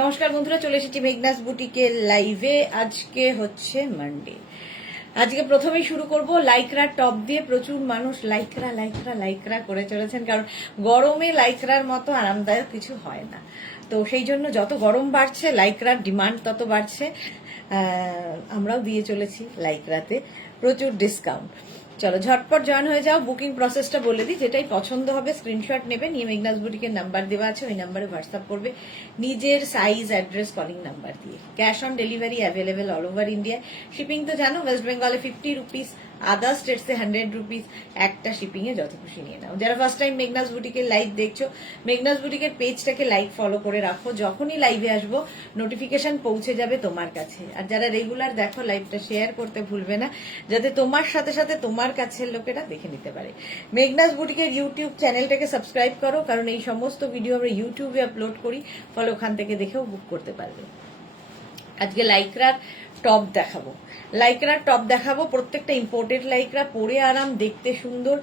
নমস্কার বন্ধুরা, চলে এসেছি মেঘনাস বুটিকের লাইভে। আজকে হচ্ছে মানডে। আজকে প্রথমেই শুরু করব লাইক্রা টপ দিয়ে। প্রচুর মানুষ লাইক্রা লাইক্রা লাইক্রা করে চলেছেন, কারণ গরমে লাইক্রার মতো আরামদায়ক কিছু হয় না। তো সেই জন্য যত গরম বাড়ছে লাইক্রার ডিমান্ড তত বাড়ছে। আমরাও দিয়ে চলেছি লাইক্রাতে প্রচুর ডিসকাউন্ট। চলো ঝটপট জয়েন হয়ে যাও। বুকিং প্রসেসটা বলে দিই, যেটাই পছন্দ হবে স্ক্রিনশট নেবে, নিয়ে মেঘনাস বুটিকের নাম্বার দেওয়া আছে, ওই নাম্বারে হোয়াটসঅ্যাপ করবে নিজের সাইজ, অ্যাড্রেস, কলিং নাম্বার দিয়ে। Cash on delivery available all over India. Shipping তো জানো, ওয়েস্ট বেঙ্গলে 50 রুপিস, আদার স্টেটসে 100 রুপিস। একটা শিপিং এ যত খুশি নিয়ে নাও। যারা ফার্স্ট টাইম মেঘনাস বুটিকের লাইভ দেখছো, মেঘনাস বুটিকের পেজটাকে লাইক ফলো করে রাখো, যখনই লাইভে আসবো নোটিফিকেশন পৌঁছে যাবে তোমার কাছে। আর যারা রেগুলার দেখো, লাইভটা শেয়ার করতে ভুলবে না, যাতে তোমার সাথে সাথে তোমার কাছের লোকেরা দেখে নিতে পারে। মেঘনাস বুটিকের ইউটিউব চ্যানেলটাকে সাবস্ক্রাইব করো, কারণ এই সমস্ত ভিডিও আমরা ইউটিউবে আপলোড করি, ফলে ওখান থেকে দেখেও বুক করতে পারবে। আজকে লাইক্রার টপ দেখাবো, লাইক্রার টপ দেখাবো, প্রত্যেকটা ইম্পোর্টেড লাইক্রা, পরে আরাম, দেখতে সুন্দর।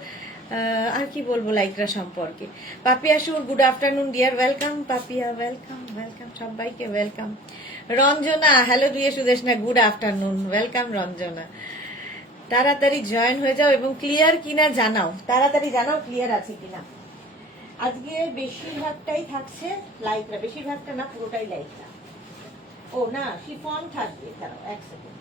আর কি বলবো লাইক্রা সম্পর্কে। Papiya Sur, good afternoon dear, welcome Papiya, welcome welcome, সবাইকে ওয়েলকাম। রঞ্জনা, হ্যালো দুয়ে Sudeshna, good afternoon, welcome Ranjana. তাড়াতাড়ি জয়েন হয়ে যাও এবং ক্লিয়ার কিনা জানাও, তাড়াতাড়ি জানাও ক্লিয়ার আছে কিনা। আজকে বেশিরভাগটাই থাকছে লাইক্রা, বেশিরভাগটা না, পুরোটাই লাইক্রা। ও না, শিফন থাকবে, দাঁড়াও এক second.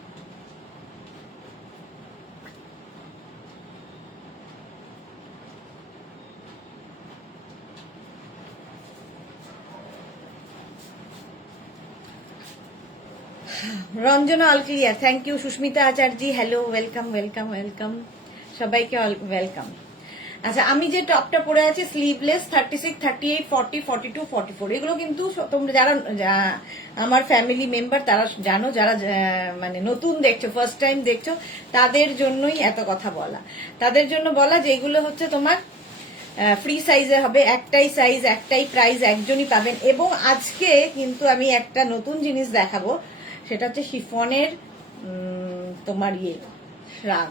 Ranjana all clear, thank you. Susmita Acharya, hello, welcome welcome welcome, সবাইকে ওয়েলকাম। আচ্ছা, আমি যে টপটা পরে আছি স্লিভলেস, 36, 38, 40, 42, 44, এগুলো কিন্তু তোমরা যারা আমার ফ্যামিলি মেম্বার তারা জানো, যারা মানে নতুন দেখছো, ফার্স্ট টাইম দেখছো, তাদের জন্যই এত কথা বলা। তাদের জন্য বলা যে এগুলো হচ্ছে তোমার ফ্রি সাইজে হবে, একটাই সাইজ, একটাই প্রাইস, একজনই পাবেন। এবং আজকে কিন্তু আমি একটা নতুন জিনিস দেখাবো, সেটা হচ্ছে শিফনের তোমার শ্রাগ,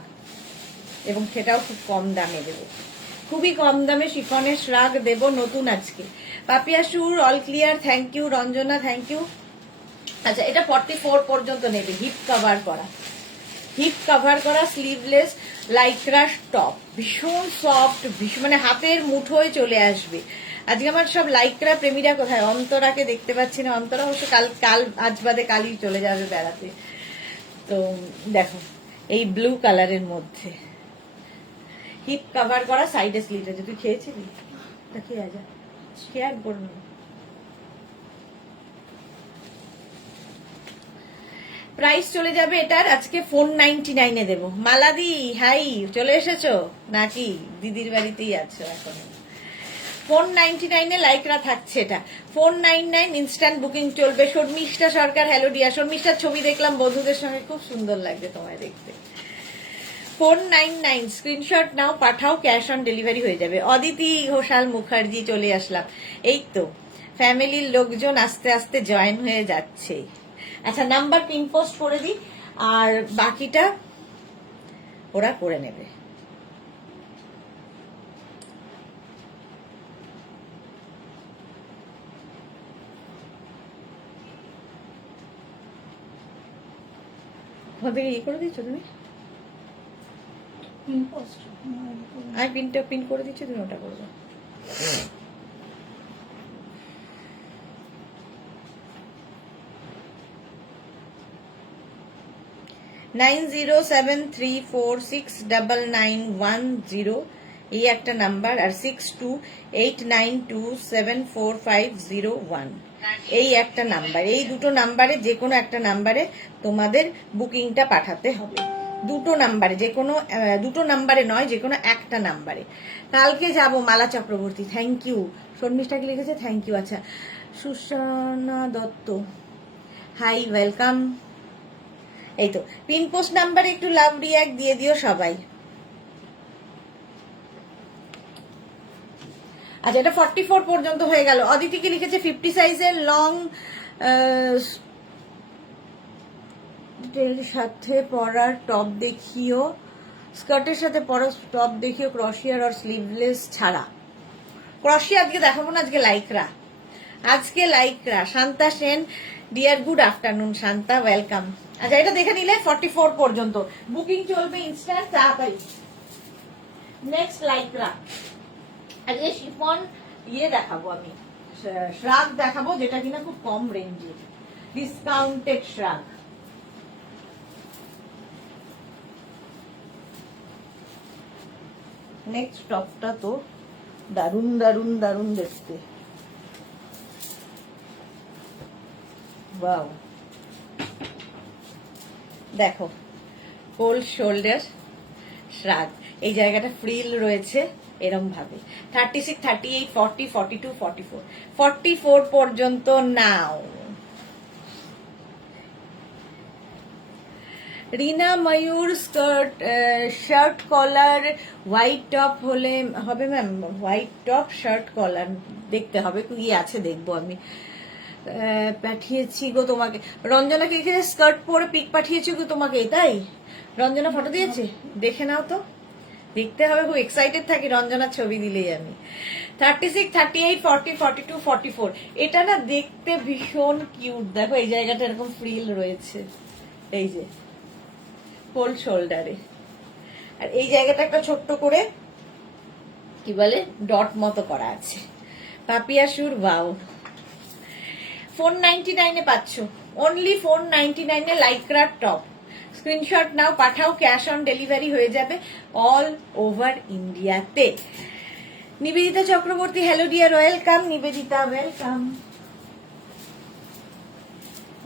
এবং সেটাও খুব কম দামে দেবো, খুবই কম দামে শিফনের শ্রাগ দেব নতুন আজকে। Papiya Sur all clear, thank you. Ranjana thank you. আচ্ছা, এটা 44 পর্যন্ত নেবে, হিপ কভার করা, হিপ কভার করা স্লিভলেস লাইক্রা টপ, ভীষণ সফট, ভীষণ মানে হাতের মুঠোয় চলে আসবে। আজকে আমার সব লাইক্রা প্রেমীরা কোথায়? অন্তরাকে দেখতে পাচ্ছি না, অন্তরা অবশ্য কাল আজ বাদে কালই চলে যাবে বেড়াতে। তো দেখো, এই ব্লু কালারের মধ্যে হিপ কভার করা, সাইডে স্লিট আছে। তুই খেয়েছিলি? খেয়ে যা, খেয়ার করবো। প্রাইস চলে যাবে এটার আজকে 499 দেবো। মালাদি, হাই, চলে এসেছো নাকি? দিদির বাড়িতেই আছো এখন। 499 লাইক্রা থাকছে এটা, 499 ইনস্ট্যান্ট বুকিং চলবে। শর্মিষ্ঠা সরকার, হ্যালো ডিয়া। শর্মিষ্ঠার ছবি দেখলাম বন্ধুদের সঙ্গে, খুব সুন্দর লাগবে তোমায় দেখতে। 499 স্ক্রিনশট নাও, পাঠাও, ক্যাশ অন ডেলিভারি হয়ে যাবে। অদিতি ঘোষাল মুখার্জি, চলে আসলাম। এই তো ফ্যামিলির লোকজন আস্তে আস্তে জয়েন হয়ে যাচ্ছে। আচ্ছা, নাম্বার পিন পোস্ট করে দিই, আর বাকিটা ওরা করে নেবে। ওখান থেকে ইয়ে করে দিচ্ছ তুমি, আমি পিনটা পিন করে দিচ্ছি, তুমি ওটা করবে। $9073469910 এই একটা নাম্বার, আর 6289274501 এই একটা নাম্বার। এই দুটো নাম্বারে যে কোনো একটা নাম্বারে তোমাদের বুকিংটা পাঠাতে হবে। দুটো নাম্বারে, যে কোনো দুটো নাম্বারে নয়, যে কোনো একটা নাম্বারে। কালকে যাব মালা চক্রবর্তী, থ্যাংক ইউ। শর্মিষ্ঠা কি লিখেছে? Thank you. আচ্ছা, সুষনা দত্ত, হাই, ওয়েলকাম। এই তো পিন পোস্ট নাম্বারে একটু লাভ রিয়াক্ট দিয়ে দিও সবাই। আচ্ছা, এটা 44 পর্যন্ত হয়ে গেল। অদিতি কি লিখেছে? 50 সাইজের লং সাথে পরার টপ দেখিও, স্কার্টের সাথে পরা টপ দেখিও, ক্রশিয়ার আর স্লিভলেস ছাড়া। ক্রশিয়া আজকে দেখাবো না, আজকে লাইক্রা। আজকে Lycra Shanta Sen, dear good afternoon Shanta, welcome. আচ্ছা এটা দেখে নিলে 44 পর্যন্ত বুকিং চলবে ইনস্ট্যান্ট তাড়াতাড়ি। নেক্সট লাইকরা আজকে শিফন ইয়ে দেখাবো আমি, শ্রাগ দেখাবো, যেটা কিনা খুব কম রেঞ্জে, ডিসকাউন্টেড শ্রাগ। নেক্সট টপটা তো দারুন দারুন দারুন দেখতে, ওয়াও। দেখো কোল্ড শোল্ডার শ্রাগ, এই জায়গাটা ফ্রিল রয়েছে এরম ভাবে। 36, 38, 40, 42, 44, 44 পর্যন্ত নাও। Rina Mayur skirt, shirt collar, white top হলে হবে ma'am? White top shirt collar দেখতে হবে, কি আছে দেখবো আমি। পাঠিয়েছি গো তোমাকে, রঞ্জনাকে এখানে স্কার্ট পরে পিক পাঠিয়েছি গো তোমাকে, তাই? রঞ্জনা ফটো দিয়েছে, দেখে নাও তো, দেখতে হবে, খুব এক্সাইটেড থাকি রঞ্জনার ছবি দিলেই আমি। 36, 38, 40, 42, 44, এটা না দেখতে ভীষণ কিউট। দেখো এই জায়গাটা এরকম ফ্রিল রয়েছে, এই যে কোল্ড শোল্ডারে, আর এই জায়গাটা একটা ছোট্ট করে কি বলে ডট মতো করা আছে। পাপিয়া সুর, ওয়াও। 499 পাচ্ছ, অনলি 499 লাইক্রা টপ। স্ক্রিনশট নাও, পাঠাও, ক্যাশ অন ডেলিভারি হয়ে যাবে অল ওভার ইন্ডিয়াতে। Nivedita Chakraborty, hello dear, welcome Nivedita, welcome.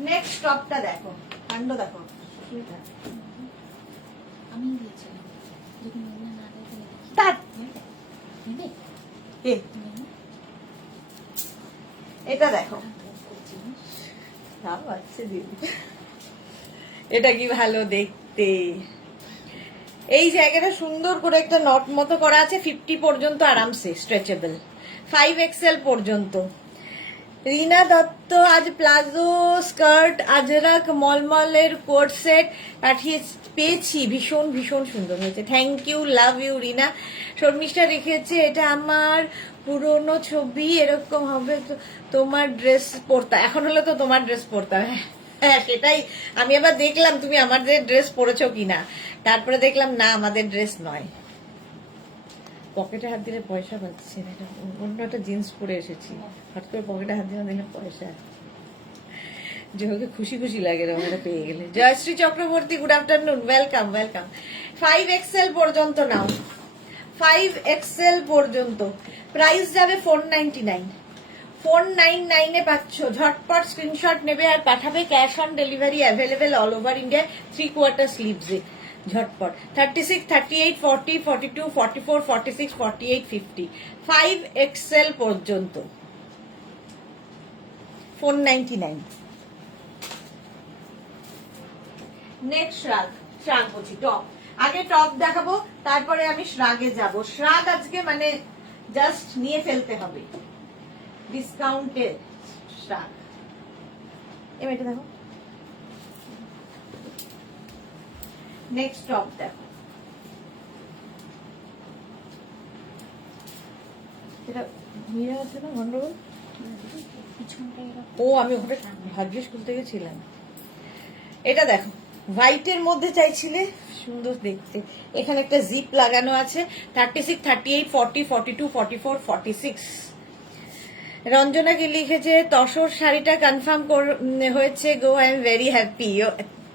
Next টপটা দেখো, কাণ্ড দেখো, আমি দিয়েছিলাম যদি মনে না থাকে তার নেবে এটা দেখো, এটা কি ভালো দেখতে, এই জায়গাটা সুন্দর করে একটা নট মতো করা আছে, 50 পর্যন্ত আরামসে স্ট্রেচেবল, 5XL পর্যন্ত। রিনা দত্ত, আজ প্লাজো স্কার্ট আজরাক মলমলের কোট সেট পেয়েছি, ভীষণ ভীষণ সুন্দর হয়েছে, thank you, love you Rina. Sharmishtha রেখেছে এটা আমার পুরনো ছবি, এরকম হবে তো তোমার ড্রেস পরতা, এখন হলে তো তোমার ড্রেস পরতাম। হ্যাঁ সেটাই, আমি আবার দেখলাম তুমি আমাদের ড্রেস পরেছো কিনা, তারপরে দেখলাম না আমাদের ড্রেস নয়। পকেটে হাত দিলে পয়সা পাচ্ছি না, অন্য একটা জিন্স পরে এসেছি, হঠাৎ করে পকেটে হাত দিলে দেখলাম পয়সা, যে হোক খুশি খুশি লাগে আমরা পেয়ে গেলে। Jayashree Chakraborty, good afternoon, welcome welcome. 5XL পর্যন্ত নাও, 5XL পর্যন্ত, প্রাইস যাবে 499, 499 পাচ্ছ, ঝটপট স্ক্রিনশট নেবে আর পাঠাবে, cash on delivery available all over India, 3/4 স্লিভসে, ঝটপট। 36, 38, 40, 42, 44, 46, 48, 50, 5XL পর্যন্ত 499। নেক্সট শ্রাগ, শ্রাগ বলছি টপ, আগে টপ দেখাবো তারপরে আমি শ্রাগে যাব। শ্রাগ আজকে মানে জাস্ট নিয়ে ফেলতে হবে, ডিসকাউন্টেড শ্রাগ। এটা দেখো, নেক্সট টপ দেখো, এটা মিরা আছে না গন্ডগোল, ও আমি ওখানে ভাগ্যিস খুলতে গেছিলাম। এটা দেখো, হোয়াইটের মধ্যে চাইছিলে, সুন্দর দেখতে, এখানে একটা জিপ লাগানো আছে, 36, 38, 40, 42, 44, 46। রঞ্জনাকে লিখেছে তসর শাড়িটা কনফার্ম হয়েছে গো, আই এম ভেরি হ্যাপি।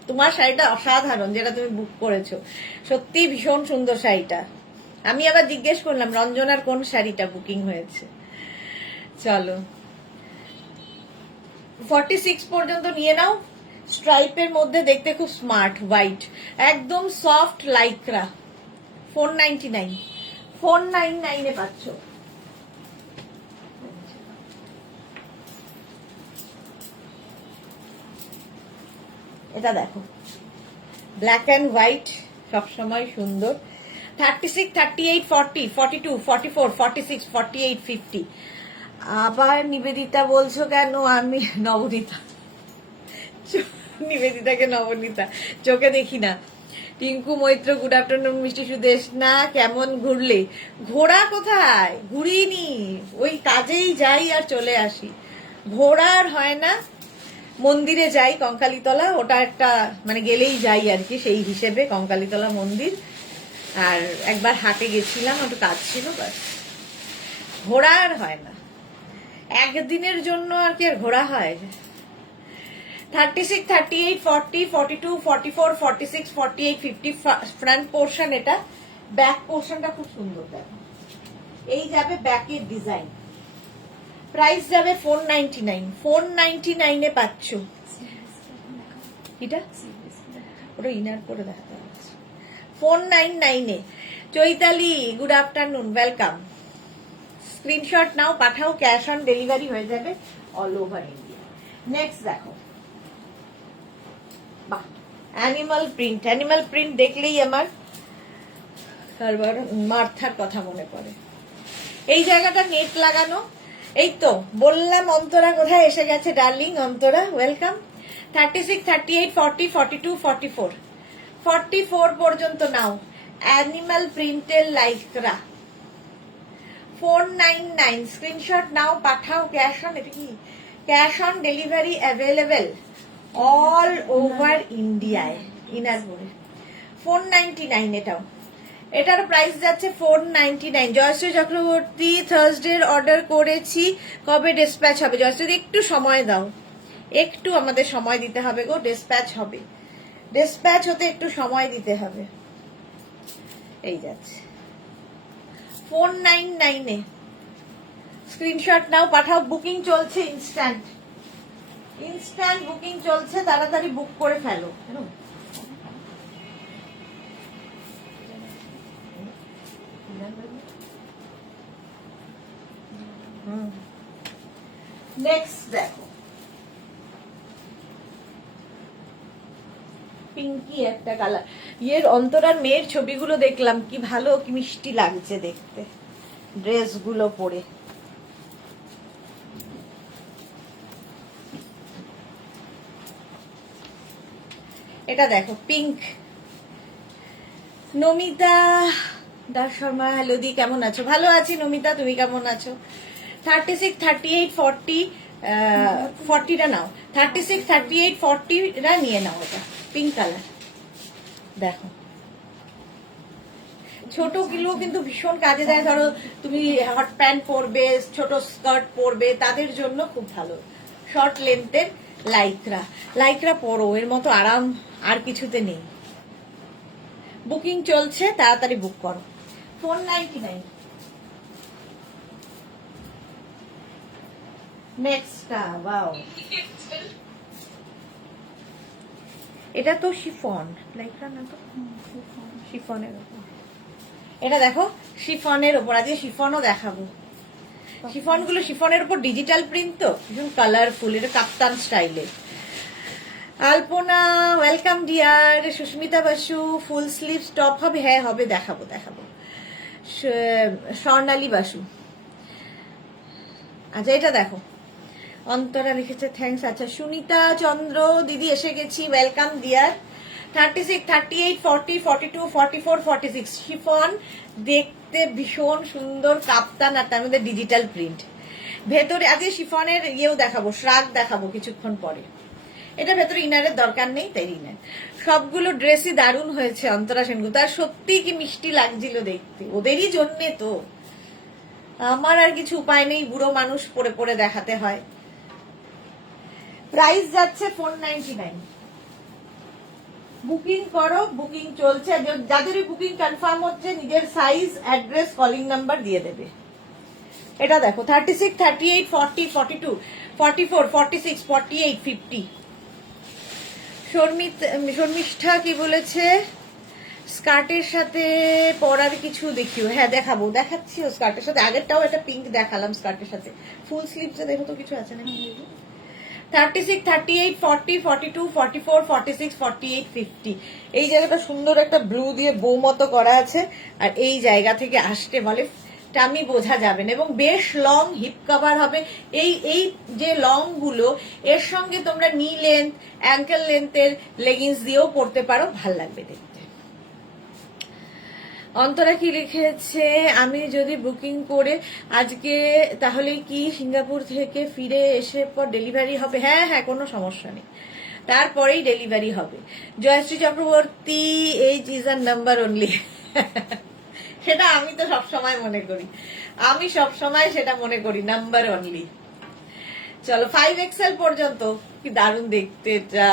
তোমার শাড়িটা অসাধারণ, যেটা তুমি বুক করেছো, সত্যি ভীষণ সুন্দর শাড়িটা। আমি আবার জিজ্ঞেস করলাম রঞ্জনার কোন শাড়িটা বুকিং হয়েছে। চলো 46 পর্যন্ত নিয়ে নাও, স্ট্রাইপের মধ্যে দেখতে খুব স্মার্ট, হোয়াইট, একদম সফট লাইক্রা, 499, 499 পাচ্ছ। এটা দেখো, ব্ল্যাক অ্যান্ড হোয়াইট, সবসময় সুন্দর। 36, 38, 40, 42, 44, 46, 48, 50। আবার নিবেদিতা বলছো কেন? আমি নবনীতা, নিবেদিতাকে নবনীতা চোখে দেখি না। Tinku Maitra, good afternoon. মিষ্টি সুদেশ, না কেমন ঘুরলে? ঘোরা কোথায়, ঘুরিনি, ওই কাজেই যাই আর চলে আসি, ঘোরার হয় না, মন্দিরে যাই কঙ্কালীতলা, ওটা একটা মানে গেলেই যাই আর কি, সেই হিসেবে কঙ্কালীতলা মন্দির। আর একবার হাটে গেছিলাম, একটু কাজ ছিল, বাস। ঘোরার হয় না, একদিনের জন্য আর কি আর ঘোরা হয়। 36, 38, 40, 42, 44, 46, 48, 50 ফ্রন্ট পোর্শন। এটা ব্যাক পোর্শনটা খুব সুন্দর, দেখো এই যাবে ব্যাকের ডিজাইন। প্রাইস যাবে 499। 499 এ পাচ্ছ এটা, ওটা ইনার করে দেখাতে হবে। 499 এ। Chaitali, good afternoon, welcome. Screenshot নাও, পাঠাও, ক্যাশ অন ডেলিভারি হয়ে যাবে অল ওভার ইন্ডিয়া। নেক্সট দেখো, বাহ, অ্যানিমাল প্রিন্ট। অ্যানিমাল প্রিন্ট দেখলেই আমার তারপর মার্থার কথা মনে পড়ে। এই জায়গাটা নেট লাগানো, এই তো বললাম। অন্তরা কোথায় এসে গেছে ডার্লিং, অন্তরা ওয়েলকাম। 36, 38, 40, 42, 44, 44 পর্যন্ত নাও। অ্যানিমাল প্রিন্টের লাইকরা 499। স্ক্রিনশট নাও, পাঠাও, ক্যাশ অন, এটা কি cash on delivery available all over ইন্ডিয়ায়। ইনার করে 499 এটাও। এটার প্রাইস যাচ্ছে 499। জয়শ্রী চক্রবর্তী, থার্সডে অর্ডার করেছি, কবে ডিসপ্যাচ হবে? জয়শ্রী একটু সময় দাও, একটু আমাদের সময় দিতে হবে গো, ডিসপ্যাচ হবে। ডিসপ্যাচ হতে একটু সময় দিতে হবে। এই যাচ্ছে 499 এ। স্ক্রিনশট নাও, পাঠাও, বুকিং চলছে, ইনস্ট্যান্ট ইনস্ট্যান্ট বুকিং চলছে, তাড়াতাড়ি বুক করে ফেলো। নেক্সট দেখো, পিঙ্কি একটা কালার। ইয়ের অন্তরার মেয়ের ছবিগুলো দেখলাম, কি ভালো, কি মিষ্টি লাগছে দেখতে ড্রেসগুলো পরে। এটা দেখো পিঙ্ক। নমিতা দাস শর্মা, হ্যালো দি, কেমন আছো? ভালো আছি নমিতা, তুমি কেমন আছো? 36, 38, 40, 40টা নাও। 36, 38, 40টা নিয়ে নাও। এটা পিঙ্ক কালার, দেখো ছোট গুলো কিন্তু ভীষণ কাজে দেয়। ধরো তুমি হট প্যান্ট পরবে, ছোট স্কার্ট পরবে, তাদের জন্য খুব ভালো। শর্ট লেন্থের লাইক্রা, লাইক্রা পরো, এর মতো আরাম আর কিছুতে নেই। বুকিং চলছে, তাড়াতাড়ি বুক করো। 499। নেক্সটটা, ওয়াও, এটা তো শিফন, লাইক্রা না তো, শিফনের উপর। এটা দেখো শিফনের উপর, আজকে শিফনও দেখাবো। শিফন গুলো, শিফনের উপর ডিজিটাল প্রিন্ট তো ভীষণ কালারফুল, এটা কাপ্তান স্টাইলে। Alpana, welcome dear. Susmita Basu, full sleeve top হবে? হ্যাঁ হবে, দেখাবো দেখাবো। স্বর্ণালী বাসু, আচ্ছা এটা দেখো, অন্তরা লিখেছে থ্যাঙ্কস। আচ্ছা সুনিতা চন্দ্র দিদি এসে গেছি, ওয়েলকাম ডিয়ার। 36, 38, 40, 42, 44, 46 শিফন, দেখতে ভীষণ সুন্দর, কাপ্তান, আর তার মধ্যে ডিজিটাল প্রিন্ট ভেতরে। আজকে শিফনের ইয়েও দেখাবো, শ্রাগ দেখাবো কিছুক্ষণ পরে। এটা ভেতরে ইনারের দরকার নেই, তাই ইনার। সবগুলো ড্রেসই দারুণ হয়েছে অন্তরা সেনগুপ্ত, আর সত্যি কি মিষ্টি লাগছিল দেখতে, ওদেরই জন্যে তো। আমার আর কিছু উপায় নেই, বুড়ো মানুষ পরে পরে দেখাতে হয়। প্রাইস যাচ্ছে 499। বুকিং করো, বুকিং চলছে। যাদেরই বুকিং কনফার্ম হচ্ছে নিজের সাইজ, অ্যাড্রেস, কলিং নাম্বার দিয়ে দেবে। এটা দেখো 36, 38, 40, 42, 44, 46, 48, 50। শর্মিষ্ঠা কি বলেছে? স্কার্টের সাথে পরার কিছু দেখিও। হ্যাঁ দেখাবো, দেখাচ্ছিও স্কার্টের সাথে। আগেরটাও একটা পিঙ্ক দেখালাম স্কার্টের সাথে, ফুল স্লিভসে দেখো তো কিছু আছে না। 36, 38, 40, 42, 44, 46, 48, 50। এই জায়গাটা সুন্দর একটা ব্লু দিয়ে বৌ মতো করা আছে, আর এই জায়গা থেকে আসতে বলে টামি বোঝা যাবে না, এবং বেশ লং হিপ কভার হবে। এই যে লং গুলো, এর সঙ্গে তোমরা নি লেন্থ, অ্যাঙ্কেল লেন্থের লেগিংস দিয়েও পরতে পারো, ভাল লাগবে দেখতে। অন্তরা কি লিখেছে, আমি যদি বুকিং করে আজকে তাহলে কি সিঙ্গাপুর থেকে ফিরে এসে পর ডেলিভারি হবে? হ্যাঁ হ্যাঁ, কোনো সমস্যা নেই, তারপরেই ডেলিভারি হবে। Jayashree Chakraborty, age is a number only. সেটা আমি তো সবসময় মনে করি, আমি সবসময় সেটা মনে করি, নাম্বার অনলি। চলো 5XL পর্যন্ত, কি দারুণ দেখতে এটা।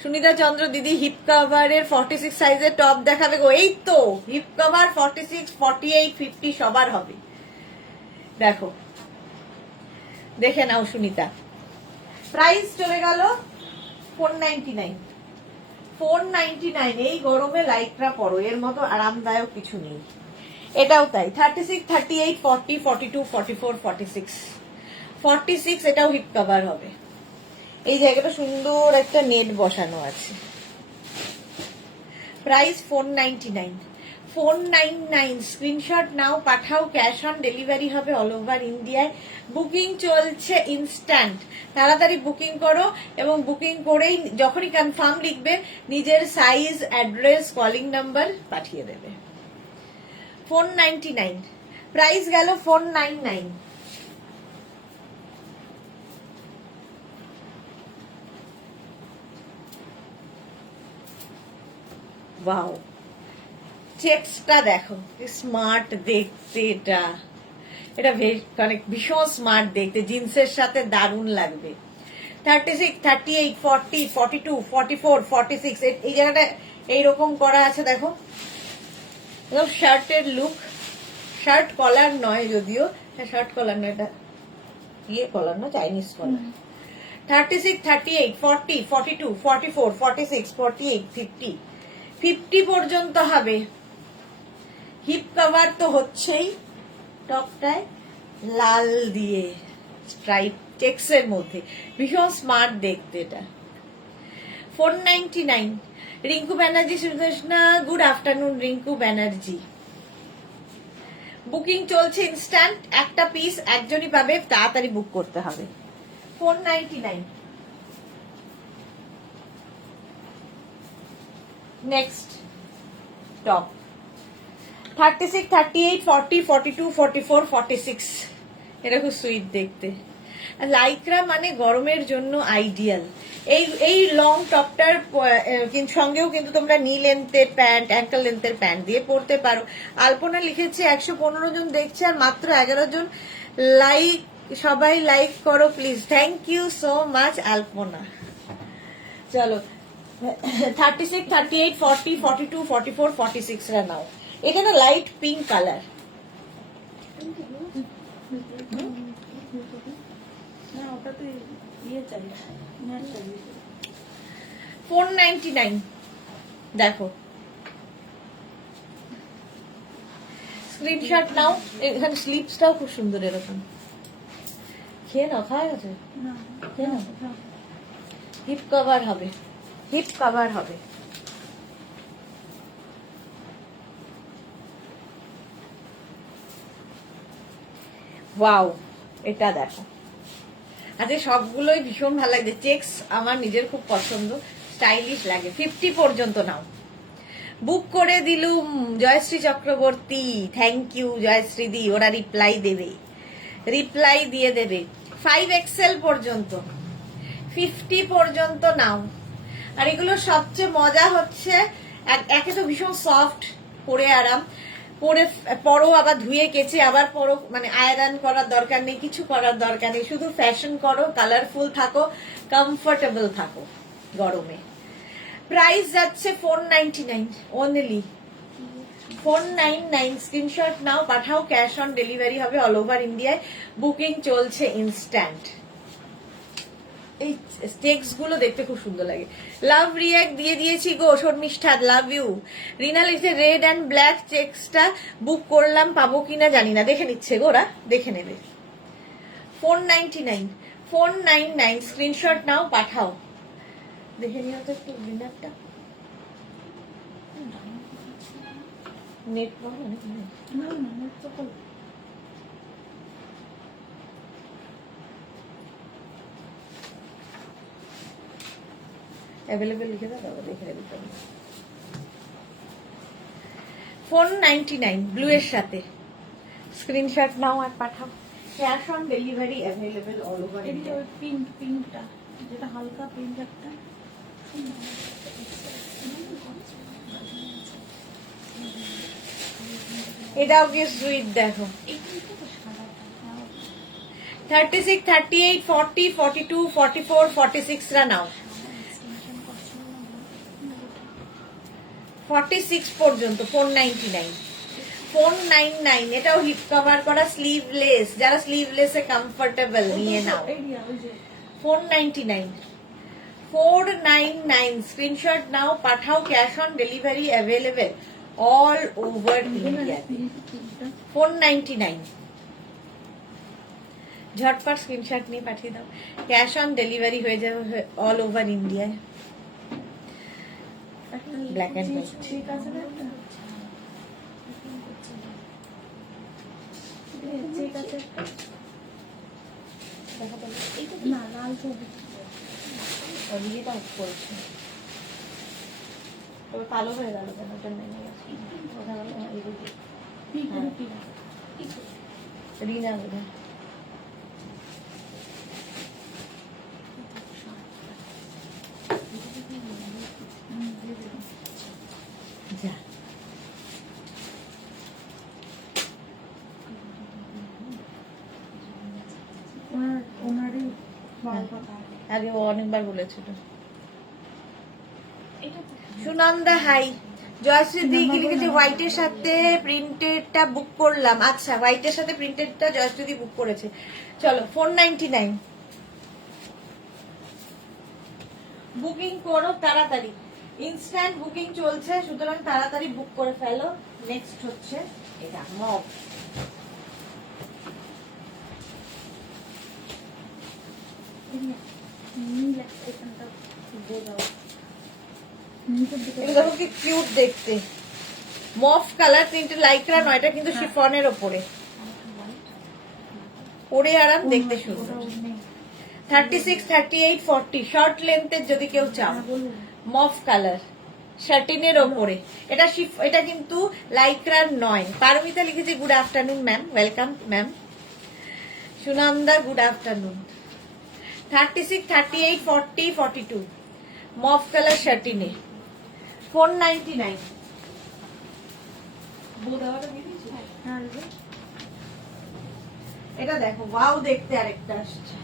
সুনিতা চন্দ্র দিদি, হিপ কভারের 46 সাইজের টপ দেখাবে গো। এই তো হিপ কভার 46, 48, 50 সবার হবে। দেখো, দেখে নাও সুনিতা। প্রাইস চলে গেল 499। 499। এই গরমে লাইকরা পরো, এর মতো আরামদায়ক কিছু নেই। এটাও তাই, 36, 38, 40, 42, 44, 46, 46 এটাও হিপ কভার হবে। এই জায়গাটা সুন্দর একটা নেট বসানো আছে। প্রাইস 499। 499, স্ক্রিনশট নাও, পাঠাও, ক্যাশ অন ডেলিভারি হবে অল ওভার ইন্ডিয়ায়। বুকিং চলছে ইনস্ট্যান্ট, তাড়াতাড়ি বুকিং করো, এবং বুকিং করেই যখনই কনফার্ম লিখবে নিজের সাইজ, অ্যাড্রেস, কলিং নাম্বার পাঠিয়ে দেবে। 499, প্রাইস গেল 499। ওয়াও, চেকসটা দেখো, স্মার্ট দেখতে এটা, এটা মানে ভীষণ স্মার্ট দেখতে, জিন্সের সাথে দারুণ লাগবে। 36, 38, 40, 42, 44, 46, এই জায়গাটা এইরকম করা আছে দেখো, একদম শার্টের লুক। শার্ট কলার নয় যদিও, শার্ট কলার নয়, এটা ইয়ে কলার না, চাইনিজ কলার। 36, 38, 40, 42, 44, 46, 48, 50, 50 পর্যন্ত হবে। হিপ কভার তো হচ্ছেই, টপটায় লাল দিয়ে স্ট্রাইপ চেক্সের মধ্যে, ভীষণ স্মার্ট দেখতে এটা। 499। Rinku Banerjee, Sudarshana, good afternoon Rinku Banerjee. Booking চলছে ইনস্ট্যান্ট, একটা পিস একজনই পাবে, তাড়াতাড়ি বুক করতে হবে। 499। নেক্সট টপ 36, 38, 40, 42, 44, 46, এটা খুব সুইট দেখতে। লাইক্রা মানে গরমের জন্য আইডিয়াল। এই লং টপটার সঙ্গেও কিন্তু তোমরা নি লেন্থের প্যান্ট, অ্যাঙ্কেল লেন্থের প্যান্ট দিয়ে পরতে পারো। আলপনা লিখেছে 115 জন দেখছে আর মাত্র 11 জন লাইক, সবাই লাইক করো please. Thank you so much Alpana. চলো 36, 38, 40, 42, 44, 46 রা নাও। এটা না লাইট পিঙ্ক কালার। না ওটাতে ইয়ে চাই, নেট চাই। 499 দেখো, স্ক্রিনশট নাও। এখানে স্লিপসটাও খুব সুন্দর, এরকম। খেয়ে নাও, খাওয়া গেছে, না খেয়ে নাও। না, হিপ কভার হবে, হিপ কভার হবে। ওয়াও, এটা দেখো, আজকে সবগুলোই ভীষণ ভালো লাগছে। চেক্স আমার নিজের খুব পছন্দ, স্টাইলিশ লাগে। 50 পর্যন্ত নাও। বুক করে দিলুম জয়শ্রী চক্রবর্তী, থ্যাংক ইউ জয়শ্রী দি। ওরা রিপ্লাই দেবে, রিপ্লাই দিয়ে দেবে। 5XL পর্যন্ত, 50 পর্যন্ত নাও। আর এগুলো সবচেয়ে মজা হচ্ছে, একে তো ভীষণ সফট, পরে আরাম, পরো আবার ধুয়ে কেচে আবার পরো, মানে আয়রন করার দরকার নেই, কিছু করার দরকার নেই, শুধু ফ্যাশন করো, কালারফুল থাকো, কমফোর্টেবল থাকো গরমে। প্রাইস যাচ্ছে 499 অনলি। 499, স্ক্রিনশট নাও, পাঠাও, ক্যাশ অন ডেলিভারি হবে অল ওভার ইন্ডিয়ায়। বুকিং চলছে ইনস্ট্যান্ট। এই স্টেক্স গুলো দেখতে খুব সুন্দর লাগে। লাভ রিয়াক্ট দিয়ে দিয়েছি গো শর্মিষ্ঠা, লাভ ইউ। রিনা লিখছে রেড অ্যান্ড ব্ল্যাক চেক্সটা বুক করলাম, পাবো কিনা জানি না, দেখে নিচ্ছে গো, ওরা দেখে নেবে। 499, 499, স্ক্রিনশট নাও, পাঠাও। দেখে নিও তো একটু রিনারটা, নেট পাবো না। না না, নেট তো করো। অ্যাভেলেবেল লিখে দাও, দেখে নেবে। 499 ব্লু এর সাথে। স্ক্রিনশট নাও আর পাঠাও। Cash on delivery available all over এদিকে ইন্ডিয়া। ওই পিঙ্কটা, যেটা হালকা পিঙ্ক একটা। এটাও কি সুইট দেখো। 36, 38, 40, 42, 44, 46 রা নাও। 46 পর্যন্ত 499। 499 এটাও হিপ কভার করা স্লিভলেস, যারা স্লিভলেসে কমফোর্টেবল নিয়ে নাও। এরিয়া ওই যে 499 499 স্ক্রিনশট নাও, পাঠাও। Cash on delivery available all over India. 499 ঝটপট স্ক্রিনশট নিয়ে পাঠিয়ে দাও। ক্যাশ অন ডেলিভারি হয়ে যাবে অল ওভার ইন্ডিয়ায়। Black and white. ঠিক আছে না একটা? ঠিক আছে একটা। না, লাল ছবি। ওদিকেটা অফ করেছে, তবে কালো হয়ে গেল কেন? ওটা নেমে গেছে। ওটা হলো এইদিকে। রিনা বোধহয়। যা ওনারই বড় কথা। আগে ও অনেকবার বলেছিল। সুনন্দা হাই। জয়শ্রী দি কি লিখেছে? হোয়াইটের সাথে প্রিন্টেডটা বুক করলাম। আচ্ছা, হোয়াইটের সাথে প্রিন্টেডটা জয়শ্রী দি বুক করেছে। চলো 499 বুকিং করো তাড়াতাড়ি। ইনস্ট্যান্ট বুকিং চলছে, সুতরাং তাড়াতাড়ি বুক করে ফেলো। নেক্সট হচ্ছে এটা মব। এগুলো দেখো কি কিউট দেখতে। মফ কালার প্রিন্টেড লাইক্রা নয়, এটা কিন্তু শিফনের ওপরে। পরে আরাম, দেখতে সুন্দর। 36, 38, 40 শর্ট লেন্থের যদি কেউ চাও। মফ কালার শার্টিনের ওপরে। এটা কিন্তু লাইক্রার নয়। পারমিতা লিখেছে good afternoon ma'am, welcome ma'am. Sunanda good afternoon. 36, 38, 40, 42 মফ কালার শার্টিনে 499। এটা দেখো, ওয়াও দেখতে আরেকটা আসছে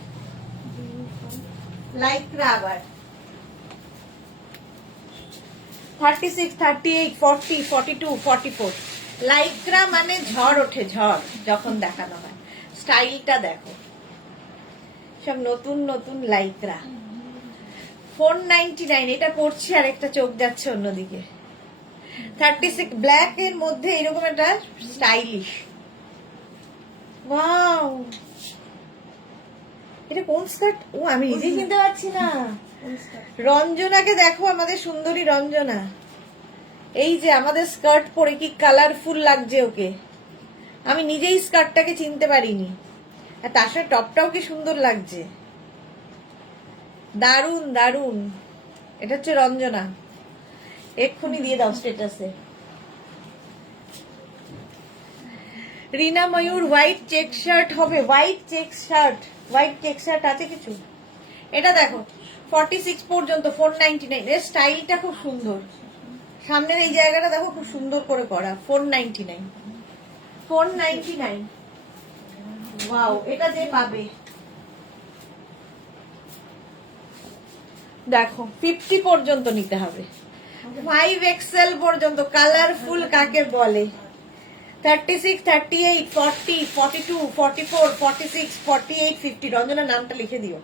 লাইক্রা আবার। 36, 38, 40, 42, 44 লাইক্রা মানে ঝড় ওঠে, ঝড় যখন দেখানো হয়। স্টাইলটা দেখো, সব নতুন নতুন লাইক্রা। 499 এটা পড়ছি আর একটা চোখ যাচ্ছে অন্যদিকে। 36 ব্ল্যাক এর মধ্যে এরকম একটা স্টাইলিশ। ওয়াও, এটা কোন স্কার্ট? ও আমি নিজেই কিনতে পারছি না। রঞ্জনাকে দেখো, আমাদের সুন্দরী রঞ্জনা। এই যে আমাদের স্কার্ট পরে কি কালারফুল লাগছে ওকে। আমি নিজেই স্কার্টটাকে চিনতে পারিনি, আর তার সাথে টপটাও কি সুন্দর লাগছে। দারুন দারুন। এটা হচ্ছে রঞ্জনা, এক্ষুনি দিয়ে দাও স্ট্যাটাসে। Rina Mayur white check shirt হবে। White check shirt, white check shirt আছে কিছু? এটা দেখো 46 পর্যন্ত 499। এর স্টাইলটা খুব সুন্দর। সামনের এই জায়গাটা দেখো খুব সুন্দর করে করা। 499 499। ওয়াও, এটা যে পাবে দেখো 50 পর্যন্ত নিতে হবে। 5XL পর্যন্ত কালারফুল কাকে বলে। 36, 38, 40, 42, 44, 46, 48, 50 রঞ্জনা নামটা লিখে দিও।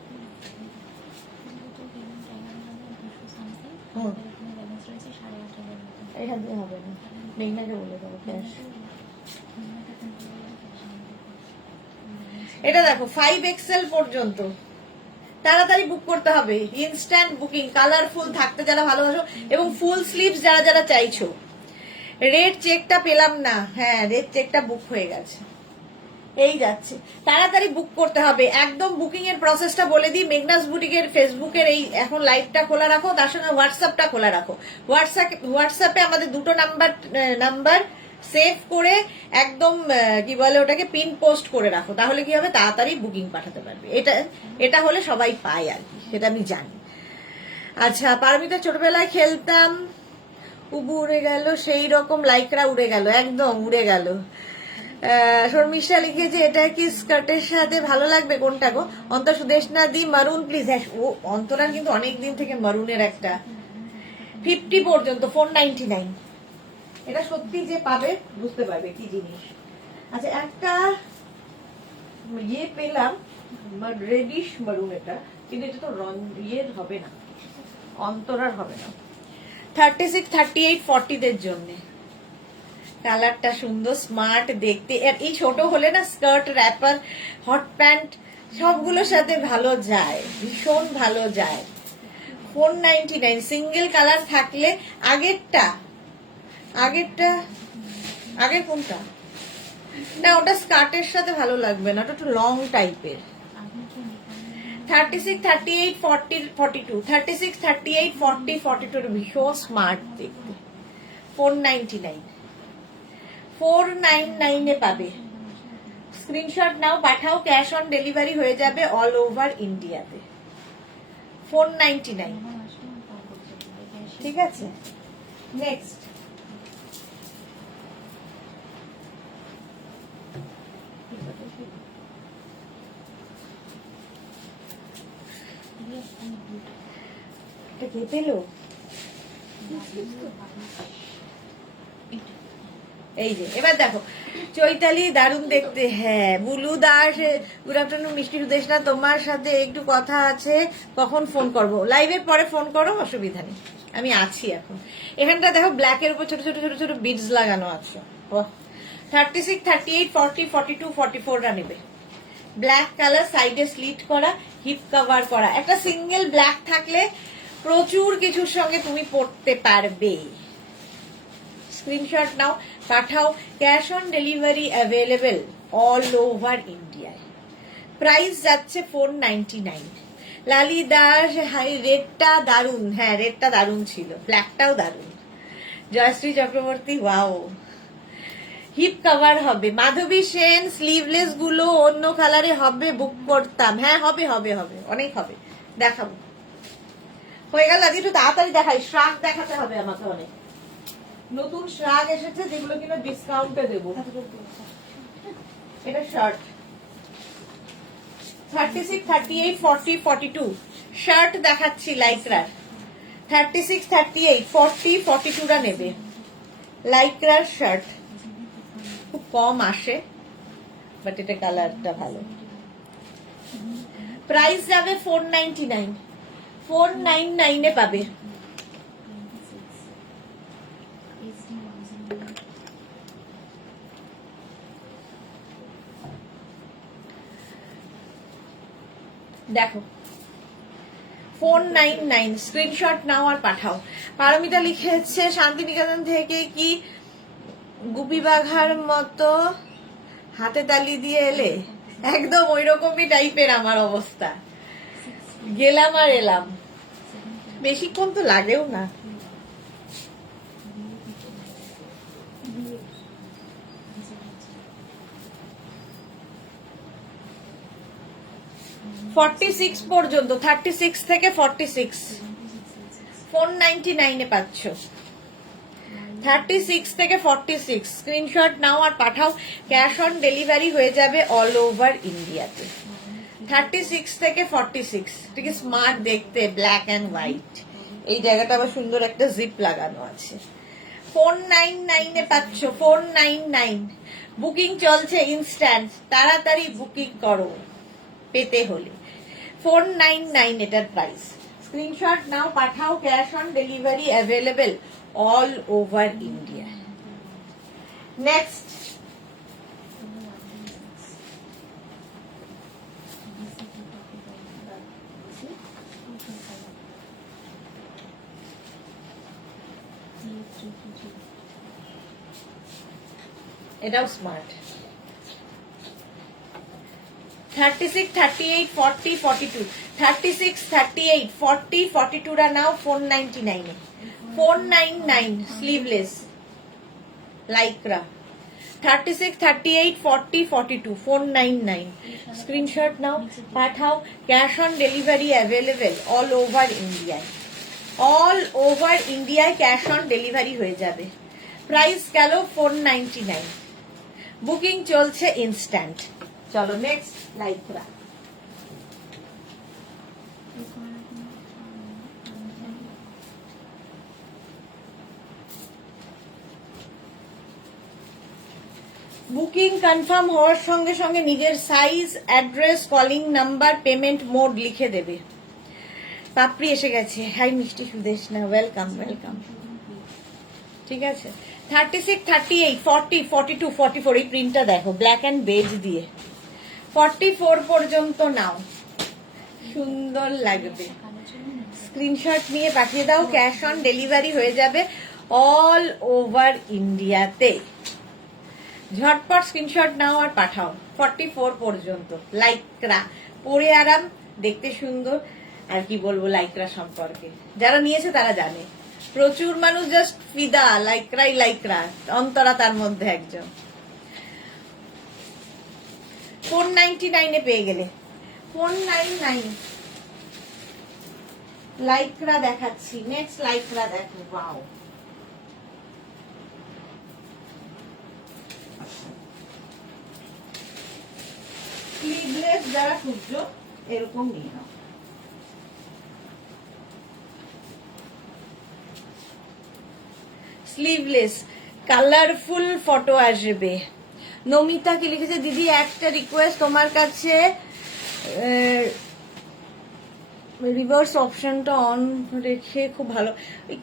এখান থেকে হবে না, মেঘনাকে বলে দেবো ক্যাশ। এটা দেখো 5XL পর্যন্ত তাড়াতাড়ি বুক করতে হবে। ইনস্ট্যান্ট বুকিং, কালারফুল থাকতে যারা ভালোবাসো এবং ফুল স্লিভস যারা যারা চাইছো। রেড চেকটা পেলাম না। হ্যাঁ, রেড চেকটা বুক হয়ে গেছে, এই যাচ্ছে। তাড়াতাড়ি বুক করতে হবে একদম। বুকিং এর প্রসেসটা বলে দিই। মেঘনাস বুটিকের ফেসবুকের এই এখন লাইভটা খোলা রাখো, তার সঙ্গে হোয়াটসঅ্যাপটা খোলা রাখো। হোয়াটসঅ্যাপে আমাদের দুটো নাম্বার সেভ করে একদম কি বলে ওটাকে পিন পোস্ট করে রাখো, তাহলে কি হবে, তাড়াতাড়ি বুকিং পাঠাতে পারবে। এটা হলে সবাই পায় আর কি, সেটা আমি জানি। আচ্ছা, পারমিতা ছোটবেলায় খেলতাম, উবু উড়ে গেল, সেই রকম লাইকরা উড়ে গেল, একদম উড়ে গেল। শর্মিষ্ঠা লিখেছে এটা কি স্কার্টের সাথে ভালো লাগবে, কোনটা গো? অন্তর সুদেশনা দি মারুন প্লিজ। ও অন্তরার কিন্তু অনেক দিন থেকে মারুনের একটা 50 পর্যন্ত 499। এটা সত্যি যে পাবে বুঝতে পারবে কি জিনিস। আচ্ছা, একটা ইয়ে পেলাম রেডিশ মারুন, এটা কিন্তু এটা তো ইয়ের হবে না, অন্তরার হবে না। 36, 38, 40 দের জন্য কালারটা সুন্দর, স্মার্ট দেখতে। আর এই ছোট হলে না স্কার্ট, র্যাপার, হট প্যান্ট সবগুলোর সাথে ভালো যায়, ভীষণ ভালো যায়। 499 সিঙ্গেল কালার থাকলে। আগের কোনটা? না, ওটা স্কার্টের সাথে ভালো লাগবে না, ওটা একটু লং টাইপের। 36, 38, 40, 42, 36, 38, 40, 42 ভীষণ স্মার্ট দেখতে। 499 499 এ পাবে। স্ক্রিনশট নাও, পাঠাও, ক্যাশ অন ডেলিভারি হয়ে যাবে অল ওভার ইন্ডিয়াতে। 499, ঠিক আছে। নেক্সট, এটা কে পেলো? এই যে এবার দেখো, চৈতালি দারুণ দেখতে। হ্যাঁ, বুলু দাস, গুড আফটারনুন মিষ্টি সুদেশনা, তোমার সাথে একটু কথা আছে, কখন ফোন করবো? লাইভের পরে ফোন করো, অসুবিধা নেই, আমি আছি এখন। এখানটা দেখো ব্ল্যাকের উপর ছোট ছোট ছোট ছোট বিডস লাগানো আছে। 36, 38, 40, 42, 44 রা নেবে। ব্ল্যাক কালার, সাইডে স্লিট করা, হিপ কভার করা। একটা সিঙ্গেল ব্ল্যাক থাকলে প্রচুর কিছুর সঙ্গে তুমি পড়তে পারবে। স্ক্রিনশট নাও, পাঠাও, cash on delivery available all over ইন্ডিয়ায়। প্রাইস যাচ্ছে 499। লালি দাস, হাই, রেডটা দারুন। হ্যাঁ, রেডটা দারুন ছিল, ব্ল্যাকটাও দারুন। Jayashree Chakraborty, wow, hip cover হবে। মাধবী সেন, স্লিভলেস গুলো অন্য কালারে হবে, বুক করতাম। হ্যাঁ, হবে হবে হবে, অনেক হবে, দেখাবো। হয়ে গেল, আজকে একটু তাড়াতাড়ি দেখাই, শ্রাগ দেখাতে হবে আমাকে অনেক। নতুন শ্রাগ এসেছে যেগুলো কিনা ডিসকাউন্টে দেবো। এটা শার্ট 36, 38, 40, 42 শার্ট দেখাচ্ছি লাইক্রার। 36, 38, 40, 42 রা নেবে লাইক্রার শার্ট। খুব কম আসে, বাট এটা কালারটা ভালো। প্রাইস যাবে 499। 499 এ পাবে। দেখো 499, স্ক্রিনশট নাও আর পাঠাও। পারমিতা লিখেছে শান্তিনিকেতন থেকে কি গুপি বাঘার মতো হাতে তালি দিয়ে এলে? একদম ওই রকমই টাইপের আমার অবস্থা, গেলাম আর এলাম, বেশিক্ষণ তো লাগেও না। $46 পর্যন্ত, 36 থেকে 46 499 এ পাচ্ছ। 36 থেকে 46 স্ক্রিনশট নাও আর পাঠাও, ক্যাশ অন ডেলিভারি হয়ে যাবে অল ওভার ইন্ডিয়াতে। 36 থেকে 46, ঠিক আছে, স্মার্ট দেখতে, ব্ল্যাক এন্ড হোয়াইট। এই জায়গাটা আবার সুন্দর একটা জিপ লাগানো আছে। 499 এ পাচ্ছ। 499 বুকিং চলছে ইনস্ট্যান্ট, তাড়াতাড়ি বুকিং করো পেতে হলে। 499 এটার প্রাইস। স্ক্রিনশট নাও, পাঠাও, cash on delivery available all over India. Next, এটাও স্মার্ট। 36, 38, 40, 42 36, 38, 40, 42 রা নাও 499 এ। 499 স্লিভলেস। লাইক্রা 36, 38, 40, 42, 499 স্ক্রিনশট নাও, পাঠাও। Cash on delivery available all over ইন্ডিয়ায়, অল ওভার ইন্ডিয়ায় ক্যাশ অন ডেলিভারি হয়ে যাবে। প্রাইস গেল 499, বুকিং চলছে ইনস্ট্যান্ট। চলো নেক্সট লাইক্রা। বুকিং কনফার্ম হওয়ার সঙ্গে সঙ্গে নিজের size, address, calling number, payment mode লিখে দেবে। পাপড়ি এসে গেছে। হাই মিষ্টি সুদেশনা, ওয়েলকাম ওয়েলকাম। ঠিক আছে, 36, 38, 40, 42, 44 এই প্রিন্টটা দেখো, ব্ল্যাক অ্যান্ড বেজ দিয়ে। 44 পর্যন্ত নাও, সুন্দর লাগবে। স্ক্রিনশট নিয়ে পাঠিয়ে দাও, ক্যাশ অন ডেলিভারি হয়ে যাবে অল ওভার ইন্ডিয়াতে। ঝটপট স্ক্রিনশট নাও আর পাঠাও। 44 পর্যন্ত লাইক্রা, পরে আরাম, দেখতে সুন্দর। আর কি বলবো লাইক্রা সম্পর্কে, যারা নিয়েছে তারা জানে। প্রচুর মানুষ জাস্ট ফিদা, লাইক্রাই লাইক্রা, অন্তরা তার মধ্যে একজন। 499 এ পেয়ে গেলে। 499 লাইক্রা দেখাচ্ছি। নেক্সট লাইক্রা দেখো, ওয়াও। স্লিভলেস যারা খুঁজছো এরকম নিয়ে নাও। স্লিভলেস কালারফুল ফটো আসবে। নমিতা কি লিখেছে, দিদি একটা রিকোয়েস্ট তোমার কাছে, রিভার্স অপশনটা অন রেখে খুব ভালো।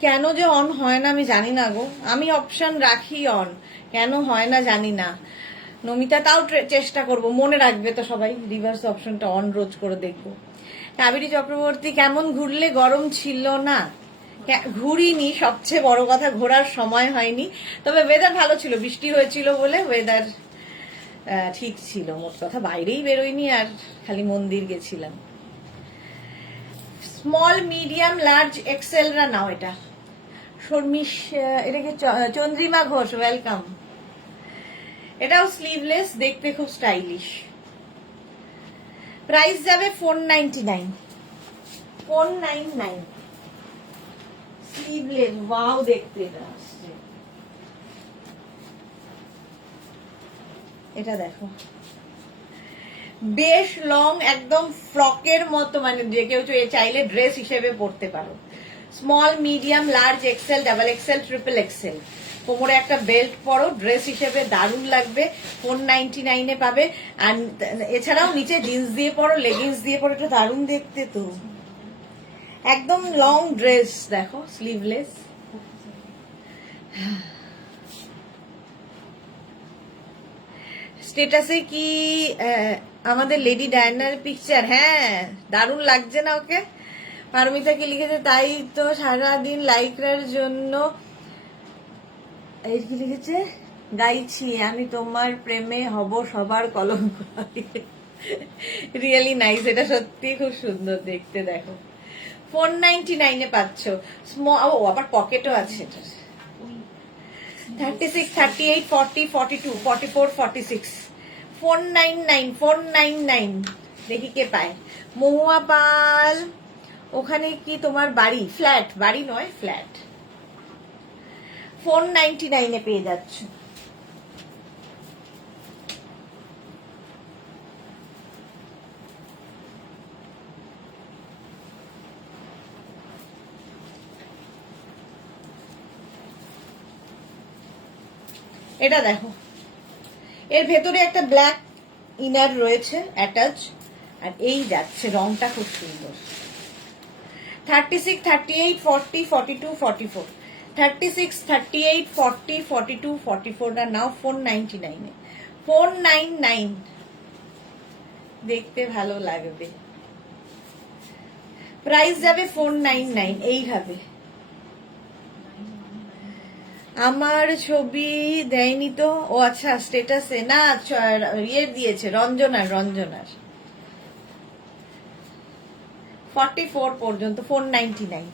কেন যে অন হয় না আমি জানি না গো, আমি অপশন রাখি অন, কেন হয় না জানি না। নমিতা তাও চেষ্টা করব, মনে রাখবে তো সবাই, রিভার্স অপশনটা অন রোজ করে দেখবো। কাবেরী চক্রবর্তী, কেমন ঘুরলে, গরম ছিল না? ঘুরিনি, সবচেয়ে বড় কথা ঘোরার সময় হয়নি, তবে ওয়েদার ভালো ছিল, বৃষ্টি হয়েছিল বলে ওয়েদার ঠিক ছিল। মোট কথা বাইরেই বেরোয়নি, আর খালি মন্দির গেছিলাম। স্মল, মিডিয়াম, লার্জ, এক্সেল রা নাও। এটা শর্মিশ, এটাকে চন্দ্রিমা ঘোষ, ওয়েলকাম। এটাও স্লিভলেস, দেখতে খুব স্টাইলিশ। প্রাইস যাবে 499, 499 স্লিভলেস। ওয়াও, দেখতে এটা আসছে। এটা দেখো, বেশ লং, একদম ফ্রকের মতো, মানে যে কেউ চাইলে ড্রেস হিসেবে পরতে পারো। Small, medium, large, XL, double XL, triple XL. কোমরে একটা বেল্ট পরো, ড্রেস হিসেবে দারুণ লাগবে। 499 এ পাবে। আর এছাড়াও নিচে জিন্স দিয়ে পরো, লেগিংস দিয়ে পরো, এটা দারুণ দেখতে তো। একদম লং ড্রেস দেখো, স্লিভলেস। স্টেটাসে কি আমাদের লেডি ডায়নার পিকচার? হ্যাঁ, দারুণ লাগছে না ওকে? পারমিতা কি লিখেছে, তাই তো সারাদিন লাইক্রার জন্য এই কি লিখেছে, গাইছি আমি তোমার প্রেমে হব সবার কলঙ্ক। রিয়েলি নাইস, এটা সত্যি খুব সুন্দর দেখতে। দেখো 499 এ পাচ্ছ। ও আবার পকেটও আছে এটা। 36, 38, 40, 42, 44, 46, 499, 499। দেখি কে পায়। মহুয়া পাল, ওখানে কি তোমার বাড়ি? ফ্ল্যাট, বাড়ি নয়, ফ্ল্যাট। 499 এ পেয়ে যাচ্ছ। এটা দেখো, এর ভেতরে একটা ব্ল্যাক ইনার রয়েছে অ্যাটাচ, আর এই যাচ্ছে, রংটা খুব সুন্দর। 36, 38, 40, 42, 44, 36, 38, 40, 42, 44 না নাও 499 এ। 499, দেখতে ভালো লাগবে। প্রাইস যাবে 499 এইভাবে। আমার ছবি দেয়নি তো? ও আচ্ছা, স্টেটাসে না, ইয়ে দিয়েছে, রঞ্জনার। 44 পর্যন্ত 499,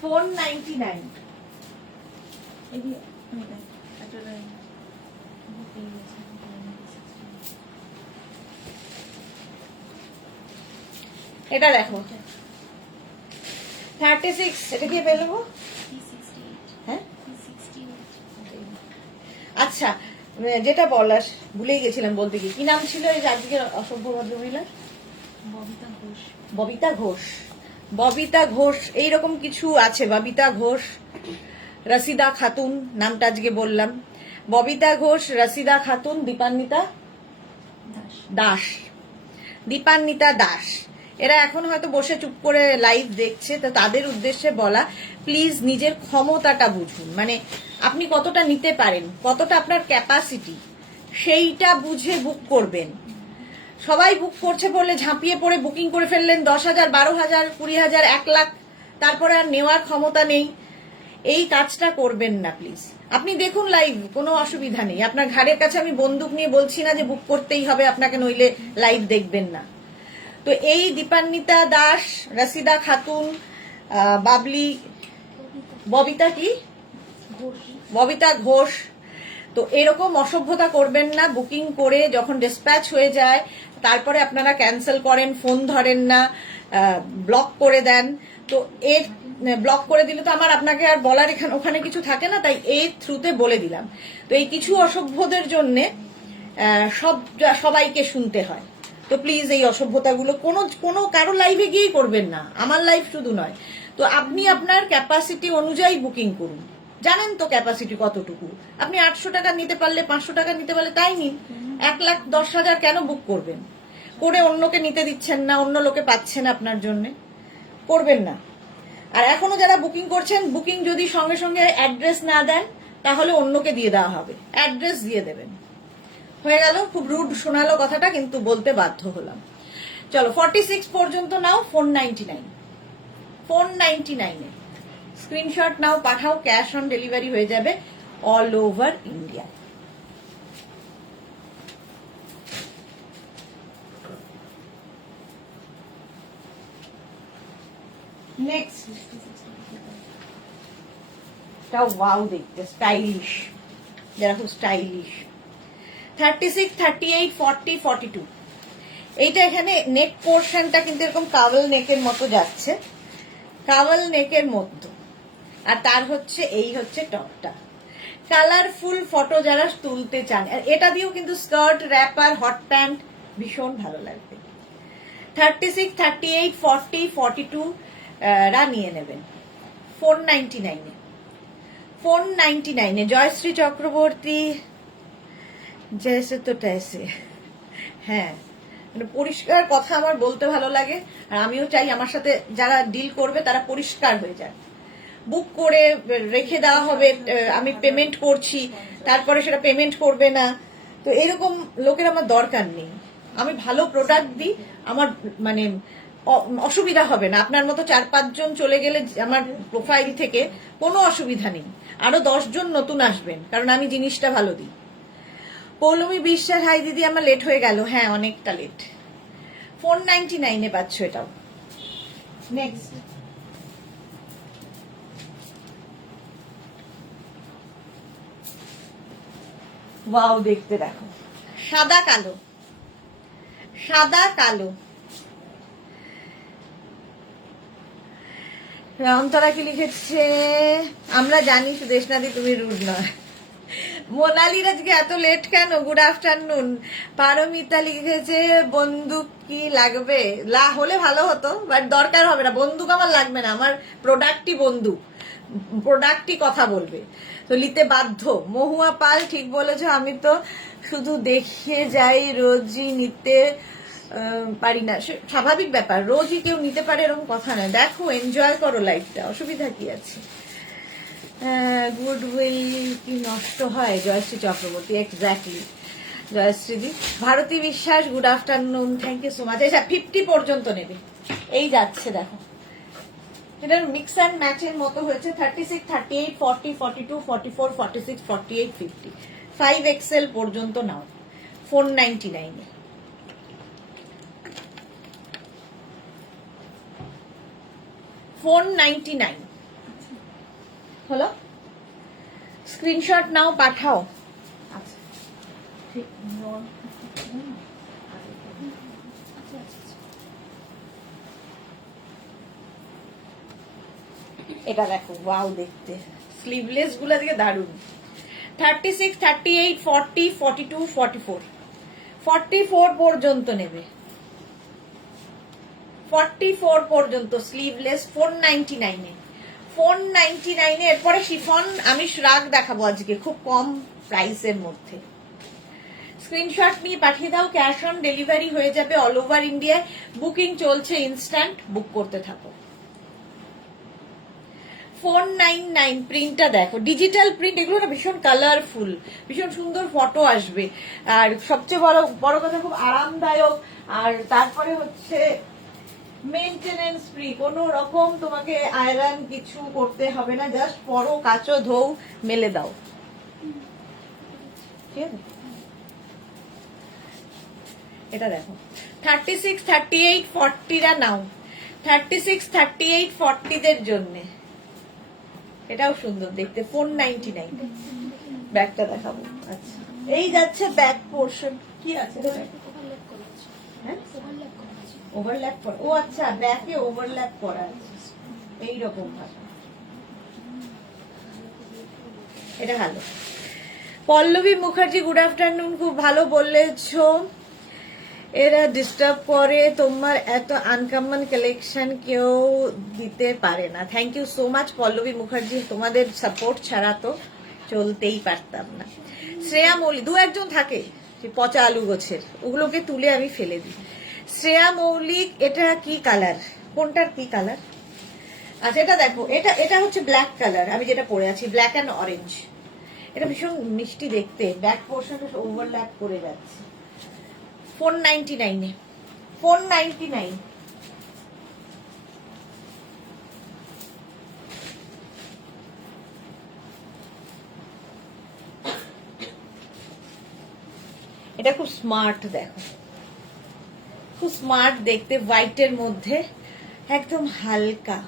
499। এই যে, আমি দেখ, সেটাই। আমি পেয়ে গেছি, আমি পেয়ে গেছি। এটা দেখো 36, এটা কি পেয়ে নেবো? 368, হ্যাঁ 368 আচ্ছা, যেটা বলার ভুলেই গেছিলাম বলতে গিয়ে, কি নাম ছিল এই যে আজকের অসভ্য ভদ্রমহিলা? ববিতা ঘোষ। ববিতা ঘোষ। ববিতা ঘোষ এইরকম কিছু আছে, ববিতা ঘোষ, রসিদা খাতুন নামটা আজকে বললাম। ববিতা ঘোষ, রসিদা খাতুন, দীপান্বিতা দাস। দাস, দীপান্বিতা দাস, এরা এখন হয়তো বসে চুপ করে লাইভ দেখছে, তো তাদের উদ্দেশ্যে বলা, প্লিজ নিজের ক্ষমতাটা বুঝুন, মানে আপনি কতটা নিতে পারেন, কতটা আপনার ক্যাপাসিটি, সেইটা বুঝে বুক করবেন। সবাই বুক করছে বলে ঝাঁপিয়ে পড়ে বুকিং করে ফেললেন 10,000, 12,000, 20,000, 1 লাখ, তারপরে আর নেওয়ার ক্ষমতা নেই। এই কাজটা করবেন না প্লিজ। আপনি দেখুন লাইভ, কোনো অসুবিধা নেই। আপনার ঘাড়ের কাছে আমি বন্দুক নিয়ে বলছি না যে বুক করতেই হবে আপনাকে, নইলে লাইভ দেখবেন না। তো এই দীপান্বিতা দাস, রসিদা খাতুন, বাবলি, ববিতা কি, ঘোষ। ববিতা ঘোষ, তো এরকম অসভ্যতা করবেন না। বুকিং করে যখন ডিসপ্যাচ হয়ে যায় তারপরে আপনারা ক্যান্সেল করেন, ফোন ধরেন না, ব্লক করে দেন। তো এর ব্লক করে দিলে তো আমার আপনাকে আর বলার এখানে ওখানে কিছু থাকে না, তাই এই থ্রুতে বলে দিলাম। তো এই কিছু অসভ্যদের জন্যে সবাইকে শুনতে হয়। তো প্লিজ এই অসভ্যতাগুলো কোনো কারো লাইভে গিয়েই করবেন না, আমার লাইভ শুধু নয়। তো আপনি আপনার ক্যাপাসিটি অনুযায়ী বুকিং করুন, জানেন তো ক্যাপাসিটি কতটুকু। আপনি 800 টাকা নিতে পারলে, 500 টাকা নিতে পারলে তাই নিন। 1,10,000 কেন বুক করবেন? করে অন্যকে নিতে দিচ্ছেন না, অন্য লোকে পাচ্ছেন আপনার জন্য, করবেন না। আর এখনো যারা বুকিং করছেন, বুকিং যদি সঙ্গে সঙ্গে অ্যাড্রেস না দেন তাহলে অন্যকে দিয়ে দেওয়া হবে, অ্যাড্রেস দিয়ে দেবেন। হয়ে গেল, খুব রুড শোনালো কথাটা, কিন্তু বলতে বাধ্য হলাম। চলো 46 পর্যন্ত নাও, 499, 499 স্ক্রিনশট নাও, পাঠাও, ক্যাশ অন ডেলিভারি হয়ে যাবে all over India. Next, wow দেখতে স্টাইলিশ, যারা খুব স্টাইলিশ। 36, 38, 40, 42, এইটা এখানে নেক পোর্শনটা কিন্তু এরকম কাওয়াল নেকের মতো যাচ্ছে, কাওয়াল নেকের মতো। আর তার হচ্ছে এই হচ্ছে টপটা। কালারফুল ফটো যারা তুলতে চান, আর এটা দিয়েও কিন্তু স্কার্ট, র্যাপার, হট প্যান্ট ভীষণ ভালো লাগবে। 36, 38, 40, 42 রা নিয়ে নেবেন 499-এ। 499-এ জয়শ্রী চক্রবর্তী, জैसे তো তैसे। হ্যাঁ, মানে পরিষ্কার কথা আমার বলতে ভালো লাগে, আর আমিও চাই আমার সাথে যারা ডিল করবে তারা পরিষ্কার হয়ে যায়। বুক করে রেখে দেওয়া হবে, আমি পেমেন্ট করছি, তারপরে সেটা পেমেন্ট করবে না, তো এরকম লোকের আমার দরকার নেই। আমি ভালো প্রোডাক্ট দিই, আমার মানে অসুবিধা হবে না। আপনার মতো 4-5 জন চলে গেলে আমার প্রোফাইল থেকে কোনো অসুবিধা নেই, আরো 10 জন নতুন আসবেন, কারণ আমি জিনিসটা ভালো দিই। পৌলমী বিশ্বাস, হাই দিদি, আমার লেট হয়ে গেল। হ্যাঁ, অনেকটা লেট। 499-এ পাচ্ছ এটাও। নেক্সট, ওয়াও দেখতে দেখো, সাদা কালো, সাদা কালো। অন্তরা কি লিখেছে, আমরা জানি সুদেশনাদি তুমি রুড নয়। মোনালির আজকে এত লেট কেন? Good afternoon. পারমিতা লিখেছে বন্দুক কি লাগবে? হলে ভালো হতো, বাট দরকার হবে না, বন্দুক আমার লাগবে না, আমার প্রোডাক্টই বন্দুক, প্রোডাক্টই কথা বলবে, তো নিতে বাধ্য। মহুয়া পাল ঠিক বলেছো, আমি তো শুধু দেখে যাই, রোজই নিতে পারি না। স্বাভাবিক ব্যাপার, রোজই কেউ নিতে পারে এরকম কথা নয়। দেখো, এনজয় করো লাইফটা, অসুবিধা কি আছে? গুডউইল কি নষ্ট হয়? জয়শ্রী চক্রবর্তী, এক্স্যাক্টলি জয়শ্রীদি। Bharati Biswas, good afternoon, thank you so much. আচ্ছা, 50 পর্যন্ত নেবে, এই যাচ্ছে দেখো, এটার মিক্স অ্যান্ড ম্যাচের মতো হয়েছে। 36, 38, 40, 42, 44, 46, 48, 50, 5XL পর্যন্ত নাও 499-এ। $499 হলো। স্ক্রিনশট নাও, পাঠাও। আচ্ছা ঠিক, আচ্ছা আচ্ছা এটা দেখো, ওয়াও দেখতে, স্লিভলেস গুলা দিকে দারুন। 36, 38, 40, 42, 44, 44 পর্যন্ত নেবে, 44 পর্যন্ত স্লিভলেস 499 এ, 499 এ। এরপরে শিফন আমি শ্রাগ দেখাবো আজকে খুব কম প্রাইসের মধ্যে। স্ক্রিনশট নিয়ে পাঠিয়ে দাও, ক্যাশ অন ডেলিভারি হয়ে যাবে অল ওভার ইন্ডিয়ায়। বুকিং চলছে, ইনস্ট্যান্ট বুক করতে থাকো। 499 প্রিন্টটা দেখো, ডিজিটাল প্রিন্ট, এগুলো না ভীষণ কালারফুল, ভীষণ সুন্দর ফটো আসবে। আর সবচেয়ে বড় বড় কথা, খুব আরামদায়ক। আর তারপরে হচ্ছে মেইনটেনেন্স ফ্রি, কোনো রকম তোমাকে আয়রন কিছু করতে হবে না, জাস্ট পরো, কাচো, ধোও, মেলে দাও। ঠিক আছে, এটা দেখো 36, 38, 40রা নাও, 36, 38, 40 দের জন্য এটাও সুন্দর দেখতে, 499। ব্যাগটা দেখাবো। আচ্ছা, এই যাচ্ছে ব্যাক পোর্শন, কি আছে ওভারল্যাপ করা আছে। হ্যাঁ, ওভারল্যাপ করা আছে। ওভারল্যাপ করা, ও আচ্ছা, ব্যাকে ওভারল্যাপ করা আছে এইরকম ভাবে, এটা ভালো। পল্লবী মুখার্জি, গুড আফটারনুন, খুব ভালো বলেছো। এরা ডিস্টার্ব করে, তোমার এত আনকমন কালেকশন কেউ দিতে পারে না। Thank you so much Pallabi Mukherjee, তোমাদের সাপোর্ট ছাড়া তো চলতেই পারতাম না। শ্রেয়া মৌলিক, দু একজন থাকে যে পচা আলু গোছের, ওগুলোকে তুলে আমি ফেলে দিই। শ্রেয়া মৌলিক, এটা কি কালার, কোনটার কি কালার? আচ্ছা, এটা দেখো, এটা এটা হচ্ছে ব্ল্যাক কালার, আমি যেটা পরে আছি, ব্ল্যাক অ্যান্ড অরেঞ্জ। এটা ভীষণ মিষ্টি দেখতে, ব্যাক পোর্শনটা ওভারল্যাপ করে যাচ্ছে। 499 এ, 499। এটা খুব স্মার্ট, দেখো খুব স্মার্ট দেখতে, হোয়াইটের মধ্যে একদম হালকা।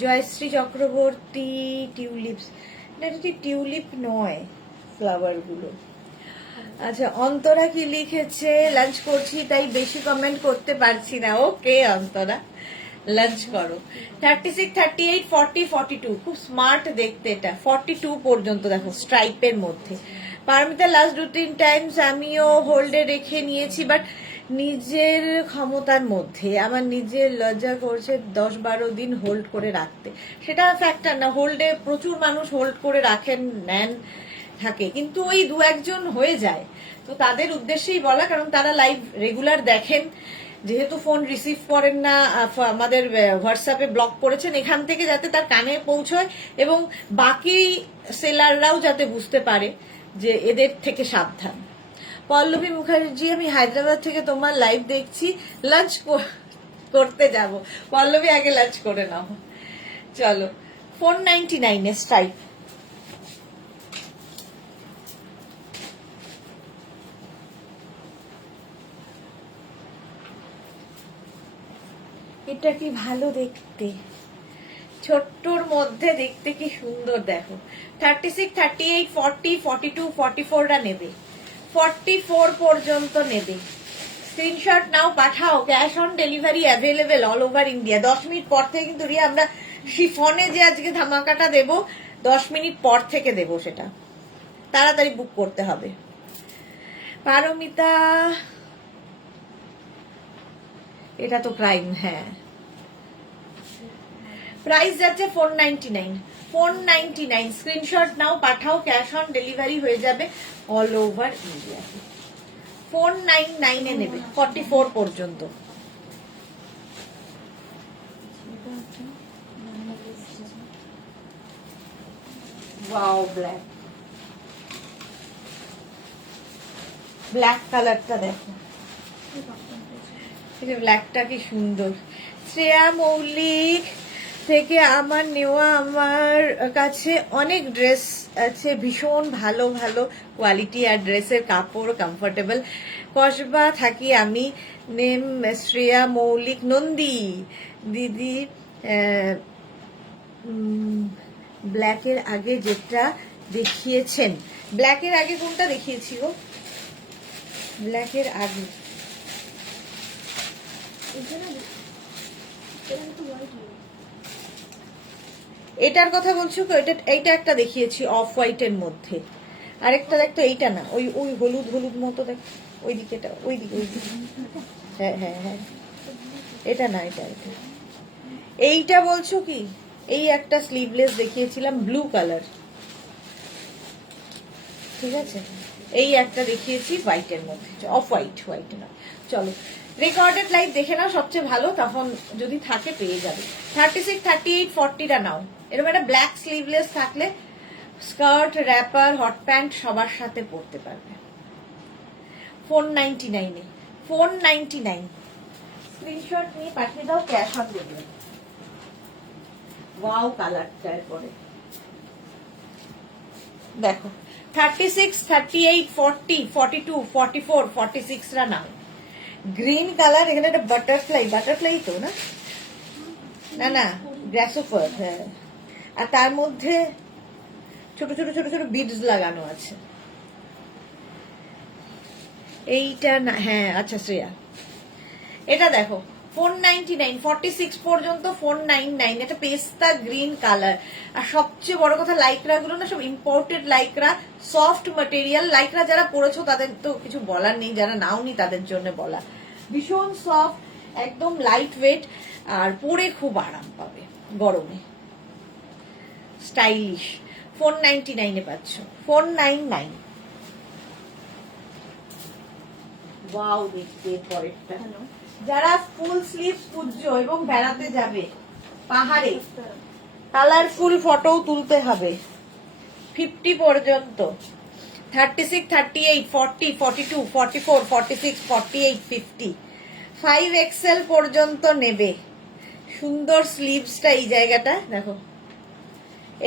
জয়শ্রী চক্রবর্তী, টিউলিপস, না এটা ঠিক টিউলিপ নয়, ফ্লাওয়ার গুলো। আচ্ছা, অন্তরা কি লিখেছে, লাঞ্চ করছি তাই বেশি কমেন্ট করতে পারছি না। ওকে অন্তরা, লাঞ্চ করো। 36, 38, 40, 42, খুব স্মার্ট দেখতে এটা, 42 পর্যন্ত দেখো, স্ট্রাইপের মধ্যে। পারমিতা, লাস্ট 2-3 টাইমস আমিও হোল্ডে রেখে নিয়েছি, বাট নিজের ক্ষমতার মধ্যে, আমার নিজের লজ্জা করছে 10-12 দিন হোল্ড করে রাখতে। সেটা ফ্যাক্টর না, হোল্ডে প্রচুর মানুষ হোল্ড করে রাখেন, নেন, থাকে, কিন্তু ওই দু একজন হয়ে যায়, তো তাদের উদ্দেশ্যেই বলা, কারণ তারা লাইভ রেগুলার দেখেন, যেহেতু ফোন রিসিভ করেন না, আমাদের হোয়াটসঅ্যাপে ব্লক করেছেন, এখান থেকে যাতে তার কানে পৌঁছয় এবং বাকি সেলাররাও যাতে বুঝতে পারে যে এদের থেকে সাবধান। পল্লবী মুখার্জি, আমি হায়দ্রাবাদ থেকে তোমার লাইভ দেখছি, লাঞ্চ করতে যাব। পল্লবী, আগে লাঞ্চ করে নাও, চলো। 499 এ স্ট্রাইপ, এটা কি ভালো দেখতে, ছোট্টর মধ্যে দেখতে কি সুন্দর দেখো। 36, 38, 40, 42, 44টা নেবে, 44 পর্যন্ত নেবে। স্ক্রিনশট নাও, পাঠাও, cash on delivery available all over India. 10 minute পর থেকে কিন্তু রিয়া আমরা শিফনে যে আজকে ধামাকাটা দেব, 10 মিনিট পর থেকে দেব, সেটা তাড়াতাড়ি বুক করতে হবে। পারমিতা, এটা তো ক্রাইম, হ্যাঁ। প্রাইস যাচ্ছে 499, 499। স্ক্রিনশট নাও, পাঠাও, ক্যাশ অন ডেলিভারি হয়ে যাবে অল ওভার ইন্ডিয়া। 499 এ নেবে, 44 পর্যন্ত। ওয়াও, ব্ল্যাক, ব্ল্যাক কালারটা দেখো, ব্ল্যাকটা কি সুন্দর। শ্রেয়া মৌলিক থেকে আমার নেওয়া, আমার কাছে অনেক ড্রেস আছে, ভীষণ ভালো ভালো কোয়ালিটি আর ড্রেসের কাপড় কমফোর্টেবল। কসবা থাকি আমি, নেম শ্রেয়া মৌলিক। নন্দী দিদি, ব্ল্যাকের আগে যেটা দেখিয়েছেন, ব্ল্যাকের আগে কোনটা দেখিয়েছি গো? ব্ল্যাকের আগে এটা না, এটা একটু হোয়াইট হয়ে এটার কথা বলছো তো? এইটা একটা দেখিয়েছি অফ হোয়াইটের মধ্যে। আরেকটা দেখতো, এইটা না, ওই ওই হলুদ হলুদ মতো দেখ, ওইদিকে, ওইদিকে। হ্যাঁ হ্যাঁ হ্যাঁ, এটা না, এটা এটা। এইটা বলছো কি? এই একটা স্লিভলেস দেখিয়েছিলাম ব্লু কালার, ঠিক আছে। এই একটা দেখিয়েছি হোয়াইটের মধ্যে, অফ হোয়াইট, হোয়াইট না। চলো রেকর্ডেড লাইভ দেখে নাও, সবচেয়ে ভালো, তখন যদি থাকে পেয়ে যাবে। 36, 38, 40টা নাও। এরকম একটা ব্ল্যাক স্লিভলেস থাকলে স্কার্ট, র্যাপার, হট প্যান্ট সবার সাথে পরতে পারবে। 499 499 স্ক্রিনশট নিয়ে পাঠিয়ে দাও, ক্যাশ অন ডেলিভারি। ওয়াও কালারটা, এরপরে দেখো 36, 38, 40, 42, 44, 46 রা নাও। গ্রিন কালার, এখানে একটা বাটারফ্লাই তো না, না না গ্রাসোফার, হ্যাঁ। আর তার মধ্যে ছোট ছোট ছোট ছোট বিডস লাগানো আছে। এইটা না, হ্যাঁ আচ্ছা শ্রেয়া, এটা দেখো 499, 46 পর্যন্ত 499। এটা পেস্তা গ্রিন কালার। আর সবচেয়ে বড় কথা, লাইক্রা গুলো না সব imported Lycra, soft material. Lycra যারা পরেছো তাদের তো কিছু বলার নেই, যারা নাওনি তাদের জন্য বলা। ভীষণ সফট, একদম লাইট ওয়েট, আর পরে খুব আরাম পাবে গরমে, স্টাইলিশ। 499 পাচ্ছ, 499। ওয়াও, দেখতে পরেরটা। হ্যালো, যারা ফুল স্লিভ খুঁজছো এবং বেড়াতে যাবে পাহাড়ে, একটা কালারফুল ফটো তুলতে হবে, 50 পর্যন্ত। 36, 38, 40, 42, 44, 46, 48, 50, 5XL পর্যন্ত নেবে। সুন্দর স্লিভসটা, এই জায়গাটা দেখো,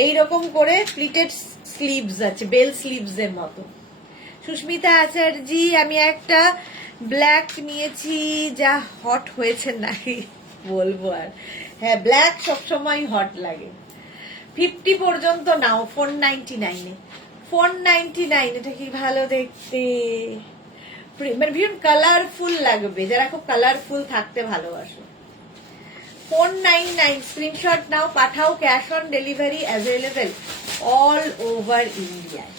এইরকম করে প্লিটেড স্লিভস আছে, বেল স্লিভস এর মতো। সুস্মিতা আচার্যি, আমি একটা ব্ল্যাক নিয়েছি, যা হট হয়েছে নাকি বলবো আর। হ্যাঁ, ব্ল্যাক সবসময় হট লাগে। 50 পর্যন্ত নাও 499 এ। 499, এটা কি ভালো দেখতে, মানে ভীষণ কালারফুল লাগবে, যারা খুব কালারফুল থাকতে ভালোবাসো। 499 স্ক্রিনশট নাও, পাঠাও, cash on delivery available all over ইন্ডিয়ায়।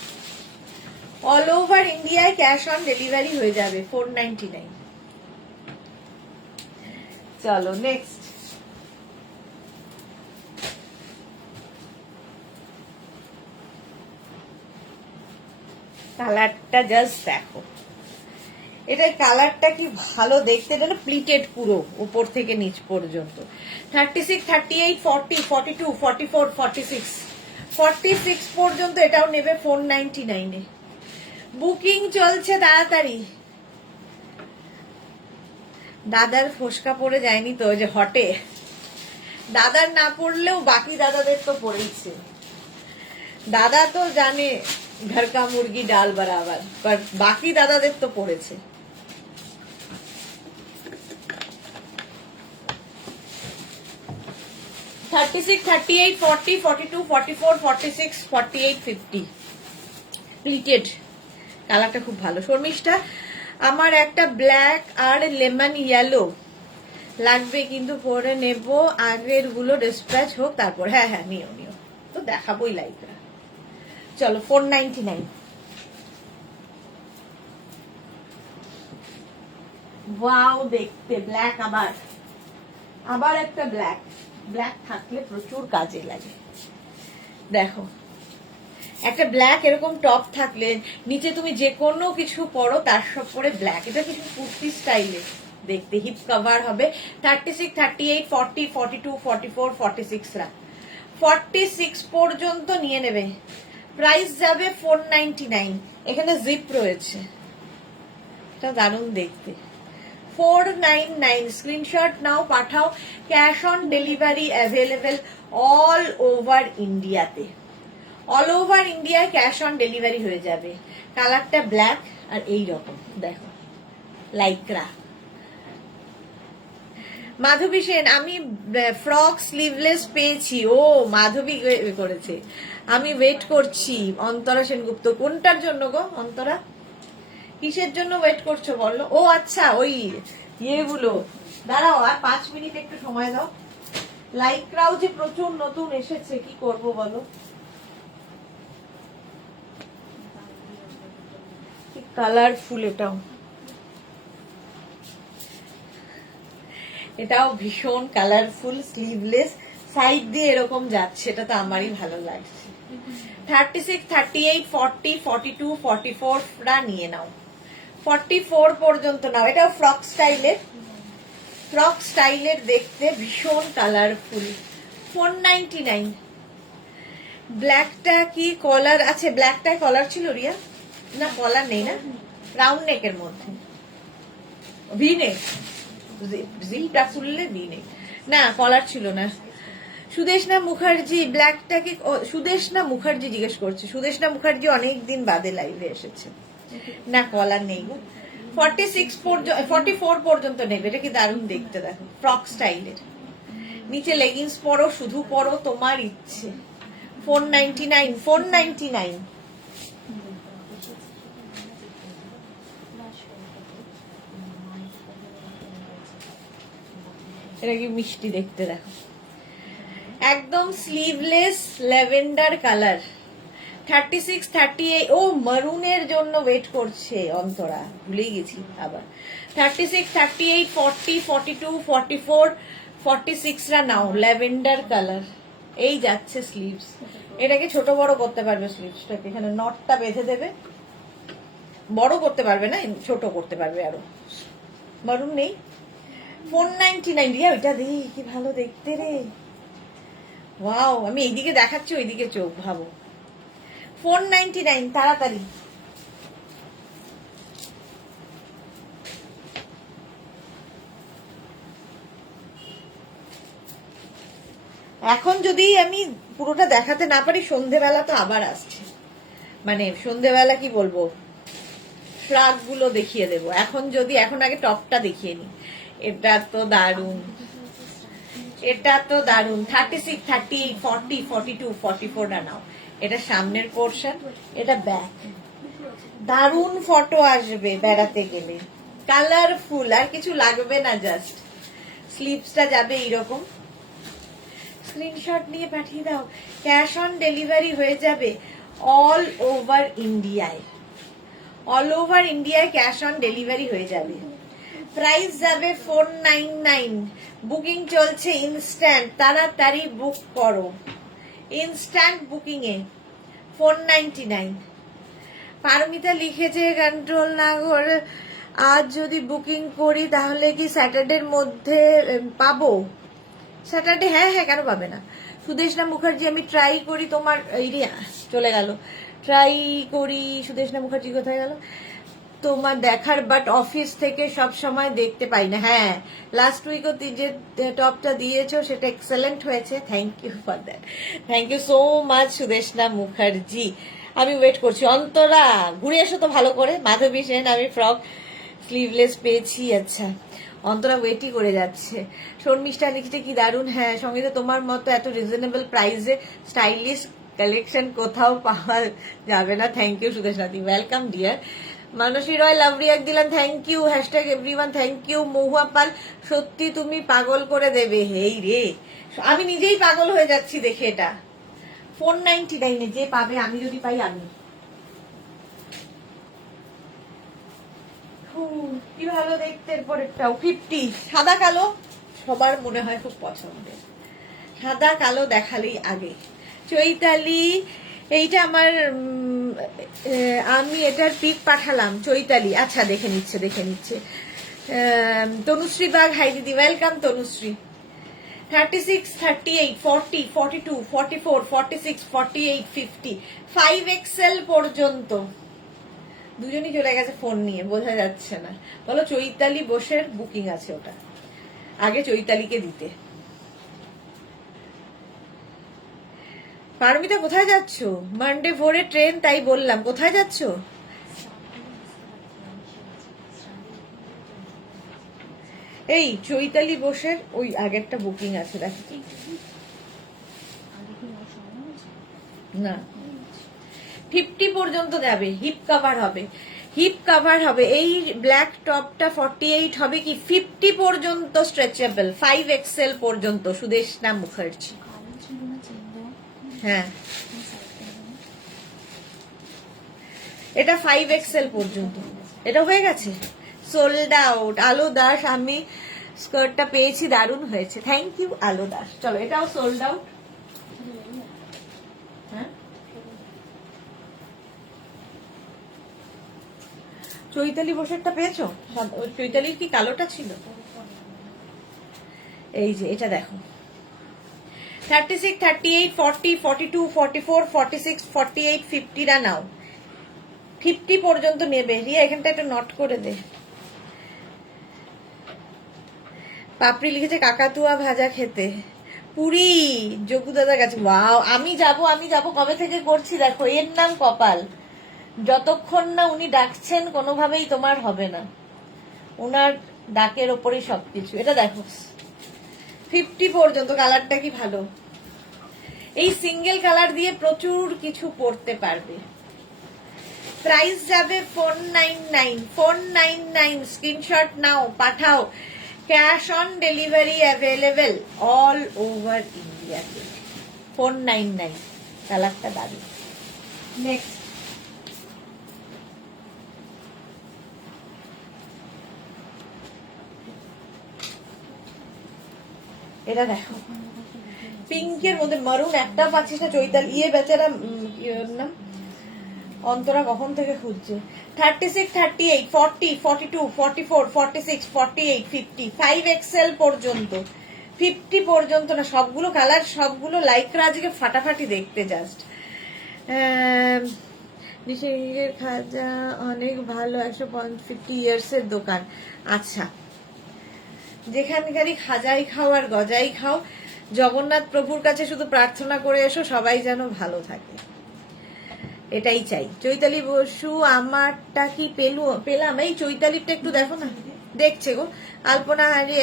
অল ওভার ইন্ডিয়ায় ক্যাশ অন ডেলিভারি হয়ে যাবে। 499। চলো নেক্সট। কালারটা জাস্ট দেখো, এটা কালারটা কি ভালো দেখতে, এটা না প্লিটেড পুরো উপর থেকে নিচ পর্যন্ত। 36, 38, 40, 42, 44, 46, 46 পর্যন্ত এটাও নেবে 499 এ। বুকিং চলছে, তাড়াতাড়ি। দাদার ফোসকা পড়ে যায়নি তো, যে হটে, দাদার না পড়লেও বাকি দাদাদের তো পড়েইছে। দাদা তো জানে ঘর কা মুরগি ডাল বরাবর, पर বাকি দাদাদের তো পড়েছে। $36, $38, $40, $42, $44, $46, $48, $50 প্লিটেড। কালারটা খুব ভালো। শর্মিষ্ঠা, আমার একটা ব্ল্যাক আর লেমন ইয়েলো লাগবে, কিন্তু পরে নেব, আগের গুলো ডিসপ্যাচ হোক তারপর। হ্যাঁ হ্যাঁ, নিও নিও, তো দেখাবোই লাইকরা। চলো 499। ওয়াও দেখতে, ব্ল্যাক, আবার একটা ব্ল্যাক। ব্ল্যাক থাকলে প্রচুর কাজে লাগে। দেখো, একটা ব্ল্যাক এরকম টপ থাকলে নিচে তুমি যে কোনো কিছু পরো তার সব পরে ব্ল্যাক, এটা কিছু কুর্তি স্টাইলে দেখতে, হিপ কভার হবে। 36, 38, 40, 42, 44, 46 রা 46 পর্যন্ত নিয়ে নেবে। প্রাইস যাবে 499। এখানে জিপ রয়েছে, এটা দারুণ দেখতে। 499 স্ক্রিনশট নাও, পাঠাও, cash on delivery available all over ইন্ডিয়াতে। অল ওভার ইন্ডিয়ায় ক্যাশ অন ডেলিভারি হয়ে যাবে। কালারটা ব্ল্যাক, আর এই রকম দেখো লাইক্রা। মাধবী সেন, আমি ফ্রক স্লিভলেস পেয়েছি। ও মাধবী করেছে, আমি ওয়েট করছি। অন্তরা সেনগুপ্ত, কোনটার জন্য গো অন্তরা? কিসের জন্য ওয়েট করছো বলো? ও আচ্ছা, ওই ইয়েগুলো। দাঁড়াও আর 5 মিনিট একটু সময় দাও। লাইকরাও যে প্রচুর নতুন এসেছে, কি করব বলো। কালারফুল এটাও ভীষণ কালারফুল, স্লিভলেস, সাইড দিয়ে এরকম যাচ্ছে, এটা তো আমারই ভালো লাগছে। 36, 38, 40, 42, 44 রা নিয়ে নাও, 44 পর্যন্ত নাও। এটা ফ্রক স্টাইলের দেখতে ভীষণ কালারফুল। 499। ব্ল্যাকটা কি কলার আছে? ব্ল্যাকটায় কলার ছিল রিয়া? না কলার নেই না, রাউন্ড নেকের মধ্যে ভি নেক, জিপটা খুললে ভি নেক, না কলার ছিল না। সুদেশনা মুখার্জি, ব্ল্যাকটা কি? সুদেশনা মুখার্জি জিজ্ঞেস করছে। সুদেশনা মুখার্জি অনেকদিন বাদে লাইভে এসেছে। না কলার নেই গো। 44 পর্যন্ত নেবে। এটা কি দারুণ দেখতে, দেখো ফ্রক স্টাইলের, নিচে লেগিংস পরো, শুধু পরো, তোমার ইচ্ছে। 499, 499। এটা কি মিষ্টি দেখতে, দেখো একদম স্লিভলেস ল্যাভেন্ডার কালার। 36, 38। ও মারুনের জন্য ওয়েট করছে অন্তরা, ভুলেই গেছি আবার। 36, 38, 40, 42, 44, 46 রা নাও, ল্যাভেন্ডার কালার। এই যাচ্ছে স্লিভস। এটাকে ছোট বড় করতে পারবে, স্লিভসটাকে এখানে নটটা বেঁধে দেবে, বড় করতে পারবে না, ছোট করতে পারবে আরো। মারুন নেই। 499 রিয়া, ওইটা দিই, কি ভালো দেখতে রে। ওয়াও, আমি এইদিকে দেখাচ্ছি, ওইদিকে চোখ, ভাবো। 499, তাড়াতাড়ি। এখন যদি আমি পুরোটা দেখাতে না পারি, সন্ধেবেলা তো আবার আসছে, মানে সন্ধেবেলা কি বলবো, ফ্রাক গুলো দেখিয়ে দেবো। এখন আগে টপটা দেখিয়ে নি। এটা তো দারুণ, এটা তো দারুণ। 36, 38, 40, 42, 44 টা নাও। এটা সামনের পোর্শন, এটা ব্যাক। দারুণ ফটো আসবে বেড়াতে গেলে, কালারফুল, আর কিছু লাগবে না, জাস্ট স্লিভসটা যাবে এইরকম। স্ক্রিনশট নিয়ে পাঠিয়ে দাও, ক্যাশ অন ডেলিভারি হয়ে যাবে অল ওভার ইন্ডিয়ায়। অল ওভার ইন্ডিয়ায় ক্যাশ অন ডেলিভারি হয়ে যাবে। প্রাইস যাবে 499। বুকিং চলছে ইনস্ট্যান্ট, তাড়াতাড়ি বুক করো, ইনস্ট্যান্ট বুকিং এ 499। পারমিতা লিখেছে কন্ট্রোল না করে আজ যদি বুকিং করি তাহলে কি স্যাটারডের মধ্যে পাবো? স্যাটারডে, হ্যাঁ হ্যাঁ, কেন পাবে না। সুদেশনা মুখার্জি, আমি ট্রাই করি তোমার, চলে গেল, ট্রাই করি। সুদেশনা মুখার্জি কোথায় গেল তোমার দেখার, বাট অফিস থেকে সব সময় দেখতে পাই না। হ্যাঁ, লাস্ট উইকও যে টপটা দিয়েছো সেটা এক্সেলেন্ট হয়েছে, thank you for that, thank you so much Sudeshna Mukherjee. আমি ওয়েট করছি। অন্তরা ঘুরে এসো তো ভালো করে। মাধবী সেন, আমি ফ্রক স্লিভলেস পেয়েছি। আচ্ছা, অন্তরা ওয়েটই করে যাচ্ছে। শর্মিষ্ঠা লিখতে কি দারুণ। হ্যাঁ সঙ্গীতা, তোমার মতো এত রিজনেবল প্রাইসে স্টাইলিশ কালেকশন কোথাও পাওয়া যাবে না। থ্যাংক ইউ সুদেশনাথি, welcome dear. Manasi Roy love react দিলাম, thank you. Hashtag everyone, thank you. Mahua Pal, সত্যি তুমি পাগল করে দেবে। হেই রে, আমি নিজেই পাগল হয়ে যাচ্ছি দেখে এটা। 499 যে পাবে, আমি যদি পাই আমি। কি ভালো দেখতে। এরপরেরটাও 50, সাদা কালো, সবার মনে হয় খুব পছন্দের। সাদা কালো দেখালেই আগে। চৈতালি, এইটা আমার, আমি এটার পিক পাঠালাম। চৈতালি, আচ্ছা দেখে নিচ্ছে। তনুশ্রী বাগ, হাই দিদি, ওয়েলকাম তনুশ্রী। 36, 38, 40, 42, 44, 46, 48, 50, 5XL পর্যন্ত। দুজনই চলে গেছে ফোন নিয়ে, বোঝা যাচ্ছে না। বলো চৈতালি বোসের বুকিং আছে, ওটা আগে চৈতালিকে দিতে। পারমিতা কোথায় যাচ্ছ? মানডে ভোরে ট্রেন, তাই বললাম। কোথায় যাচ্ছ? এই চৈতালি বোসের ওই আগেরটা বুকিং আছে দেখ আগে কি আমার সময় আছে? না 50 পর্যন্ত যাবে, হিপ কভার হবে, হিপ কভার হবে। এই ব্ল্যাক টপটা 48 হবে কি 50 পর্যন্ত স্ট্রেচেবল, 5XL পর্যন্ত। সুদেশনা মুখার্জি, কালো ছিল না চিন্তা? হ্যাঁ এটা 5XL পর্যন্ত, এটা হয়ে গেছে সোল্ড আউট। আলো দাস, আমি স্কার্টটা পেয়েছি, দারুণ হয়েছে, থ্যাংক ইউ আলো দাস। চলো এটাও সোল্ড আউট। হ্যাঁ চৈতালি বসেরটা পেয়েছো? চৈতালির কি কালোটা ছিল? এই যে এটা দেখো 36, 38, 40, 42, 44, 46, 48, 50 নাও, 50 পর্যন্ত নেবে। রিয়া এখানটা একটা নোট করে দে। পাপড়ি লিখেছে কাকাতুয়া ভাজা খেতে, পুরি যোগু দাদার কাছে। ওয়াও, আমি যাব কবে থেকে করছি দেখো, এর নাম কপাল। যতক্ষণ না উনি ডাকছেন কোনোভাবেই তোমার হবে না, ওনার ডাকের ওপরেই সবকিছু। এটা দেখো 50 পর্যন্ত, কালারটা কি ভালো। এই সিঙ্গেল কালার দিয়ে প্রচুর কিছু পড়তে পারবে। প্রাইস যাবে 499, 499। স্ক্রিনশট নাও, পাঠাও, cash on delivery available all over ইন্ডিয়াতে। 499, কালারটা দারুণ। নেক্সট এটা দেখো পিঙ্কের মধ্যে মারুন, একটা পাচ্ছিস না চৈতাল। ইয়ে বেচারা নাম অন্তরা কখন থেকে খুঁজছে। 36, 38, 40, 42, 44, 46, 48, 50, 5XL পর্যন্ত, 50 পর্যন্ত না। সবগুলো কালার, সবগুলো লাইকরা আজকে ফাটাফাটি দেখতে। জাস্ট নিশির খাজা অনেক ভালো, 150 ইয়ার্সের দোকান। আচ্ছা, যেখানকারই খাজাই খাও আর গজাই খাও, জগন্নাথ প্রভুর কাছে শুধু প্রার্থনা করে এসো সবাই যেন ভালো থাকে, এটাই চাই। চৈতালি বসু আমারটা কি পেলাম? এই চৈতালিটা একটু দেখো না, দেখছে গো। আলপনা হারিয়ে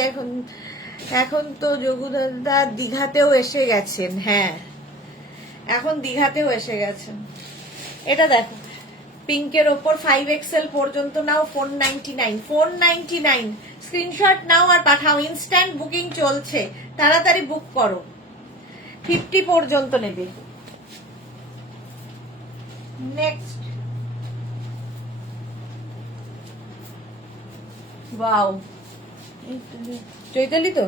এখন তো যোগুদাদা দীঘাতেও এসে গেছেন। হ্যাঁ এখন দীঘাতেও এসে গেছেন। এটা দেখো পিঙ্কের ওপর 5XL পর্যন্ত নাও, 499, 499। স্ক্রিনশট নাও আর পাঠাও, ইনস্ট্যান্ট বুকিং চলছে, তাড়াতাড়ি বুক করো। 50 পর্যন্ত নেবে। নেক্সট ওয়াও, চৈতালি তো,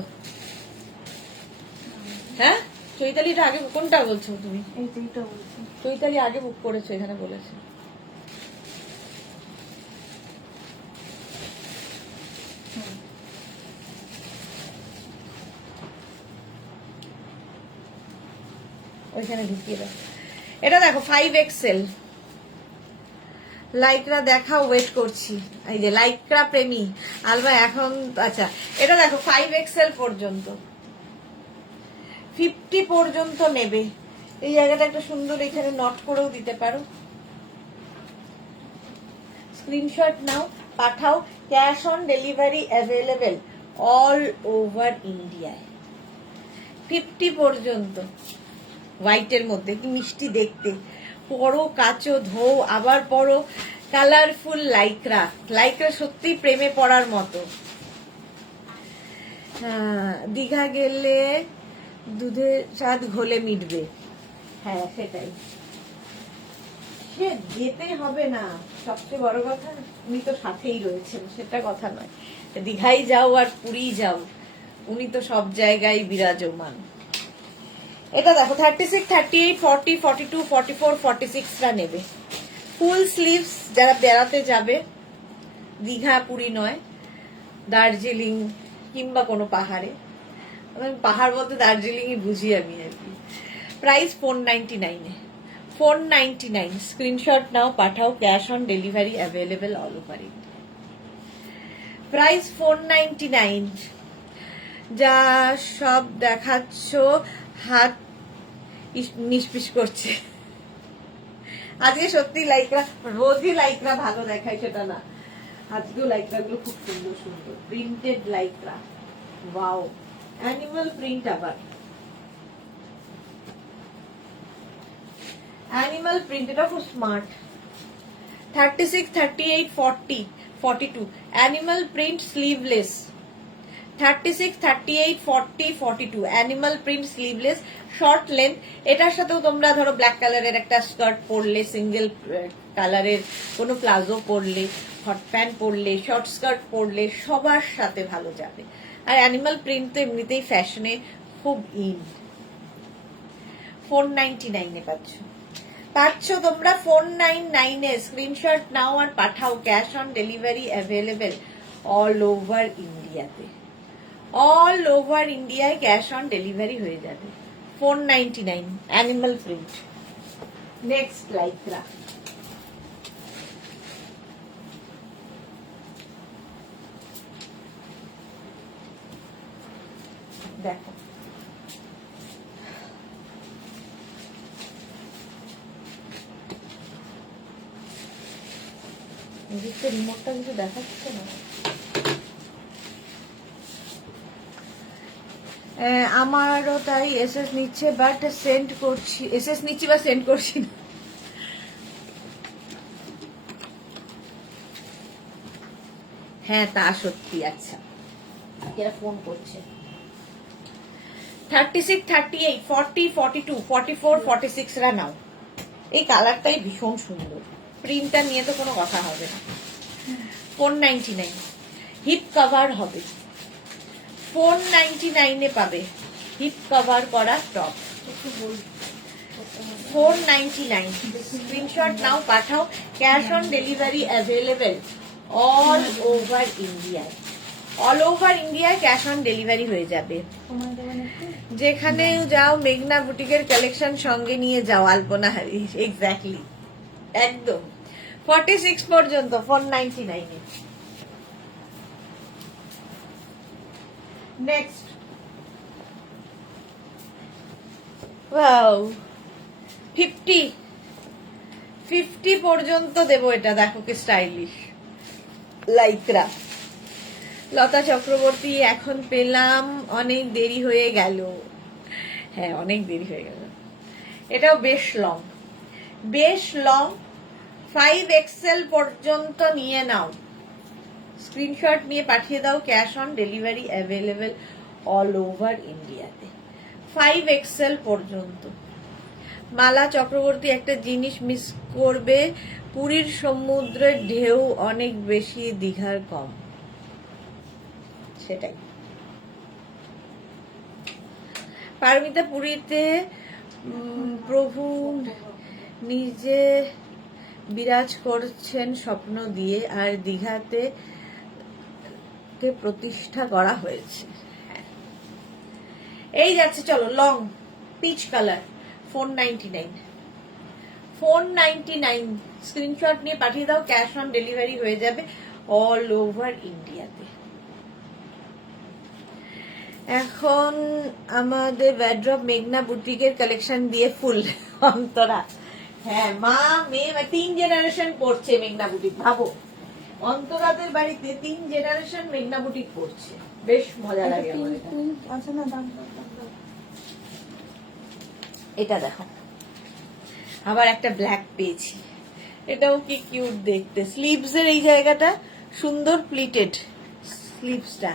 হ্যাঁ চৈতালিটা আগে কোনটা বলছো তুমি? এইটা বলছি। চৈতালি আগে বুক করেছো, এখানে বলেছে। ওইখানে ঢুকিয়ে দাও। এটা দেখো 5XL লাইকরা দেখা, ওয়েট করছি। এই যে লাইকরা প্রেমী আলবা এখন। আচ্ছা এটা দেখো 5XL পর্যন্ত, 50 পর্যন্ত নেবে। এই জায়গাটা একটা সুন্দর এখানে নোট করেও দিতে পারো। স্ক্রিনশট নাও, পাঠাও, cash on delivery available all over ইন্ডিয়ায়। 50 পর্যন্ত। হোয়াইটের মধ্যে কি মিষ্টি দেখতে, পরো কাচো ধো আবার পরো। কালারফুল লাইকরা, লাইকরা সত্যি প্রেমে পড়ার মতো। দীঘা গেলে দুধের স্বাদ ঘোলে মিটবে। হ্যাঁ সেটাই, সে যেতে হবে না, সবচেয়ে বড় কথা উনি তো সাথেই রয়েছেন, সেটা কথা নয়। দীঘাই যাও আর পুরী যাও, উনি তো সব জায়গায় বিরাজমান। এটা দেখো 36, 38, 40, 42, 44, 46রা নেবে। ফুল স্লিভস যারা বেড়াতে যাবে, দীঘা পুরী নয়, দার্জিলিং কিংবা কোনো পাহাড়ে। পাহাড় বলতে দার্জিলিংই বুঝি আমি আর কি। প্রাইস 499, 499। স্ক্রিনশট নাও, পাঠাও, cash on delivery available all over India. Price 499। যা সব দেখাচ্ছ হাত নিষ্পিস করছে। আজকে সত্যি লাইকরা, রোজই লাইকরা ভালো দেখায় সেটা না, আজকেও লাইকরা গুলো খুব সুন্দর সুন্দর প্রিন্টেড লাইকরা। ওয়াও, অ্যানিমাল প্রিন্ট, আবার অ্যানিমাল প্রিন্ট, এটা খুব smart. 36, 38, 40, 42 animal print sleeveless. 36, 38, 40, 42 animal print sleeveless, short length. এটার সাথেও তোমরা ধরো ব্ল্যাক কালারের একটা স্কার্ট পরলে, সিঙ্গেল কালারের কোনো প্লাজো পরলে, হট প্যান্ট পরলে, শর্ট স্কার্ট পরলে সবার সাথে ভালো যাবে। আর অ্যানিমাল প্রিন্ট তো এমনিতেই ফ্যাশনে খুব ইন। 499 এ পাচ্ছ তোমরা। 499 এ স্ক্রিনশট নাও আর পাঠাও। Cash on delivery available all over ইন্ডিয়াতে। অল ওভার ইন্ডিয়ায় ক্যাশ অন ডেলিভারি হয়ে যাবে। 499 অ্যানিমাল প্রিন্ট। Next Lycra. দেখো এদিকে রিমোটটা কিছু দেখাচ্ছে না। আমারও তাই এসএস নিচ্ছে, বাট সেন্ড করছি, এসএস নিচ্ছি বা সেন্ড করছি না। হ্যাঁ তা সত্যি। আচ্ছা, এরা ফোন করছে। 36, 38, 40, 42, 44, 46 রা নাও। এই কালারটাই ভীষণ সুন্দর। প্রিন্টটা নিয়ে তো কোনো কথা হবে না। 499 হিপ কভার হবে। 499 এ পাবে হিপ কভার করা টপ। 499 স্ক্রিনশট নাও পাঠাও। Cash on delivery available all over India. All over ইন্ডিয়ায় ক্যাশ অন ডেলিভারি হয়ে যাবে। যেখানে যাও মেঘনা বুটিকের কালেকশন সঙ্গে নিয়ে যাও। আলপনা হারি, এক্স্যাক্টলি, একদম। 46 পর্যন্ত 499 এ। নেক্সট, ওয়াও, 50 পর্যন্ত দেবো এটা। দেখো কি স্টাইলিশ লাইক্রা। লতা চক্রবর্তী এখন পেলাম, অনেক দেরি হয়ে গেল। হ্যাঁ অনেক দেরি হয়ে গেল। এটাও বেশ লং, বেশ লং। 5XL পর্যন্ত নিয়ে নাও। স্ক্রিনশট নিয়ে পাঠিয়ে দাও। Cash on delivery available all over ইন্ডিয়াতে। 5XL পর্যন্ত। মালা চক্রবর্তী একটা জিনিস মিস করবে, পুরীর সমুদ্রের ঢেউ অনেক বেশি, দীঘার কম। সেটাই। পারমিতা, পুরীতে প্রভু নিজে বিরাজ করছেন স্বপ্ন দিয়ে, আর দীঘাতে প্রতিষ্ঠা করা হয়েছে। এই যাচ্ছে, চলো লং পিচ কালার। 499 499 স্ক্রিনশট নিয়ে পাঠিয়ে দাও। ক্যাশ অন ডেলিভারি হয়ে যাবে অল ওভার ইন্ডিয়াতে। এখন আমাদের ওয়ার্ড্রপ মেঘনা বুটিকের কালেকশন দিয়ে ফুল। অন্তরা, হ্যাঁ মা মেয়ে 3 জেনারেশন পড়ছে মেঘনা বুটিক। ভাবো অন্তরাদের বাড়িতে 3 জেনারেশন মেঘনা বুটিক পড়ছে। বেশ মজা লাগে আমার এটা। আচ্ছা না, দাম এটা দেখো, আবার একটা ব্ল্যাক পেয়েছি। এটাও কি কিউট দেখতে। স্লিভস এর এই জায়গাটা সুন্দর প্লিটেড স্লিভসটা।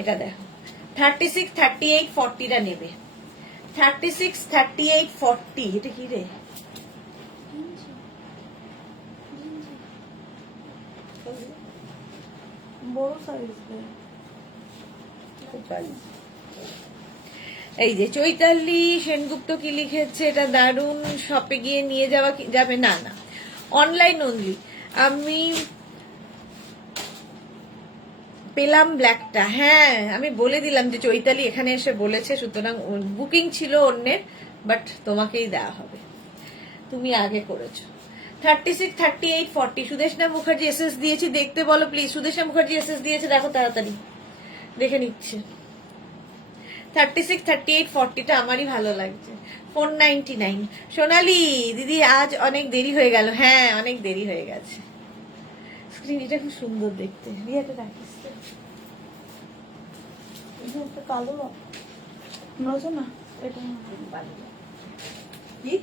এটা দেখো 36, 38, 40 টা নেবে। 36, 38, 40 এটা কি রে? বড় সাইজ। এই যে চৈতালি সেনগুপ্ত কি লিখেছে, এটা দারুণ, শপে গিয়ে নিয়ে যাওয়া যাবে? না না, অনলাইন অনলি। আমি পেলাম ব্ল্যাকটা। হ্যাঁ আমি বলে দিলাম যে চৈতালি এখানে এসে বলেছে, সুতরাং বুকিং ছিল অন্যের, বাট তোমাকেই দেওয়া হবে, তুমি আগে করেছো। 36, 38, 40 সুদেশনা মুখার্জি এসএস দিয়েছি, দেখতে বলো প্লিজ। সুদেশনা মুখার্জি এসএস দিয়েছে, দেখো তাড়াতাড়ি, দেখে নিচ্ছে। 36, 38, 40 টা আমারই ভালো লাগছে। 499 সোনালি দিদি, আজ অনেক দেরি হয়ে গেল। হ্যাঁ অনেক দেরি হয়ে গেছে। স্ক্রিন, এটা খুব সুন্দর দেখতে, রিয়াটা রাখিস তো। এই যে একটা কালো রয়েছে না, এটা কি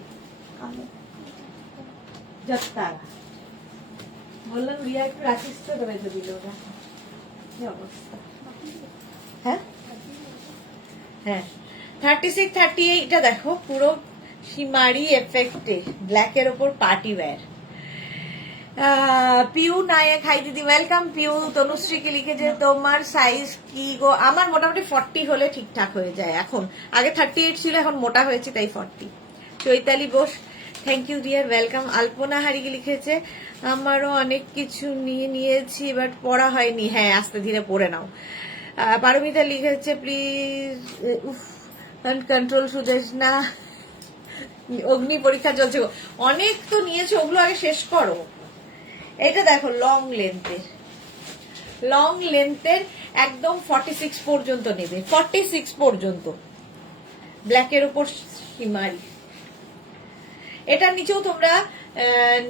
কালো। যাত্রা বললাম রিয়া একটু রাখিস তো, তবে তো দিল না। কি অবস্থা। হ্যাঁ হ্যাঁ 36-38 এটা দেখো পুরো শিমারি এফেক্টে ব্ল্যাকের ওপর পার্টি ওয়্যার। পিউ নায়ক, হাই দিদি, ওয়েলকাম পিউ। তনুশ্রীকে লিখেছে তোমার সাইজ কি গো? আমার মোটামুটি 40 হলে ঠিকঠাক হয়ে যায় এখন। আগে 38 ছিল, এখন মোটা হয়েছে তাই 40। Chaitali Bose, thank you dear, welcome. Alpana হারিকে লিখেছে আমারও অনেক কিছু নিয়েছি বাট পড়া হয়নি। হ্যাঁ আস্তে ধীরে পড়ে নাও। পারমিতা লিখেছে প্লিজ কন্ট্রোল সুদেশ না, অগ্নি পরীক্ষা চলছে গো। অনেক তো নিয়েছো, ওগুলো আগে শেষ করো। এটা দেখো লং লেন্থের একদম 46 পর্যন্ত নেবে, 46 পর্যন্ত ব্ল্যাকের উপর শিমারি। এটার নিচেও তোমরা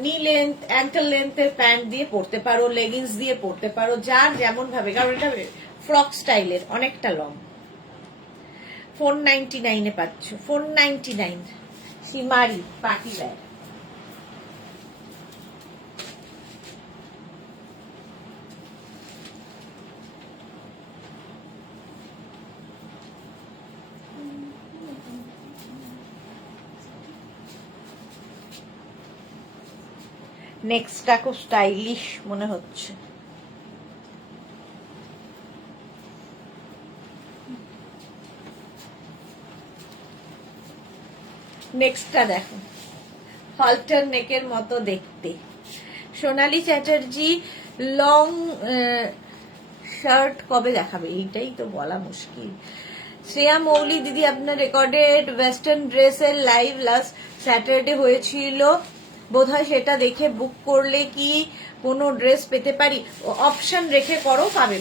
নি লেন্থ, অ্যাঙ্কেল লেন্থের প্যান্ট দিয়ে পরতে পারো, লেগিংস দিয়ে পরতে পারো, যার যেমন ভাবে, কারণ এটা ফ্রক স্টাইলের, অনেকটা লং। 499 এ পাচ্ছ, 499 শিমারি পার্টি ওয়্যার। নেক্সটটা খুব স্টাইলিশ মনে হচ্ছে। নেক্সটটা দেখো, হলটার নেকের মতো দেখতে। সোনালী চ্যাটার্জি লং শার্ট কবে দেখাবে, এইটাই তো বলা মুশকিল। শ্রেয়া মৌলি দিদি, আপনার রেকর্ডেড ওয়েস্টার্ন ড্রেসের লাইভ লাস্ট স্যাটারডে হয়েছিল বোধহয়, সেটা দেখে বুক করলে কি কোনো ড্রেস পেতে পারি? অপশন রেখে করো, পাবে।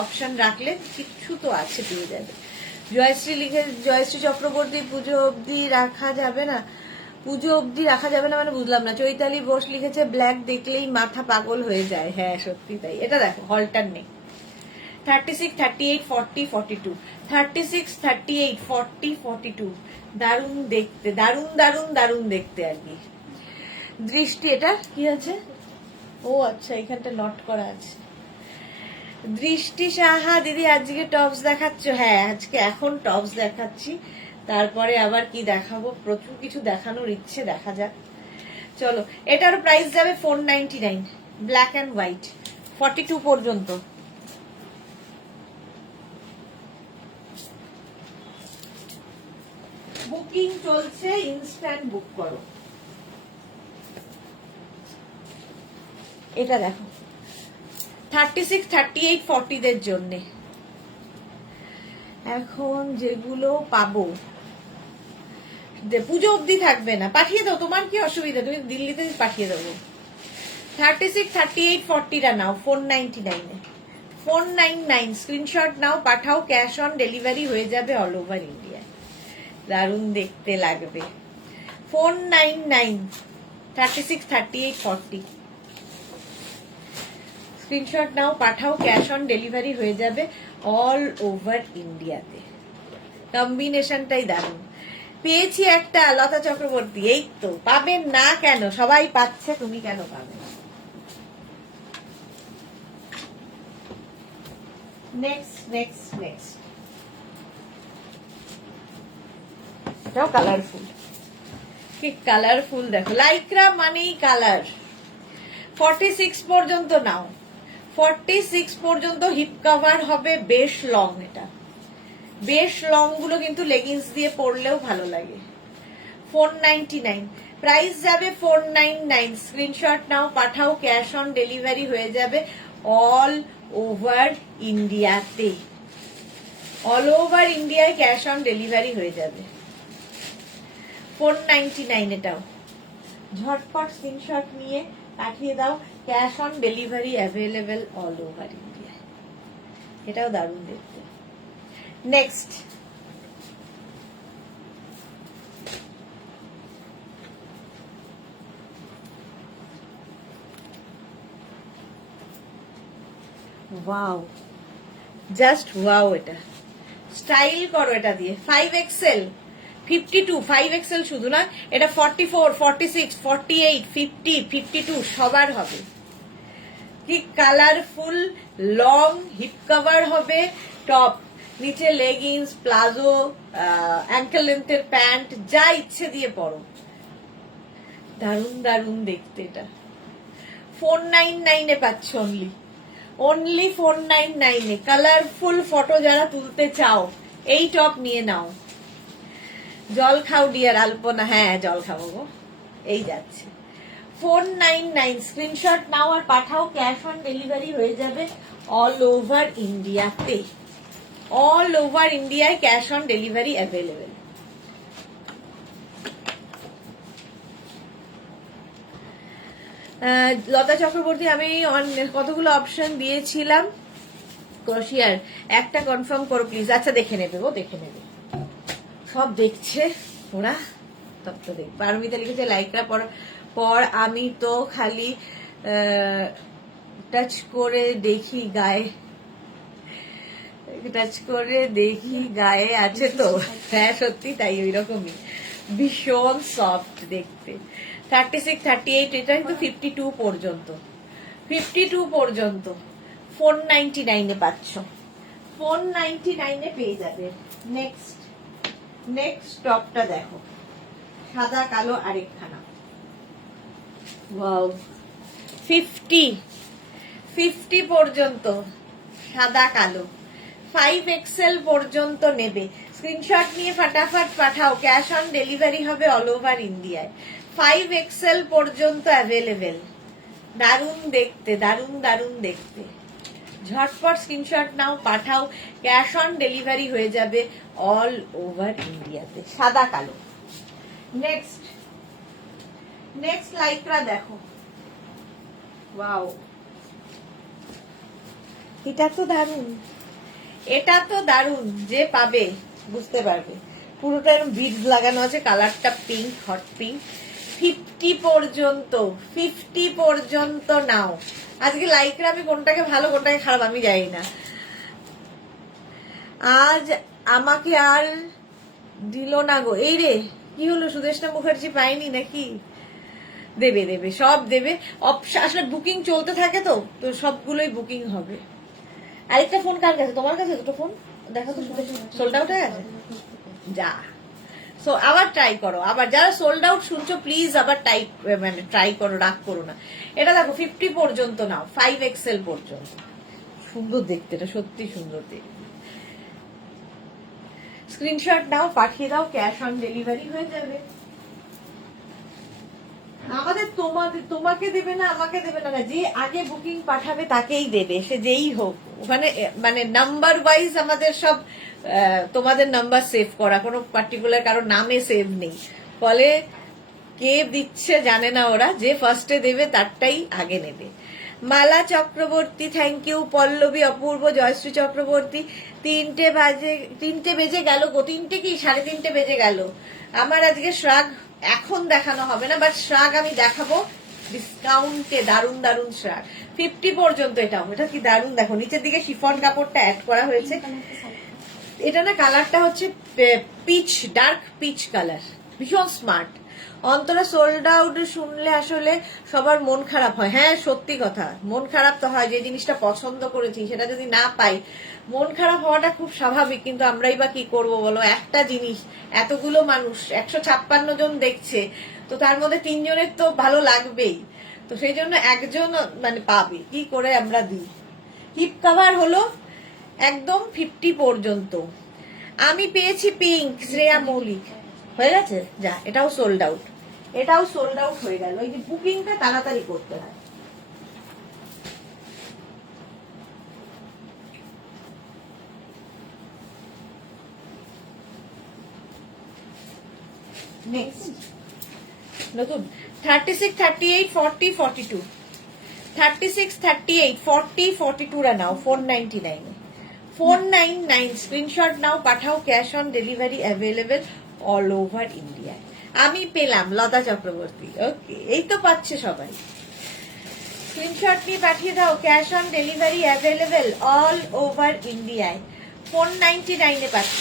অপশন রাখলে কিছু তো আছে, পেয়ে যাবে। জয়শ্রী চক্রবর্তী, পুজো অবধি রাখা যাবে না? পুজো অবধি রাখা যাবে না মানে বুঝলাম না। চৈতালি বোস লিখেছে ব্ল্যাক দেখলেই মাথা পাগল হয়ে যায়। হ্যাঁ সত্যি তাই। এটা দেখো হলটার নেই, 36, 38, 40, 42, 36, 38, 40, 42, দারুণ দেখতে, দারুণ দেখতে আর কি। দৃষ্টি, এটা কি আছে? ও আচ্ছা, এখানটা নট করা আছে। দৃষ্টি সাহা দিদি, আজকে টপস দেখাচ্ছ? হ্যাঁ আজকে এখন টপস দেখাচ্ছি, তারপরে আবার কি দেখাবো, প্রচুর কিছু দেখানোর ইচ্ছে, দেখা যাক। চলো, এটার প্রাইস যাবে 499, ব্ল্যাক অ্যান্ড হোয়াইট, 42 পর্যন্ত। বুকিং চলছে, ইনস্ট্যান্ট বুক করো। এটা দেখো 36, 38, 40 দের জন্য এখন যেগুলো পাবো, পুজো অবধি থাকবে না, পাঠিয়ে দাও, তোমার কি অসুবিধা, তুমি দিল্লিতে পাঠিয়ে দেবো। 36, 38, 40 টা নাও 499 এ, 499 স্ক্রিনশট নাও, পাঠাও, ক্যাশ অন ডেলিভারি হয়ে যাবে অল ওভার ইন্ডিয়া। দারুণ দেখতে লাগবে। 499, 36, 38, 40 স্ক্রিনশট নাও, পাঠাও, ক্যাশ অন ডেলিভারি হয়ে যাবে অল ওভার ইন্ডিয়াতে। কম্বিনেশনটাই দারুণ। পেয়েছি একটা, লতা চক্রবর্তী, এই তো পাবেন না কেন, সবাই পাচ্ছে, তুমি কেন পাবে? নেক্সট এটাও কালারফুল, কি কালারফুল দেখো, লাইক্রা মানেই কালার। 46 পর্যন্ত নাও, 46 পর্যন্ত হিপ কভার হবে, বেশ লং। এটা বেশ লং গুলো কিন্তু লেগিংস দিয়ে পরলেও ভালো লাগে। 499 প্রাইস যাবে, 499 স্ক্রিনশট নাও, পাঠাও, ক্যাশ অন ডেলিভারি হয়ে যাবে অল ওভার ইন্ডিয়াতে। অল ওভার ইন্ডিয়ায় ক্যাশ অন ডেলিভারি হয়ে যাবে। 499 এটাও ঝটপট স্ক্রিনশট নিয়ে পাঠিয়ে দাও, cash on delivery available all over India. এটাও দারুণ দেখতে। Next wow, just wow. এটা স্টাইল করো এটা দিয়ে। 5XL 52, 5XL শুধু না, এটা 44, 46, 48, 50, 52 সবার হবে। কি কালারফুল লং হিপ কভার হবে টপ, নিচে লেগিংস, প্লাজো, অ্যাঙ্কেল লেন্থের প্যান্ট, যা ইচ্ছে দিয়ে পরো। দারুন দারুন দেখতে। এটা 499 এ পাচ্ছ, অনলি 499 এ। কালারফুল ফটো যারা তুলতে চাও এই টপ নিয়ে নাও। জল খাও ডিয়ার আলপনা, হ্যাঁ জল খাবো গো, এই যাচ্ছে। 499 স্ক্রিনশট নাও আর পাঠাও, ক্যাশ অন ডেলিভারি হয়ে যাবে অল ওভার ইন্ডিয়াতে। অল ওভার ইন্ডিয়ায় cash on delivery available. Lata Chakraborty, আমি কতগুলো অপশন দিয়েছিলাম ক্রোশিয়ার, একটা কনফার্ম করো প্লিজ। আচ্ছা দেখে নেবে গো, দেখে নেবে, সব দেখছে ওরা, তব তো দেখ। পারমিতা লিখেছে লাইকরা পর আমি তো খালি টাচ করে দেখি গায়ে, টাচ করে দেখি গায়ে আছে তো। হ্যাঁ সত্যি তাই, ওই রকমই ভীষণ সফট দেখতে। 36, 38, এটা কিন্তু 52 পর্যন্ত, 52 পর্যন্ত 499 এ পাচ্ছ, 499 এ পেয়ে যাবে। নেক্সট টপটা দেখো, সাদা কালো আরেকখানা। ওয়াও, 50 পর্যন্ত সাদা কালো, 5XL পর্যন্ত নেবে। স্ক্রিনশট নিয়ে ফাটাফাট পাঠাও, ক্যাশ অন ডেলিভারি হবে অল ওভার ইন্ডিয়ায়। 5XL পর্যন্ত অ্যাভেলেবেল। দারুণ দেখতে, দারুণ দারুণ দেখতে। ঝটপট স্ক্রিনশট নাও, পাঠাও, ক্যাশ অন ডেলিভারি হয়ে যাবে অল ওভার ইন্ডিয়াতে। সাদা কালো। নেক্সট লাইকরা দেখো। ওয়াও, এটা তো দারুণ, এটা তো দারুণ, যে পাবে বুঝতে পারবে। পুরোটা এরকম বিডস লাগানো আছে, কালারটা পিঙ্ক, হট পিঙ্ক। 50 পর্যন্ত নাও। আজকে লাইকরা আমি কোনটাকে ভালো কোনটাকে খারাপ আমি জানি না। আজ আমাকে আর দিল না গো, এই রে কি হলো, সুদেষ্ণা মুখার্জি পাইনি নাকি? দেবে দেবে, সব দেবে। আসলে বুকিং চলতে থাকে তো সবগুলোই বুকিং হবে। আরেকটা ফোন কার কাছে? তোমার কাছে দুটো ফোন দেখো তো, সোল্ড আউট হয়ে গেছে যা। সো আবার ট্রাই করো, আবার যারা সোল্ড আউট শুনছো প্লিজ আবার ট্রাই করো, রাগ করো না। এটা দেখো 50 পর্যন্ত নাও, 5XL পর্যন্ত। সুন্দর দেখতে, এটা সত্যি সুন্দর দেখতে। স্ক্রিনশট নাও, পাঠিয়ে দাও, ক্যাশ অন ডেলিভারি হয়ে যাবে। আমাদের তোমাকে দেবে না, আমাকে দেবে না, যে আগে বুকিং পাঠাবে তাকেই দেবে, সে যেই হোক। ওখানে মানে নাম্বার ওয়াইজ আমাদের সব তোমাদের নাম্বার সেভ করা, কোনো পার্টিকুলার কারো নামে সেভ নেই, ফলে কে দিচ্ছে জানে না ওরা, যে ফার্স্টে দেবে তারটাই আগে নেবে। মালা চক্রবর্তী থ্যাংক ইউ। পল্লবী, অপূর্ব, জয়শ্রী চক্রবর্তী। 3টে বেজে গেল গো, 3টে কি 3:30 বেজে গেল। আমার আজকে শ্রাগ এখন দেখানো হবে না, বাট শ্রাগ আমি দেখাবো ডিসকাউন্টে, দারুন দারুন শ্রাগ। 50 পর্যন্ত এটাও, এটা কি দারুন দেখো, নিচের দিকে শিফন কাপড়টা অ্যাড করা হয়েছে। এটা না কালারটা হচ্ছে পিচ, ডার্ক পিচ কালার, ভীষণ স্মার্ট। অন্তরা সোল্ড আউট শুনলে আসলে সবার মন খারাপ হয়। হ্যাঁ সত্যি কথা, মন খারাপ তো হয়, যে জিনিসটা পছন্দ করেছি সেটা যদি না পাই মন খারাপ হওয়াটা খুব স্বাভাবিক। কিন্তু আমরাই বা কি করবো বলো, একটা জিনিস এতগুলো মানুষ 156 জন দেখছে, তো তার মধ্যে 3 জনের তো ভালো লাগবেই, তো সেই জন্য একজন মানে পাবে, কি করে আমরা দিই। হিপ কভার হলো একদম 50 পর্যন্ত। আমি পেয়েছি পিঙ্ক, শ্রেয়া মৌলিক হয়ে গেছে যা, এটাও সোল্ড আউট, এটাও সোল্ড আউট হয়ে গেল। এই যে বুকিংটা তাড়াতাড়ি করতে হয়। নেক্সট নতুন 36, 38, 40, 42, 36, 38, 40, 42 রা নাও 499 499। স্ক্রিনশট নাও, পাঠাও, cash on delivery available all over India. আমি পেলাম লতা চক্রবর্তী, ওকে, এই তো পাচ্ছে সবাই। স্ক্রিনশট নিয়ে পাঠিয়ে দাও। Cash on delivery available all over ইন্ডিয়ায়। 499 পাচ্ছ,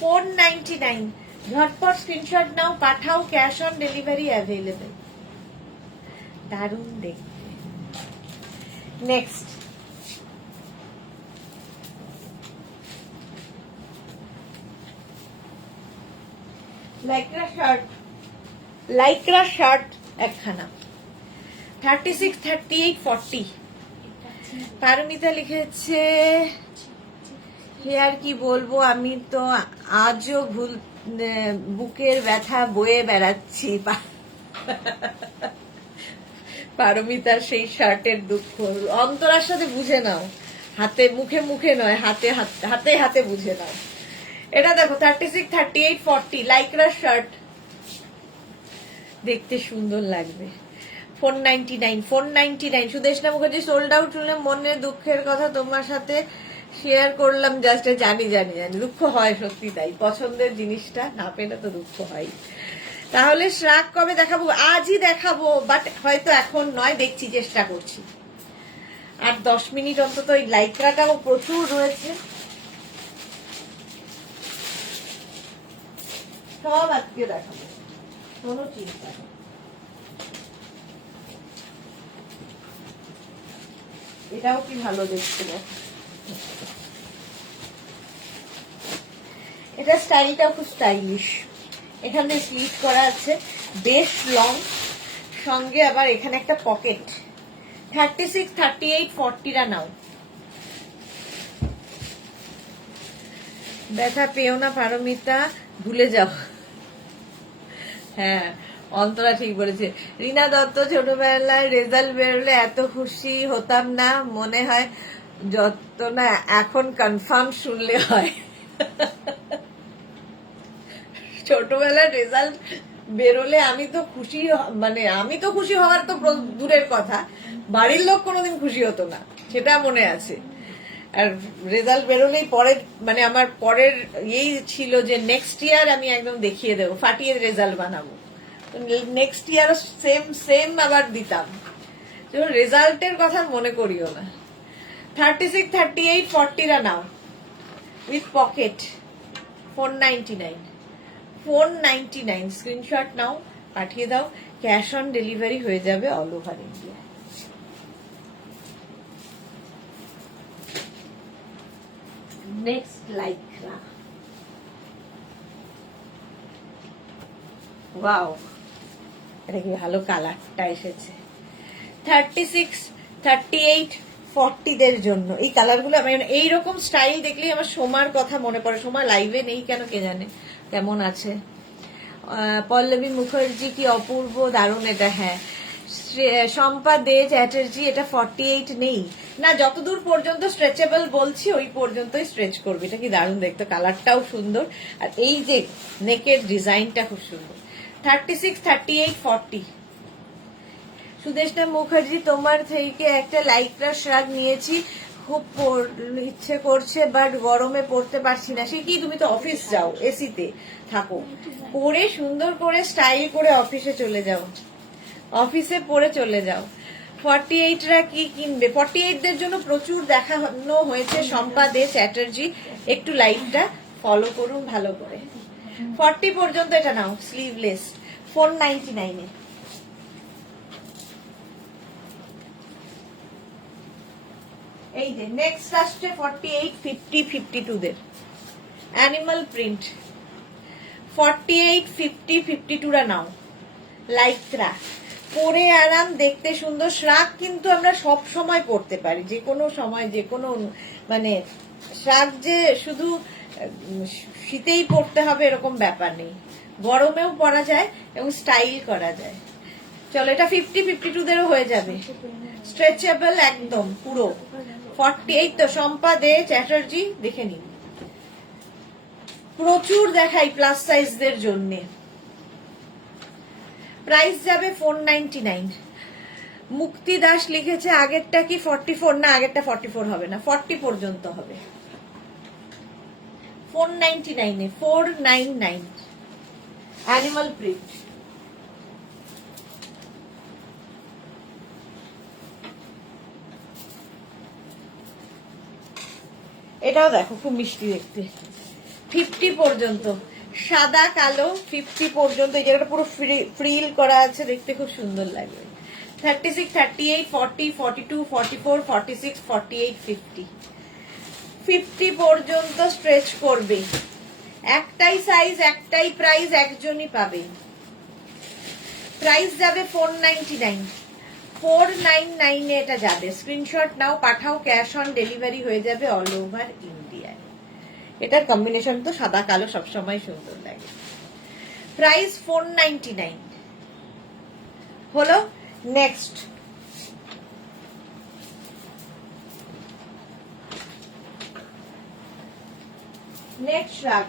499। ঝটপট স্ক্রিনশট নাও, পাঠাও, ক্যাশ অন ডেলিভারি অ্যাভেলেবেল। দারুণ দেখতে। নেক্সট লাইক্রা শার্ট একখানা, 36, 38, 40। পারমিতা লিখেছে আর কি বলবো, আমি তো আজও বুকের ব্যথা বয়ে বেড়াচ্ছি। পারমিতার সেই শার্টের দুঃখ অন্তরার সাথে বুঝে নাও, হাতে মুখে নয়, হাতে হাতে বুঝে নাও। এটা দেখো 36, 38, 40 লাইক্রা শার্ট, দেখতে সুন্দর লাগবে। 499। সুদেশনা মুখার্জি সোল্ড আউট শুনলে মনে দুঃখের কথা তোমার সাথে শেয়ার করলাম। জাস্ট জানি দুঃখ হয়, সত্যি তাই। পছন্দের জিনিসটা না পেলে তো দুঃখ হয়। তাহলে শ্রাক কবে দেখাবো? আজই দেখাবো, বাট হয়তো এখন নয়, দেখছি, চেষ্টা করছি। আর 10 মিনিট অন্তত ওই লাইক্রাটাও প্রচুর রয়েছে, সব আজকে দেখাবো, কোনো চিন্তা নেই। এটাও কি ভালো দেখতে, এটা স্টাইলটাও খুব স্টাইলিশ। এখানে স্লিট করা আছে, বেশ লং, সঙ্গে আবার এখানে একটা পকেট। 36, 38, 40টা নাও। ব্যথা পেও না পারমিতা, ভুলে যাও। হ্যাঁ, অন্তরা ঠিক বলেছে। রিনা দত্ত ছোটবেলায় রেজাল্ট বেরোলে এত খুশি হতাম না, মনে হয় যত না এখন কনফার্ম শুনলে হয়। ছোটবেলার রেজাল্ট বেরোলে আমি তো খুশি হওয়ার তো দূরের কথা, বাড়ির লোক কোনোদিন খুশি হতো না, সেটা মনে আছে। আর রেজাল্ট বেরোলেই আমার পরের ছিল যে নেক্সট ইয়ার আমি একদম দেখিয়ে দেবো, ফাটিয়ে রেজাল্ট বানাবো। নেক্সট ইয়ার সেম আবার দিতাম। রেজাল্টের কথা মনে করিও না। 36, 38, 40টা নাও উইথ পকেট। 499 স্ক্রিনশট নাও, পাঠিয়ে দাও, ক্যাশ অন ডেলিভারি হয়ে যাবে all over India. Next Lycra, wow, এটা কি ভালো কালারটা এসেছে। 36, 38, 40দের জন্য এই কালারগুলো। আমি এইরকম স্টাইল দেখলেই আমার সোমার কথা মনে পড়ে। সোমা লাইভে নেই কেন কে জানে, কেমন আছে। পল্লবী মুখার্জি কি অপূর্ব, দারুণ এটা। হ্যাঁ, শম্পা দে চ্যাটার্জি, এটা 48 নেই না, যতদূর পর্যন্ত স্ট্রেচেবল বলছি ওই পর্যন্তই স্ট্রেচ করবি। এটা কি দারুণ দেখতে, কালারটাও সুন্দর, আর এই যে নেকের ডিজাইনটা খুব সুন্দর। 36, 38, 40। সুদেশনা মুখার্জি, তোমার থেকে একটা লাইক্রা শার্ট নিয়েছি, খুব ইচ্ছে করছে, বাট গরমে পড়তে পারছি না। সে কি, তুমি তো অফিস যাও, এসিতে থাকো, পরে সুন্দর করে স্টাইল করে অফিসে চলে যাও, অফিসে পরে চলে যাও। 48রা কি কিনবে? 48দের জন্য প্রচুর দেখানো হয়েছে। শম্পা দে চ্যাটার্জি, একটু লাইভটা ফলো করুন ভালো করে। 40 পর্যন্ত এটা নাও, স্লিভলেস, 499-এ। এই যে নেক্সট আসছে 48, 50, 52দের অ্যানিমাল প্রিন্ট। 48, 50, 52রা নাও, লাইক্রা, পরে আরাম, দেখতে সুন্দর। শ্রাক কিন্তু আমরা সব সময় পরতে পারি, যে কোনো সময়, যে কোনো শ্রাক যে শুধু শীতেই পরতে হবে এরকম ব্যাপার নেই, গরমেও পরা যায় এবং স্টাইল করা যায়। চলো, এটা 50, 52দেরও হয়ে যাবে, স্ট্রেচেবল একদম পুরো। 48 তো শম্পা দে চ্যাটার্জি, দেখে নিন। প্রচুর দেখাই প্লাস সাইজদের জন্য। প্রাইস যাবে 499। মুক্তি দাস লিখেছে আগেরটা কি 44? না, আগেরটা 44 হবে না, 40 পর্যন্ত হবে। 499-এ, 499 অ্যানিমাল প্রিন্ট। এটাও দেখো খুব মিষ্টি দেখতে, 50 পর্যন্ত, সাদা কালো 50 পর্যন্ত। এই জায়গাটা পুরো ফ্রিল করা আছে, দেখতে খুব সুন্দর লাগবে। 36, 38, 40, 42, 44, 46, 48, 50, 50 পর্যন্ত স্ট্রেচ করবে। একটাই সাইজ, একটাই প্রাইস, একজনই পাবে। প্রাইস যাবে 499, 499 এ এটা যাবে। স্ক্রিনশট নাও, পাঠাও, ক্যাশ অন ডেলিভারি হয়ে যাবে অল ওভার ইন্ডিয়ায়। এটার কম্বিনেশন তো সাদা কালো সবসময় সুন্দর লাগে। প্রাইস 499 হলো। নেক্সট রাগ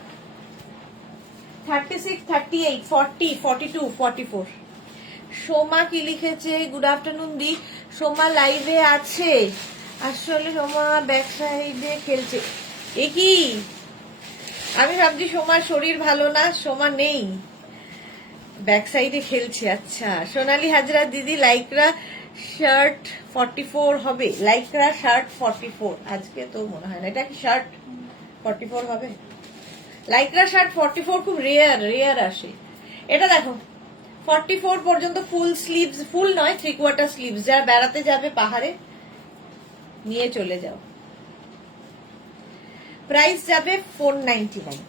36, 38, 40, 42, 44। সোমা কি লিখেছে? গুড আফটারনুন দি। সোমা লাইভে আছে, আসলে সোমা ব্যাক সাইডে খেলছে। এ কি, আমি ভাবছি সোমার শরীর ভালো না, সোমা নেই, ব্যাক সাইডে খেলছে। আচ্ছা, সোনালী হাজরা দিদি, লাইকরা শার্ট 44 হবে? লাইকরা শার্ট 44 আজকে তো মনে হয় না। এটা কি শার্ট 44 হবে? লাইকরা শার্ট 44 খুব রেয়ার আসে। এটা দেখো 44 পর্যন্ত ফুল স্লিভস, ফুল নয় 3/4 স্লিভস। যারা বেড়াতে যাবে পাহাড়ে নিয়ে চলে যাও। প্রাইস যাবে 499।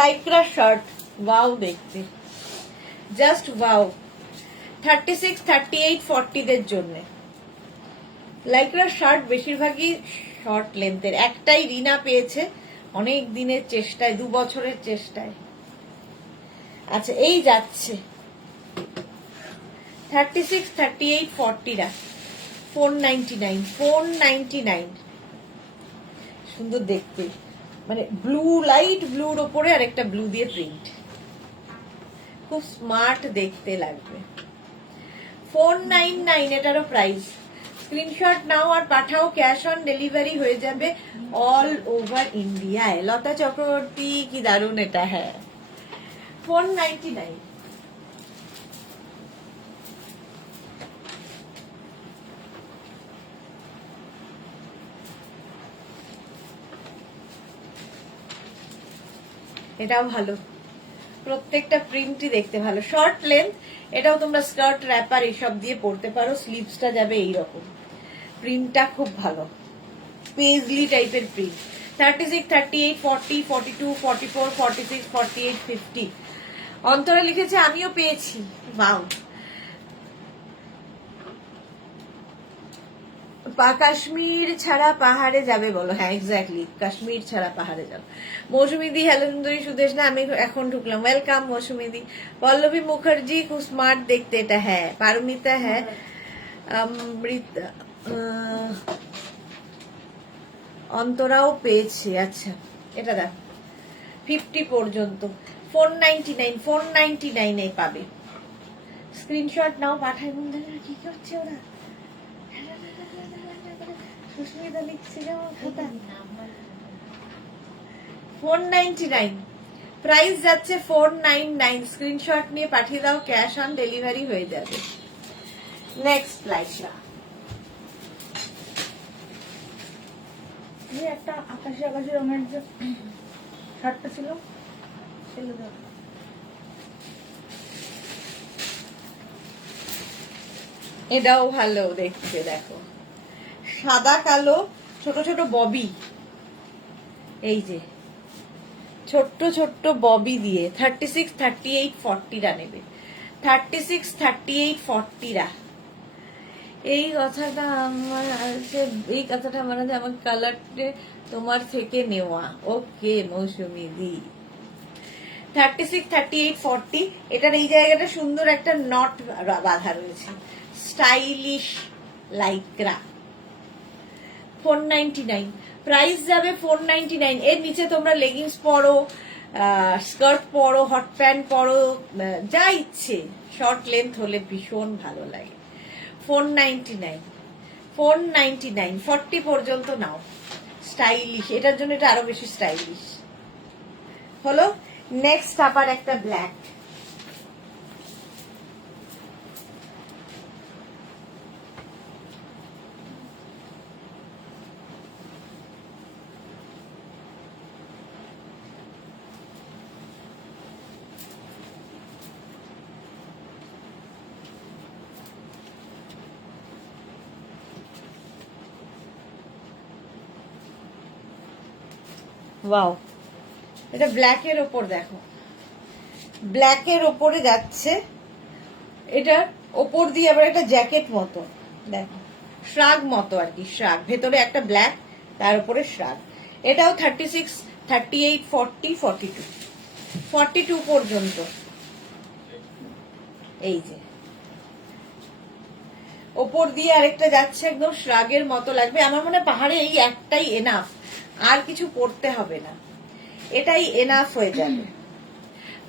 লাইক্রা শার্ট ওয়াও দেখতে, জাস্ট ওয়াও। 36, 38, 40 দের জন্য লাইক্রা শার্ট বেশিরভাগই শর্ট লেন্থের। একটাই রিনা পেয়েছে অনেক দিনের চেষ্টায়, 2 বছরের চেষ্টায়। আচ্ছা, এই যাচ্ছে 36, 38, 40 রা 499, 499। সুন্দর দেখতে, মানে ব্লু, লাইট ব্লুর ওপরে আর একটা ব্লু দিয়ে প্রিন্ট, খুব স্মার্ট দেখতে লাগবে। 499 এটারও প্রাইস। স্ক্রিনশট নাও আর পাঠাও, ক্যাশ অন ডেলিভারি হয়ে যাবে অল ওভার ইন্ডিয়ায়। লতা চক্রবর্তী, কি দারুণ এটা। হ্যাঁ, 499। এটাও ভালো, প্রত্যেকটা প্রিন্টই দেখতে ভালো। শর্ট লেন্থ, এটাও তোমরা স্কার্ট, র্যাপার এসব দিয়ে পরতে পারো। স্লিভসটা যাবে এইরকম, প্রিন্টটা খুব ভালো, পেজলি টাইপের প্রিন্ট। 36, 38, 40, 42, 44, 46, 48, 50। অন্তরা লিখেছে আমিও পেয়েছি। বাউ। কাশ্মীর ছাড়া পাহাড়ে যাবে বলো? হ্যাঁ, এক্স্যাক্টলি, কাশ্মীর ছাড়া পাহাড়ে যাবো। মৌসুমিদি, হ্যালো সুন্দরী সুদেশ না, আমি এখন ঢুকলাম, ওয়েলকাম মৌসুমিদি। পল্লবী মুখার্জি, খুব স্মার্ট দেখতে এটা। হ্যাঁ, পারমিতা, হ্যাঁ, অমৃতা, অন্তরাও পেয়েছে। আচ্ছা, এটা দেখ 50 পর্যন্ত, 499, 499 এ পাবে। স্ক্রিনশট নাও, পাঠায়। বন্ধুরা কি করছে ওরা? সুস্মিতা লিখছে যেমন খাতা। 499 প্রাইস যাচ্ছে, 499। স্ক্রিনশট নিয়ে পাঠিয়ে দাও, ক্যাশ অন ডেলিভারি হয়ে যাবে। নেক্সট লাইকরা, একটা আকাশি আকাশি রঙের যে শার্টটা ছিল, ছেলে দাও। এটাও ভালো দেখতে, দেখো সাদা কালো ছোট ছোট ববি, এই যে ছোট্ট ছোট্ট ববি দিয়ে। 36, 38, 40 রা নেবে। 36, 38, 40 রা। এই কথাটা আমার আছে, এই কথাটা আমার আছে, আমার কালারটা তোমার থেকে নেওয়া। ওকে মৌসুমি দি। 36, 38, 40। এটার এই জায়গাটা সুন্দর একটা নট বাঁধা রয়েছে, স্টাইলিশ লাইক্রা। 499 প্রাইস যাবে, 499। এর নিচে তোমরা লেগিংস পরো, স্কার্ট পরো, হট প্যান্ট পরো, যা ইচ্ছে। শর্ট লেন্থ হলে ভীষণ ভালো লাগে। 499, 499, 40 পর্যন্ত নাও। স্টাইলিশ, এটার জন্য এটা আরো বেশি স্টাইলিশ হলো। নেক্সট আবার একটা ব্ল্যাক, ওয়াও, এটা ব্ল্যাকের ওপর দেখো, ব্ল্যাকের ওপরে যাচ্ছে, এটার ওপর দিয়ে আবার একটা জ্যাকেট মতো, দেখো শ্রাগ মতো আর কি, শ্রাগ ভেতরে একটা ব্ল্যাক, তার উপরে শ্রাগ। এটাও 36, 38, 40, 42, 42 পর্যন্ত। এই যে ওপর দিয়ে আরেকটা যাচ্ছে, একদম শ্রাগের মতো লাগবে। আমার মনে হয় পাহাড়ে এই একটাই এনাফ, আর কিছু পড়তে হবে না, এটাই এনাফ হয়ে যাবে।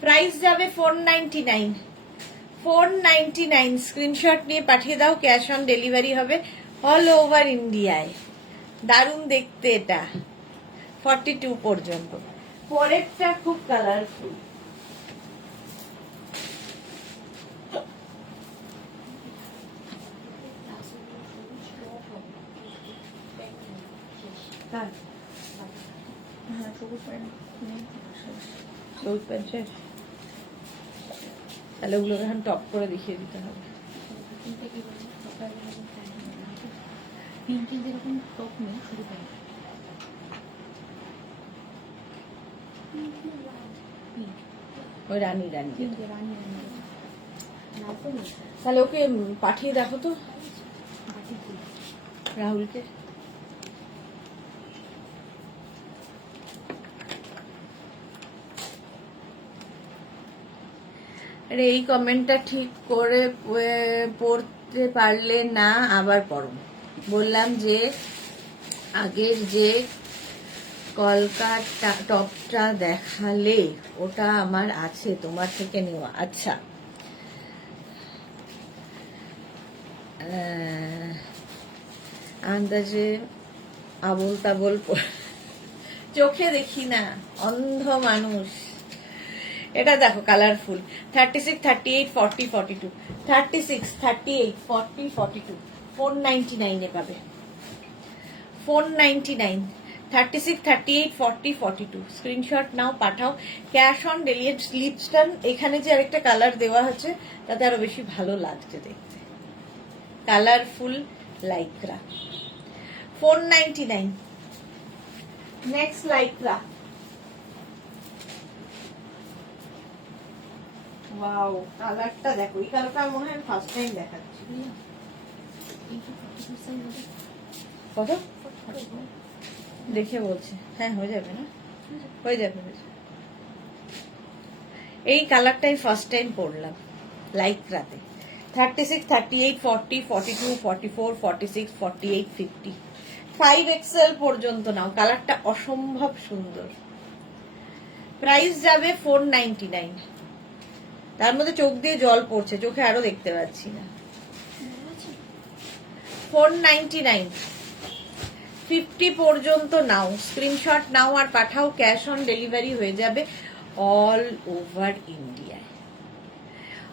প্রাইস যাবে 499, 499। স্ক্রিনশট নিয়ে পাঠিয়ে দাও, ক্যাশ অন ডেলিভারি হবে অল ওভার ইন্ডিয়ায়। দারুণ দেখতে এটা, 42 পর্যন্ত। পরেরটা খুব কালারফুল, হ্যাঁ সবুজ প্যান্ট সবুজ প্যান্ট শেষ, তাহলে ওগুলোকে এখন টপ করে দেখিয়ে দিতে হবে। পিঙ্কের যেরকম টপ নেই, শুধু প্যান্ট। ওই রানী রানী যেটা। পিঙ্কে রানী রানী লাল তো নেই। তাহলে ওকে পাঠিয়ে দেখো তো রাহুলকে। আরে এই কমেন্টটা ঠিক করে পড়তে পারলে না আবার পড়ো। বললাম যে আগের যে কলকাতা টপটা দেখালে ওটা আমার আছে, তোমার থেকে নেওয়া। আচ্ছা, আন্দাজে আবোল তাবোল চোখে দেখি না, অন্ধ মানুষ। এটা দেখো কালারফুল, 36, 38, 40, 42, 36, 38, 40, 42, 499 এ পাবে, 499, 36, 38, 40, 42। স্ক্রিনশট নাও, পাঠাও, ক্যাশ অন ডেলিভারি। স্লিপসটা এখানে যে আরেকটা কালার দেওয়া আছে তাতে আরো বেশি ভালো লাগছে দেখতে, colourful Lycra, 499। Next Lycra, wow, কালারটা দেখো, এই কালারটা মনে হয় ফার্স্ট টাইম দেখাচ্ছি। কত দেখে বলছে? হ্যাঁ হয়ে যাবে না, হয়ে যাবে, হয়ে যাবে। এই কালারটাই ফার্স্ট টাইম পরলাম লাইক্রাতে। 36, 38, 40, 42, 44, 46, 48, 50, 5XL পর্যন্ত নাও। কালারটা অসম্ভব সুন্দর। প্রাইস যাবে 499। তার মধ্যে চোখ দিয়ে জল পড়ছে, চোখে আরো দেখতে পাচ্ছি না। 499, 50 পর্যন্ত নাও। স্ক্রিনশট নাও আর পাঠাও, ক্যাশ অন ডেলিভারি হয়ে যাবে অল ওভার ইন্ডিয়ায়।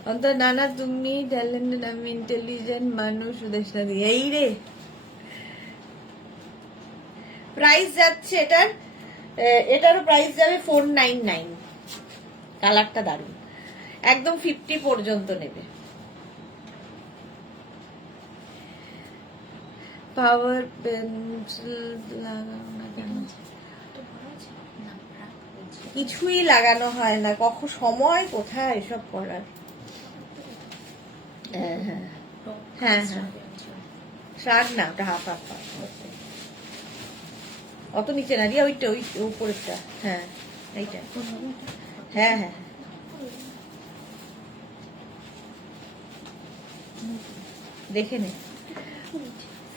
অন্তত নানা তুমি ট্যালেন্টেড, আমি ইন্টেলিজেন্ট মানুষ, উদেশনা দিয়ে এই রে। প্রাইস যাচ্ছে এটারও প্রাইস যাবে 499। কালারটা দারুণ, একদম 50 পর্যন্ত নেবে। পাওয়ার পেন্সিল লাগাও না কেন? কিছুই লাগানো হয় না, কখন সময় কোথায় এসব করার। হ্যাঁ হ্যাঁ হ্যাঁ হ্যাঁ, শার্ট না, ওটা হাফ হাফ হাফ, অত নিচে না রিয়া, ওইটা ওই উপরেরটা, হ্যাঁ এইটা, হ্যাঁ হ্যাঁ দেখে নে।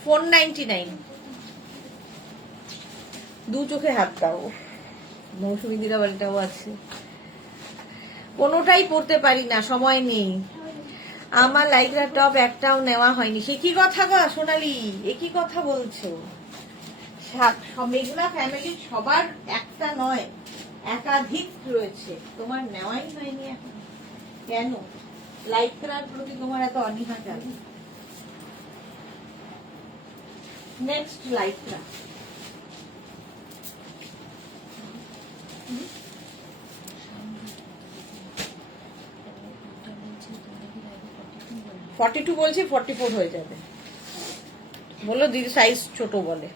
499, দু চোখে হাত দাও। মৌসুমী দিদা বাড়িটাও আছে, কোনোটাই পড়তে পারি না, সময় নেই। আমার লাইক্রা টপ একটাও নেওয়া হয়নি। সে কি কথা গো সোনালি, একই কথা বলছো? মেঘনা ফ্যামিলির সবার একটা নয়, একাধিক রয়েছে, তোমার নেওয়াই হয়নি এখন কেন? লাইক্রার প্রতি তোমার এত অনীহা কেন? নেক্সট লাইক্রা, ফর্টি টু বলছি, 44 হয়ে যাবে বলো দিদি, সাইজ ছোট বলে।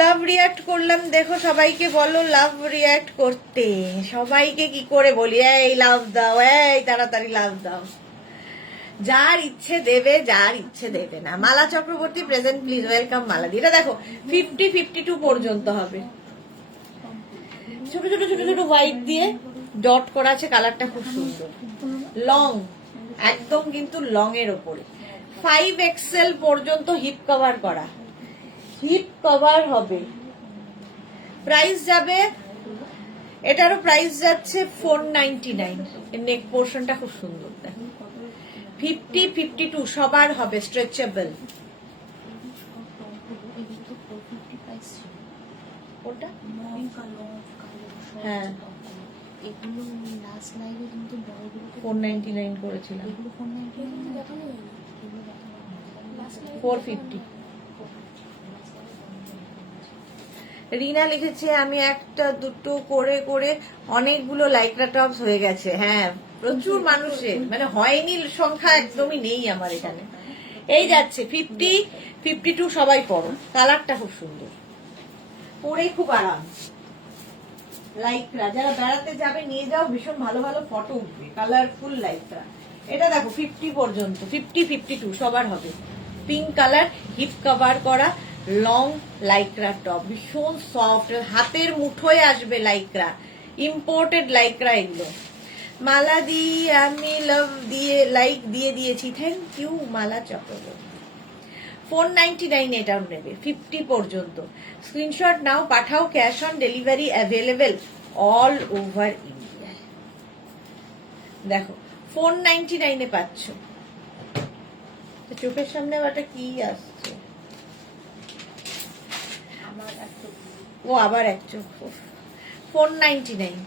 লাভ রিয়াক্ট করলাম, দেখো সবাইকে বলো লাভ রিয়াক্ট করতে। সবাইকে কি করে বলি, এই লাভ দাও, এই তাড়াতাড়ি লাভ দাও। যার ইচ্ছে দেবে, যার ইচ্ছে দেবে না। মালা চক্রবর্তী প্রেজেন্ট প্লিজ, ওয়েলকাম মালাদি। এটা দেখো 50-52 পর্যন্ত হবে। ছোট ছোট ছোট ছোট হোয়াইট দিয়ে ডট করা আছে, কালারটা খুব সুন্দর, লং, একদম কিন্তু লং এর ওপরে। 5XL পর্যন্ত হিপ কভার করা, হিপ কভার হবে। প্রাইস যাবে, এটারও প্রাইস যাচ্ছে 499। নেক পোর্শনটা খুব সুন্দর, দেখো 50-52 সবার হবে, স্ট্রেচেবল। ওটা হ্যাঁ 499 করেছিলাম, 450। রিনা লিখেছে আমি একটা দুটো করে করে অনেকগুলো লাইক্রা টপস হয়ে গেছে। হ্যাঁ প্রচুর মানুষের, মানে হয়নি সংখ্যা একদমই নেই আমার এখানে। এই যাচ্ছে 50-52 সবাই পরো, কালারটা খুব সুন্দর, পরে খুব আরাম। লাইক্রা যারা বেড়াতে যাবে নিয়ে যাও, ভীষণ ভালো ভালো ফটো উঠবে, কালারফুল লাইক্রা। এটা দেখো 50 পর্যন্ত, 50-52 সবার হবে। পিঙ্ক কালার, হিপ কভার করা, লং লাইক্রা টপ, ভীষণ সফট, হাতের মুঠোয় আসবে লাইক্রা, ইম্পোর্টেড লাইক্রা এগুলো। মালা দি আমি লাভ দিয়ে লাইক দিয়ে দিয়েছি, থ্যাংক ইউ মালা চক্রবর্তী। 499 এটাও নেবে, 50 পর্যন্ত। স্ক্রিনশট নাও, পাঠাও, cash on delivery available all over India. দেখো 499 পাচ্ছ। চোখের সামনে ওটা কি আসছে, ও আবার এক চোখ। 499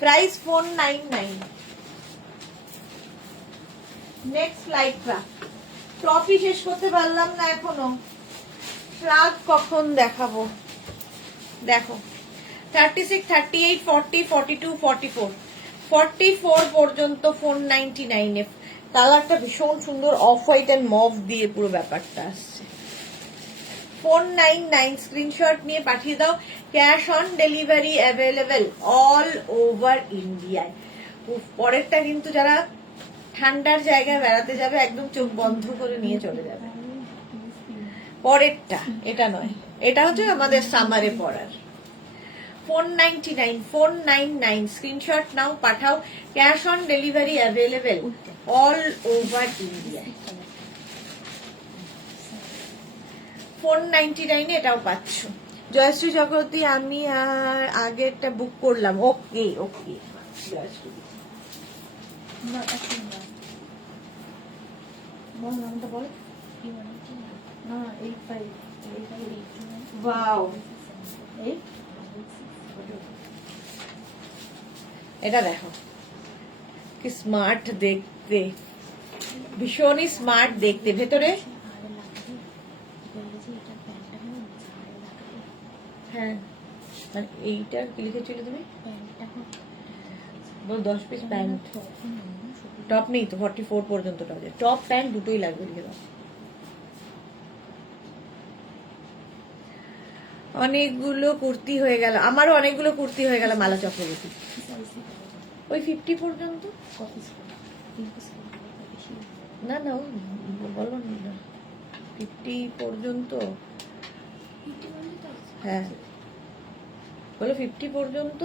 প্রাইস, 499। নেক্সট লাইক্রা টপই শেষ করতে পারলাম না এখনো, ফ্রাক কখন দেখাবো। দেখো 36, 38, 40, 42, 44, 44 পর্যন্ত 499 এ। কালারটা ভীষণ সুন্দর, অফ হোয়াইট এন্ড মভ দিয়ে পুরো ব্যাপারটা আসছে। 499 স্ক্রিনশট নিয়ে পাঠিয়ে দাও, cash on delivery available all over ইন্ডিয়ায়। পরেরটা কিন্তু যারা ঠান্ডার জায়গায় বেড়াতে যাবে একদম চোখ বন্ধ করে নিয়ে চলে যাবে। পরেরটা এটা নয়, এটা হচ্ছে আমাদের সামারে পরার। 499 স্ক্রিনশট নাও, পাঠাও, cash on delivery available all over India. 499 এটাও পাচ্ছ। জয়শ্রী চক্রবর্তী আমি আগেরটা বুক করলাম, ওকে ওকে জয়শ্রী। বল নামটা বল। না 85 ওয়াও, এটা দেখো কি স্মার্ট দেখতে, ভীষণই স্মার্ট দেখতে। ভেতরে হ্যাঁ, মানে এইটা কি লিখেছিল তুমি? 10 পিস প্যান্ট, টপ নেই তো, 44 পর্যন্ত টপ প্যান্ট দুটোই লাগবে, লিখে দাও। অনেকগুলো কুর্তি হয়ে গেল, আমারও অনেকগুলো কুর্তি হয়ে গেল মালা চক্রবর্তী। ওই 50 পর্যন্ত, না না ওই বলো না 50 পর্যন্ত, হ্যাঁ বলো 50 পর্যন্ত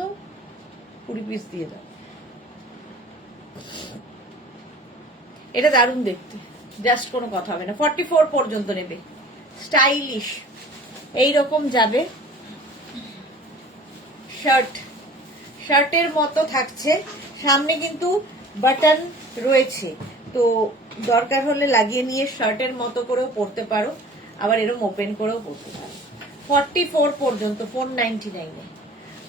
20 পিস দিয়ে দাও। এটা দারুণ দেখতে, জাস্ট কোনো কথা হবে না। 44 পর্যন্ত নেবে, স্টাইলিশ এইরকম যাবে। শার্টের মতো থাকছে, সামনে কিন্তু বাটন রয়েছে, তো দরকার হলে লাগিয়ে নিয়ে শার্টের মতো করেও পরতে পারো, আবার এরকম ওপেন করেও পরতে পারো। 44 পর্যন্ত 499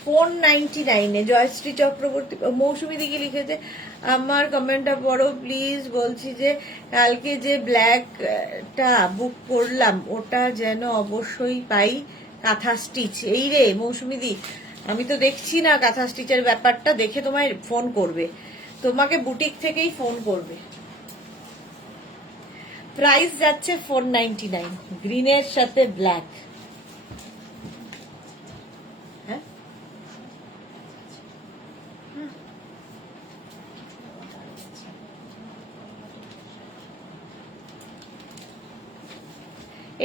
499 জয়শ্রী চক্রবর্তী মৌসুমী দিকে লিখেছে আমার কমেন্টটা পড়ো প্লিজ। বলছি যে কালকে যে ব্ল্যাকটা বুক করলাম ওটা যেন অবশ্যই পাই কাঁথা স্টিচ। এই রে মৌসুমী দি, আমি তো দেখছি না কাঁথা স্টিচের ব্যাপারটা, দেখে তোমায় ফোন করবে, তোমাকে বুটিক থেকেই ফোন করবে। প্রাইস যাচ্ছে 499 গ্রিনের সাথে ব্ল্যাক। হ্যাঁ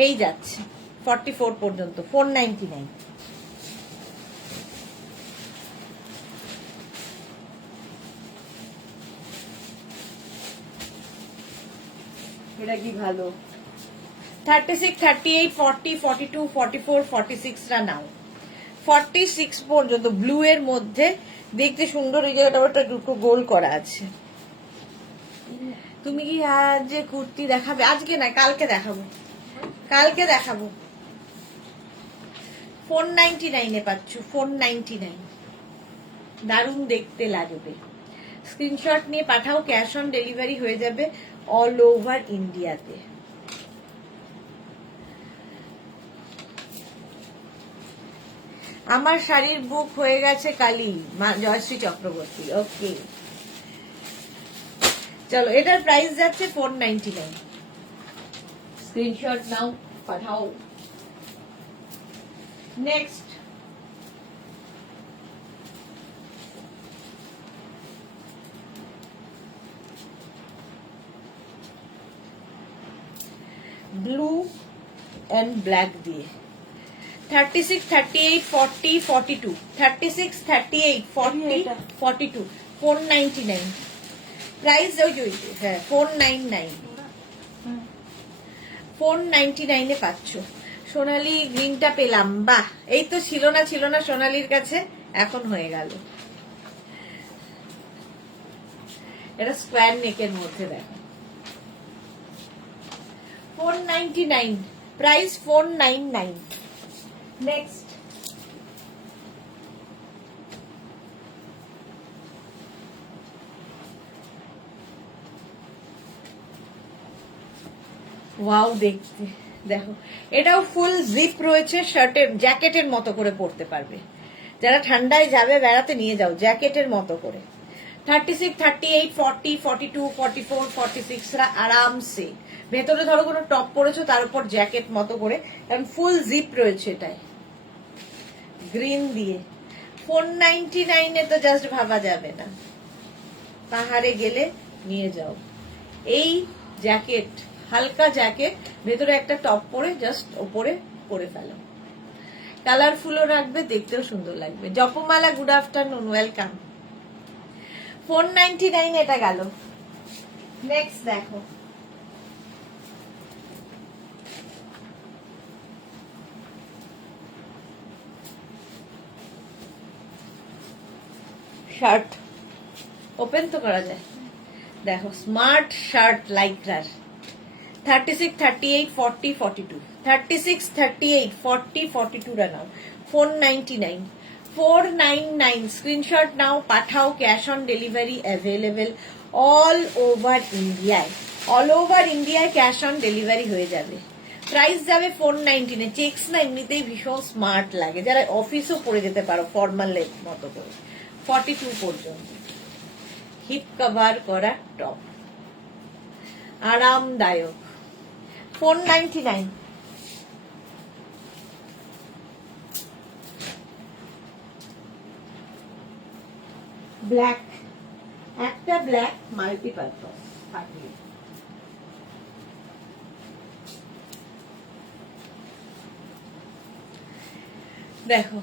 এই যাচ্ছে 44 পর্যন্ত 499। এটা কি ভালো। 36, 38, 40, 42, 44, 46 রা নাও। 46 পর্যন্ত ব্লু এর মধ্যে দেখতে সুন্দর, এই জায়গাটা দুটো গোল করা আছে। তুমি কি আজ কুর্তি দেখাবে? আজকে না, কালকে দেখাবো, কালকে দেখাবো। 499 এ পাচ্ছ, 499 দারুণ দেখতে লাগবে। স্ক্রিনশট নিয়ে পাঠাও, ক্যাশ অন ডেলিভারি হয়ে যাবে অল ওভার ইন্ডিয়াতে। আমার শাড়ির বুক হয়ে গেছে কালি, জয়শ্রী চক্রবর্তী। ওকে চলো, এটার প্রাইস যাচ্ছে 499। স্ক্রিনশট নাও, পাঠাও। নেক্সট ব্লু এন্ড ব্ল্যাক দিয়ে 36, 38, 40, 42, 36, 38, 40, 42, 499 প্রাইস। ওই হ্যাঁ 499, 499 এ পাচ্ছ। সোনালি গ্রিনটা পেলাম, বাহ, এই তো ছিল না সোনালির কাছে, এখন হয়ে গেল। এটা স্কোয়ার নেকের মধ্যে দেখো 499 প্রাইস 499। নেক্সট ওয়াও, দেখতে দেখো, এটাও ফুল জিপ রয়েছে, শার্টের জ্যাকেটের মতো করে পরতে পারবে, যারা ঠান্ডায় যাবে বেড়াতে নিয়ে যাও জ্যাকেটের মতো করে। 36, 38, 40, 42, 44, 46 রা আরামসে, ভেতরে ধরো কোনো টপ পরেছো তার উপর জ্যাকেট মতো করে, কারণ ফুল জিপ রয়েছে এটাই গ্রিন দিয়ে। 499 এ তো জাস্ট ভাবা যাবে না, পাহাড়ে গেলে নিয়ে যাও। এই জ্যাকেট, হালকা জ্যাকেট, ভেতরে একটা টপ পরে জাস্ট ওপরে পরে ফেলো, কালারফুলও রাখবে, দেখতেও সুন্দর লাগবে। জপমালা গুড আফটারনুন, ওয়েলকাম। 499 এটা গেল। নেক্সট দেখো, শার্ট ওপেন তো করা যায়, দেখো স্মার্ট শার্ট লাইক্রার 36, 38, 40, 42, 36, 38, 40, 42 রা নাও 499, 499 স্ক্রিনশট নাও, পাঠাও, cash on delivery available all over ইন্ডিয়ায়, অল ওভার ইন্ডিয়ায় ক্যাশ অন ডেলিভারি হয়ে যাবে। প্রাইস যাবে 499 এ। চেক্স না এমনিতেই ভীষণ স্মার্ট লাগে, যারা অফিসও পরে যেতে পারো ফর্মাল মতো করে। 42 পর্যন্ত হিপ কভার করা টপ, আরামদায়ক। 499 ব্ল্যাক, একটা ব্ল্যাক মাল্টিপারপাস থাকবে। দেখো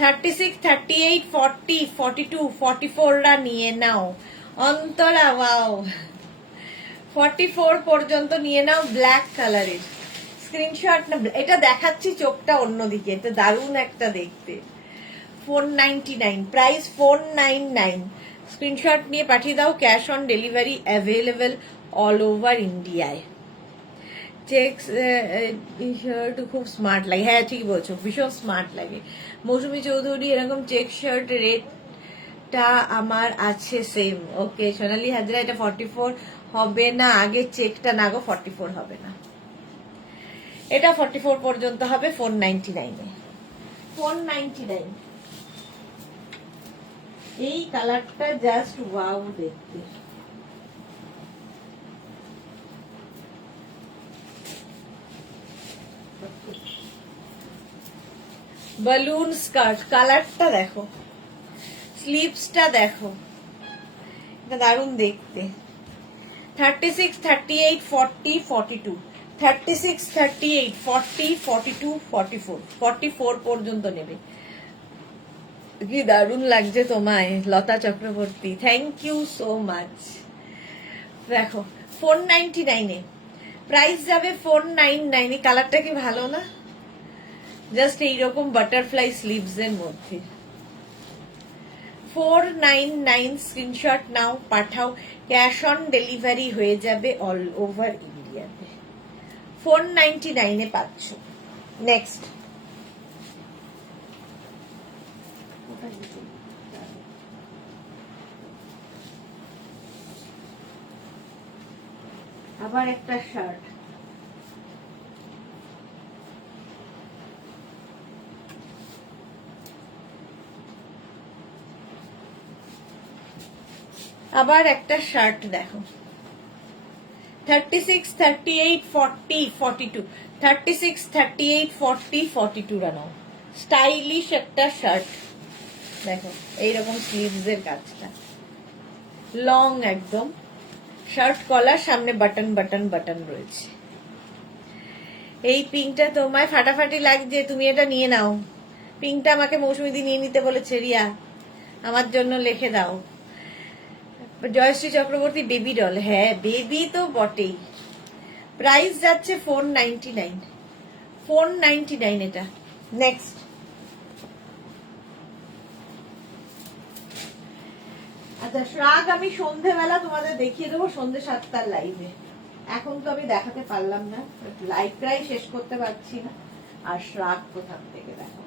36, 38, 40, 42, 44 রা নিয়ে নাও অন্তরা, ওয়াও 44 পর্যন্ত নিয়ে নাও ব্ল্যাক কালারের। স্ক্রিনশট না, এটা দেখাচ্ছি চোখটা অন্যদিকে, এটা দারুণ একটা দেখতে। 499 প্রাইস 499, স্ক্রিনশট নিয়ে পাঠিয়ে দাও, cash on delivery available all over ইন্ডিয়ায়। চেক শার্ট খুব স্মার্ট লাগে, হ্যাঁ ঠিক বলছো, ভীষণ স্মার্ট লাগে। মৌসুমী চৌধুরী এরকম চেক শার্ট রেটটা আমার আছে সেম। ওকে সোনালী হাজরা, এটা 44 হবে না, আগে চেকটা না গো, 44 হবে না, এটা 44 পর্যন্ত হবে 499 এ। 499 এই কালারটা জাস্ট ওয়াও দেখতে। বালুন স্কার্ট, কালারটা দেখো, স্লিভসটা দেখো, এটা দারুণ দেখতে। 36, 38, 40, 42, 36, 38, 40, 42, 44, 44 পর্যন্ত নেবে। কি দারুণ লাগছে তোমায় Lata Chakraborty, thank you so much. দেখো 499 এ প্রাইস যাবে 499 এ। কালারটা কি ভালো না? জাস্ট এইরকম বাটারফ্লাই স্লিভস এর মধ্যে। 499 স্ক্রিনশট নাও, পাঠাও, ক্যাশ অন ডেলিভারি হয়ে যাবে অল ওভার ইন্ডিয়াতে। 499 এ পাচ্ছ। নেক্সট আবার একটা শার্ট, আবার একটা শার্ট দেখো, 36, 38, 40, 42, 36, 38, 40, 42 রানাও। স্টাইলিশ একটা শার্ট দেখো, এইরকম স্লিভস এর কাজটা, লং একদম, শার্ট কলার, সামনে বাটন বাটন বাটন রয়েছে। এই পিঙ্কটা তোমায় ফাটাফাটি লাগছে, তুমি এটা নিয়ে নাও। পিঙ্কটা আমাকে মৌসুমীদি নিয়ে নিতে বলেছে, রিয়া আমার জন্য লিখে দাও। জয়শ্রী চক্রবর্তী বেবি ডল, হ্যাঁ বেবি তো বটেই। প্রাইস যাচ্ছে 499, 499 এটা। নেক্সট আচ্ছা, শ্রাগ আমি সন্ধেবেলা তোমাদের দেখিয়ে দেবো, সন্ধে 7টার লাইভে। এখন তো আমি দেখাতে পারলাম না, লাইভটাই শেষ করতে পারছি না। আর শ্রাগ কোথা থেকে দেখো,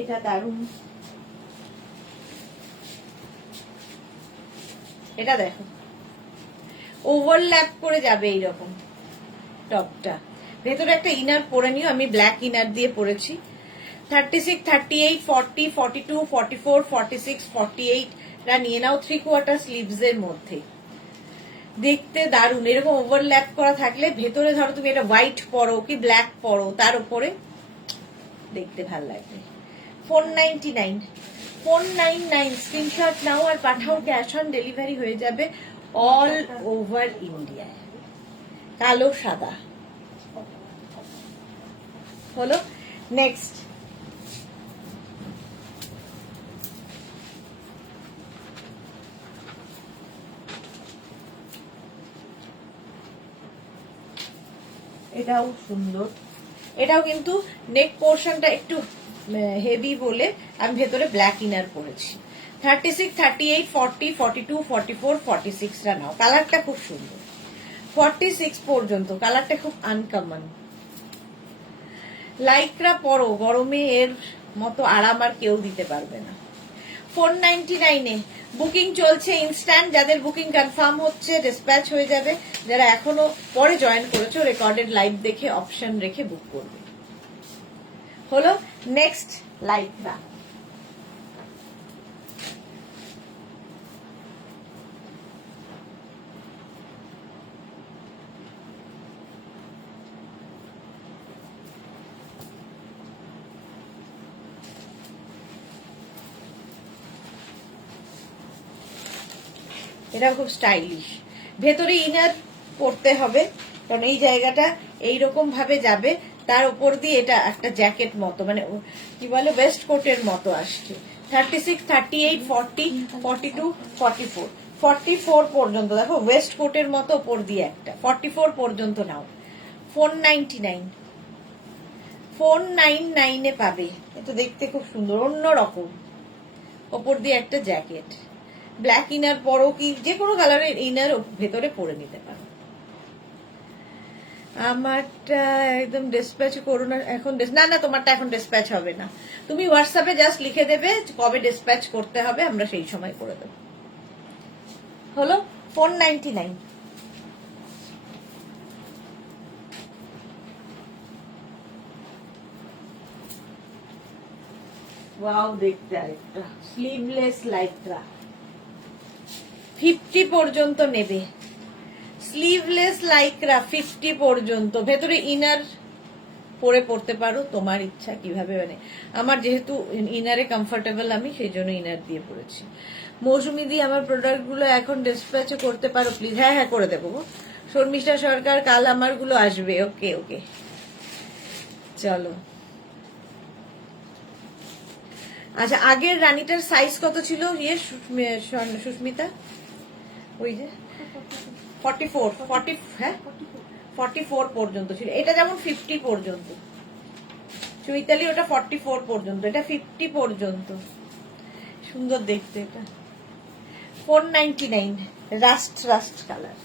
এটা দারুণ, এটা দেখো ওভারল্যাপ করে যাবে এইরকম টপটা, ভেতরে একটা ইনার পরে নিও, আমি ব্ল্যাক ইনার দিয়ে পরেছি। 36, 38, 40, 42, 44, 46, 48 রা নিয়ে নাও, 3/4 স্লিভস এর মধ্যে। দেখতে দারুণ, এরকম ওভারল্যাপ করা থাকলে ভেতরে ধরো তুমি এটা হোয়াইট পরো কি ব্ল্যাক পরো, তার উপরে দেখতে ভালো লাগবে। 499, 499 স্ক্রিনশট নাও আর পাঠাও, ক্যাশ অন ডেলিভারি হয়ে যাবে অল ওভার ইন্ডিয়ায়। কালো সাদা হলো। নেক্সট এটাও সুন্দর, এটাও কিন্তু নেক পোর্শনটা একটু হেভি বলে আমি ভেতরে ব্ল্যাক ইনার পরেছি। 36, 38, 40, 42, 44, 46 রা নাও, কালারটা খুব সুন্দর। 46 পর্যন্ত কালারটা খুব আনকমন। লাইকরা পরো, গরমে এর মতো আরাম আর কেউ দিতে পারবে না। 499 এ বুকিং চলছে ইনস্ট্যান্ট, যাদের বুকিং কনফার্ম হচ্ছে ডিসপ্যাচ হয়ে যাবে। যারা এখনো পরে জয়েন করেছো রেকর্ডেড লাইভ দেখে অপশন রেখে বুক করবে। হলো নেক্সট লাইভটা, এটা খুব স্টাইলিশ, ভেতরে ইনার পরতে হবে কারণ এই জায়গাটা এইরকম ভাবে যাবে, তার উপর দিয়ে এটা একটা জ্যাকেট মতো মানে কি বলে ওয়েস্ট কোটের মতো আসছে। 36, 38, 40, 42, 44, 44 পর্যন্ত দেখো ওয়েস্ট কোটের মতো উপর দিয়ে একটা 44 পর্যন্ত নাও। 499 499 পাবে। এটা দেখতে খুব সুন্দর, অন্য রকম। ওপর দিয়ে একটা জ্যাকেট, ব্ল্যাক ইনার পরো কি যে কোনো কালারের ইনার ভেতরে পরে নিতে পারো। আমারটা একদম ডিসপ্যাচ করো না এখন। না না, তোমারটা এখন ডিসপ্যাচ হবে না। তুমি হোয়াটসঅ্যাপে জাস্ট লিখে দেবে কবে ডিসপ্যাচ করতে হবে, আমরা সেই সময় করে দেবো। হলো 499। ওয়াও, দেখতে আরেকটা স্লিভলেস লাইক্রা 50 পর্যন্ত নেবে। স্লিভলেস লাইক্রা 50 পর্যন্ত, ভেতরে ইনার পরে পড়তে পারো, তোমার ইচ্ছা কিভাবে। মানে আমার যেহেতু ইনারে কমফোর্টেবল আমি, সেই জন্য ইনার দিয়ে পড়েছি। মৌসুমি দি, আমার প্রোডাক্ট গুলো এখন ডিসপ্যাচ করতে পারো প্লিজ। হ্যাঁ হ্যাঁ, করে দেবো। শর্মিষ্ঠা সরকার, কাল আমার গুলো আসবে। ওকে ওকে, চলো। আচ্ছা, আগের রানীটার সাইজ কত ছিল ইয়ে সুস্মিতা? ওই যে 44 40, হ্যাঁ 44 পর্যন্ত ছিল। এটা যেমন 50 পর্যন্ত। চৈতালি ওটা 44 পর্যন্ত, এটা 50 পর্যন্ত। সুন্দর দেখতে এটা। 499, রাস্ট রাস্ট কালার।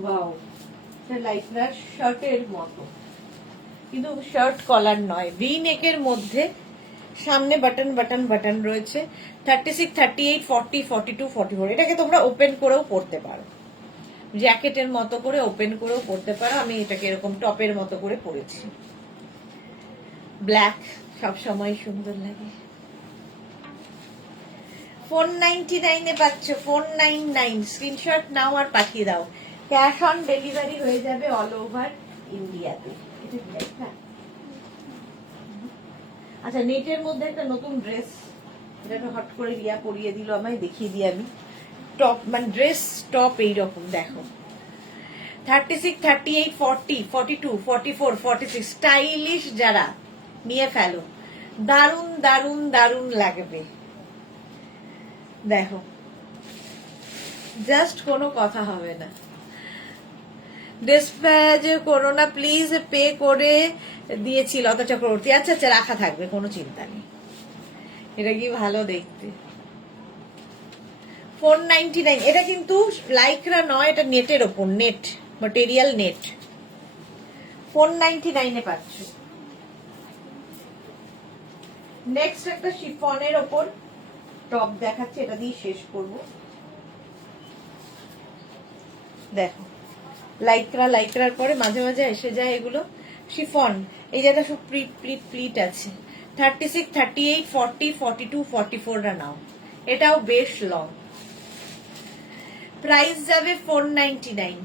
ওয়াও, এটা লাইক্রা শার্টের মতো, কিন্তু শার্ট কলার নয়, ভি নেকের মধ্যে সামনে বাটন বাটন বাটন রয়েছে। 36, 38, 40, 42, 44। এটাকে তোমরা ওপেন করেও পড়তে পারো, জ্যাকেটের মতো করে ওপেন করেও পড়তে পারো। আমি এটাকে এরকম টপের মতো করে পরেছি। ব্ল্যাক সব সময় সুন্দর লাগে। 499 পাচ্ছ। 499 স্ক্রিনশট নাও আর পাঠিয়ে দাও। ক্যাশ অন ডেলিভারি হয়ে যাবে অল ওভার ইন্ডিয়াতে। এটা কি না? আচ্ছা, নেটের মধ্যে একটা নতুন ড্রেস, এটা হট করে রিয়া পরিয়ে দিল আমায়, দেখিয়ে দিই আমি। টপ মানে ড্রেস টপ এইরকম দেখো। 36, 38, 40, 42, 44, 46 স্টাইলিশ যারা নিয়ে ফেলো, দারুন দারুন দারুন লাগবে। দেখো, জাস্ট কোনো কথা হবে না। ডিসপ্যাচ করো না প্লিজ, পে করে দিয়েছি লতা চক্রবর্তী। আচ্ছা আচ্ছা, রাখা থাকবে, কোনো চিন্তা নেই। এটা কি ভালো দেখতে। 499, এটা কিন্তু লাইক্রা নয়, এটা নেটের ওপর, নেট ম্যাটেরিয়াল, নেট। 499 পাচ্ছ। নেক্সট একটা শিফনের ওপর টপ দেখাচ্ছে, এটা দিয়ে শেষ করব। দেখো, লাইক্রা, লাইক্রার পরে মাঝে মাঝে এসে যায় এগুলো শিফন। এই যেটা সব প্লিট প্লিট প্লিট আছে। 36, 38, 40, 42, 44 নাও। এটাও বেশ লং। প্রাইস যাবে 499।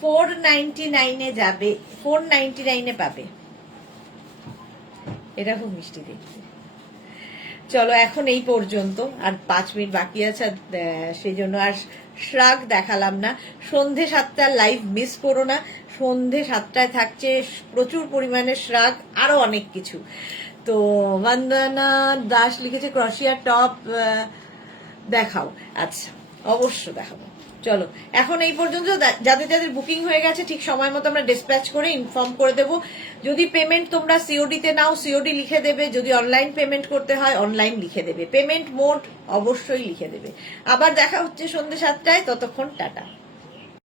499 যাবে, 499 পাবে। এটা খুব মিষ্টি দেখতে। চলো, এখন এই পর্যন্ত, আর 5 মিনিট বাকি আছে, সেই জন্য আর শ্রাগ দেখালাম না। সন্ধে 7টার লাইভ মিস করো না। সন্ধে 7টায় থাকছে প্রচুর পরিমাণে শ্রাগ, আরো অনেক কিছু। তো বন্দনা দাস লিখেছে ক্রশিয়া টপ দেখাও। আচ্ছা, অবশ্য দেখাবো। চলো, এখন এই পর্যন্ত। যাদের যাদের বুকিং হয়ে গেছে ঠিক সময় মতো আমরা ডিসপ্যাচ করে ইনফর্ম করে দেবো। যদি পেমেন্ট তোমরা সিওডি তে নাও, সিওডি লিখে দেবে। যদি অনলাইন পেমেন্ট করতে হয়, অনলাইন লিখে দেবে। পেমেন্ট মোড অবশ্যই লিখে দেবে। আবার দেখা হচ্ছে সন্ধ্যে 7টায়, ততক্ষণ টাটা।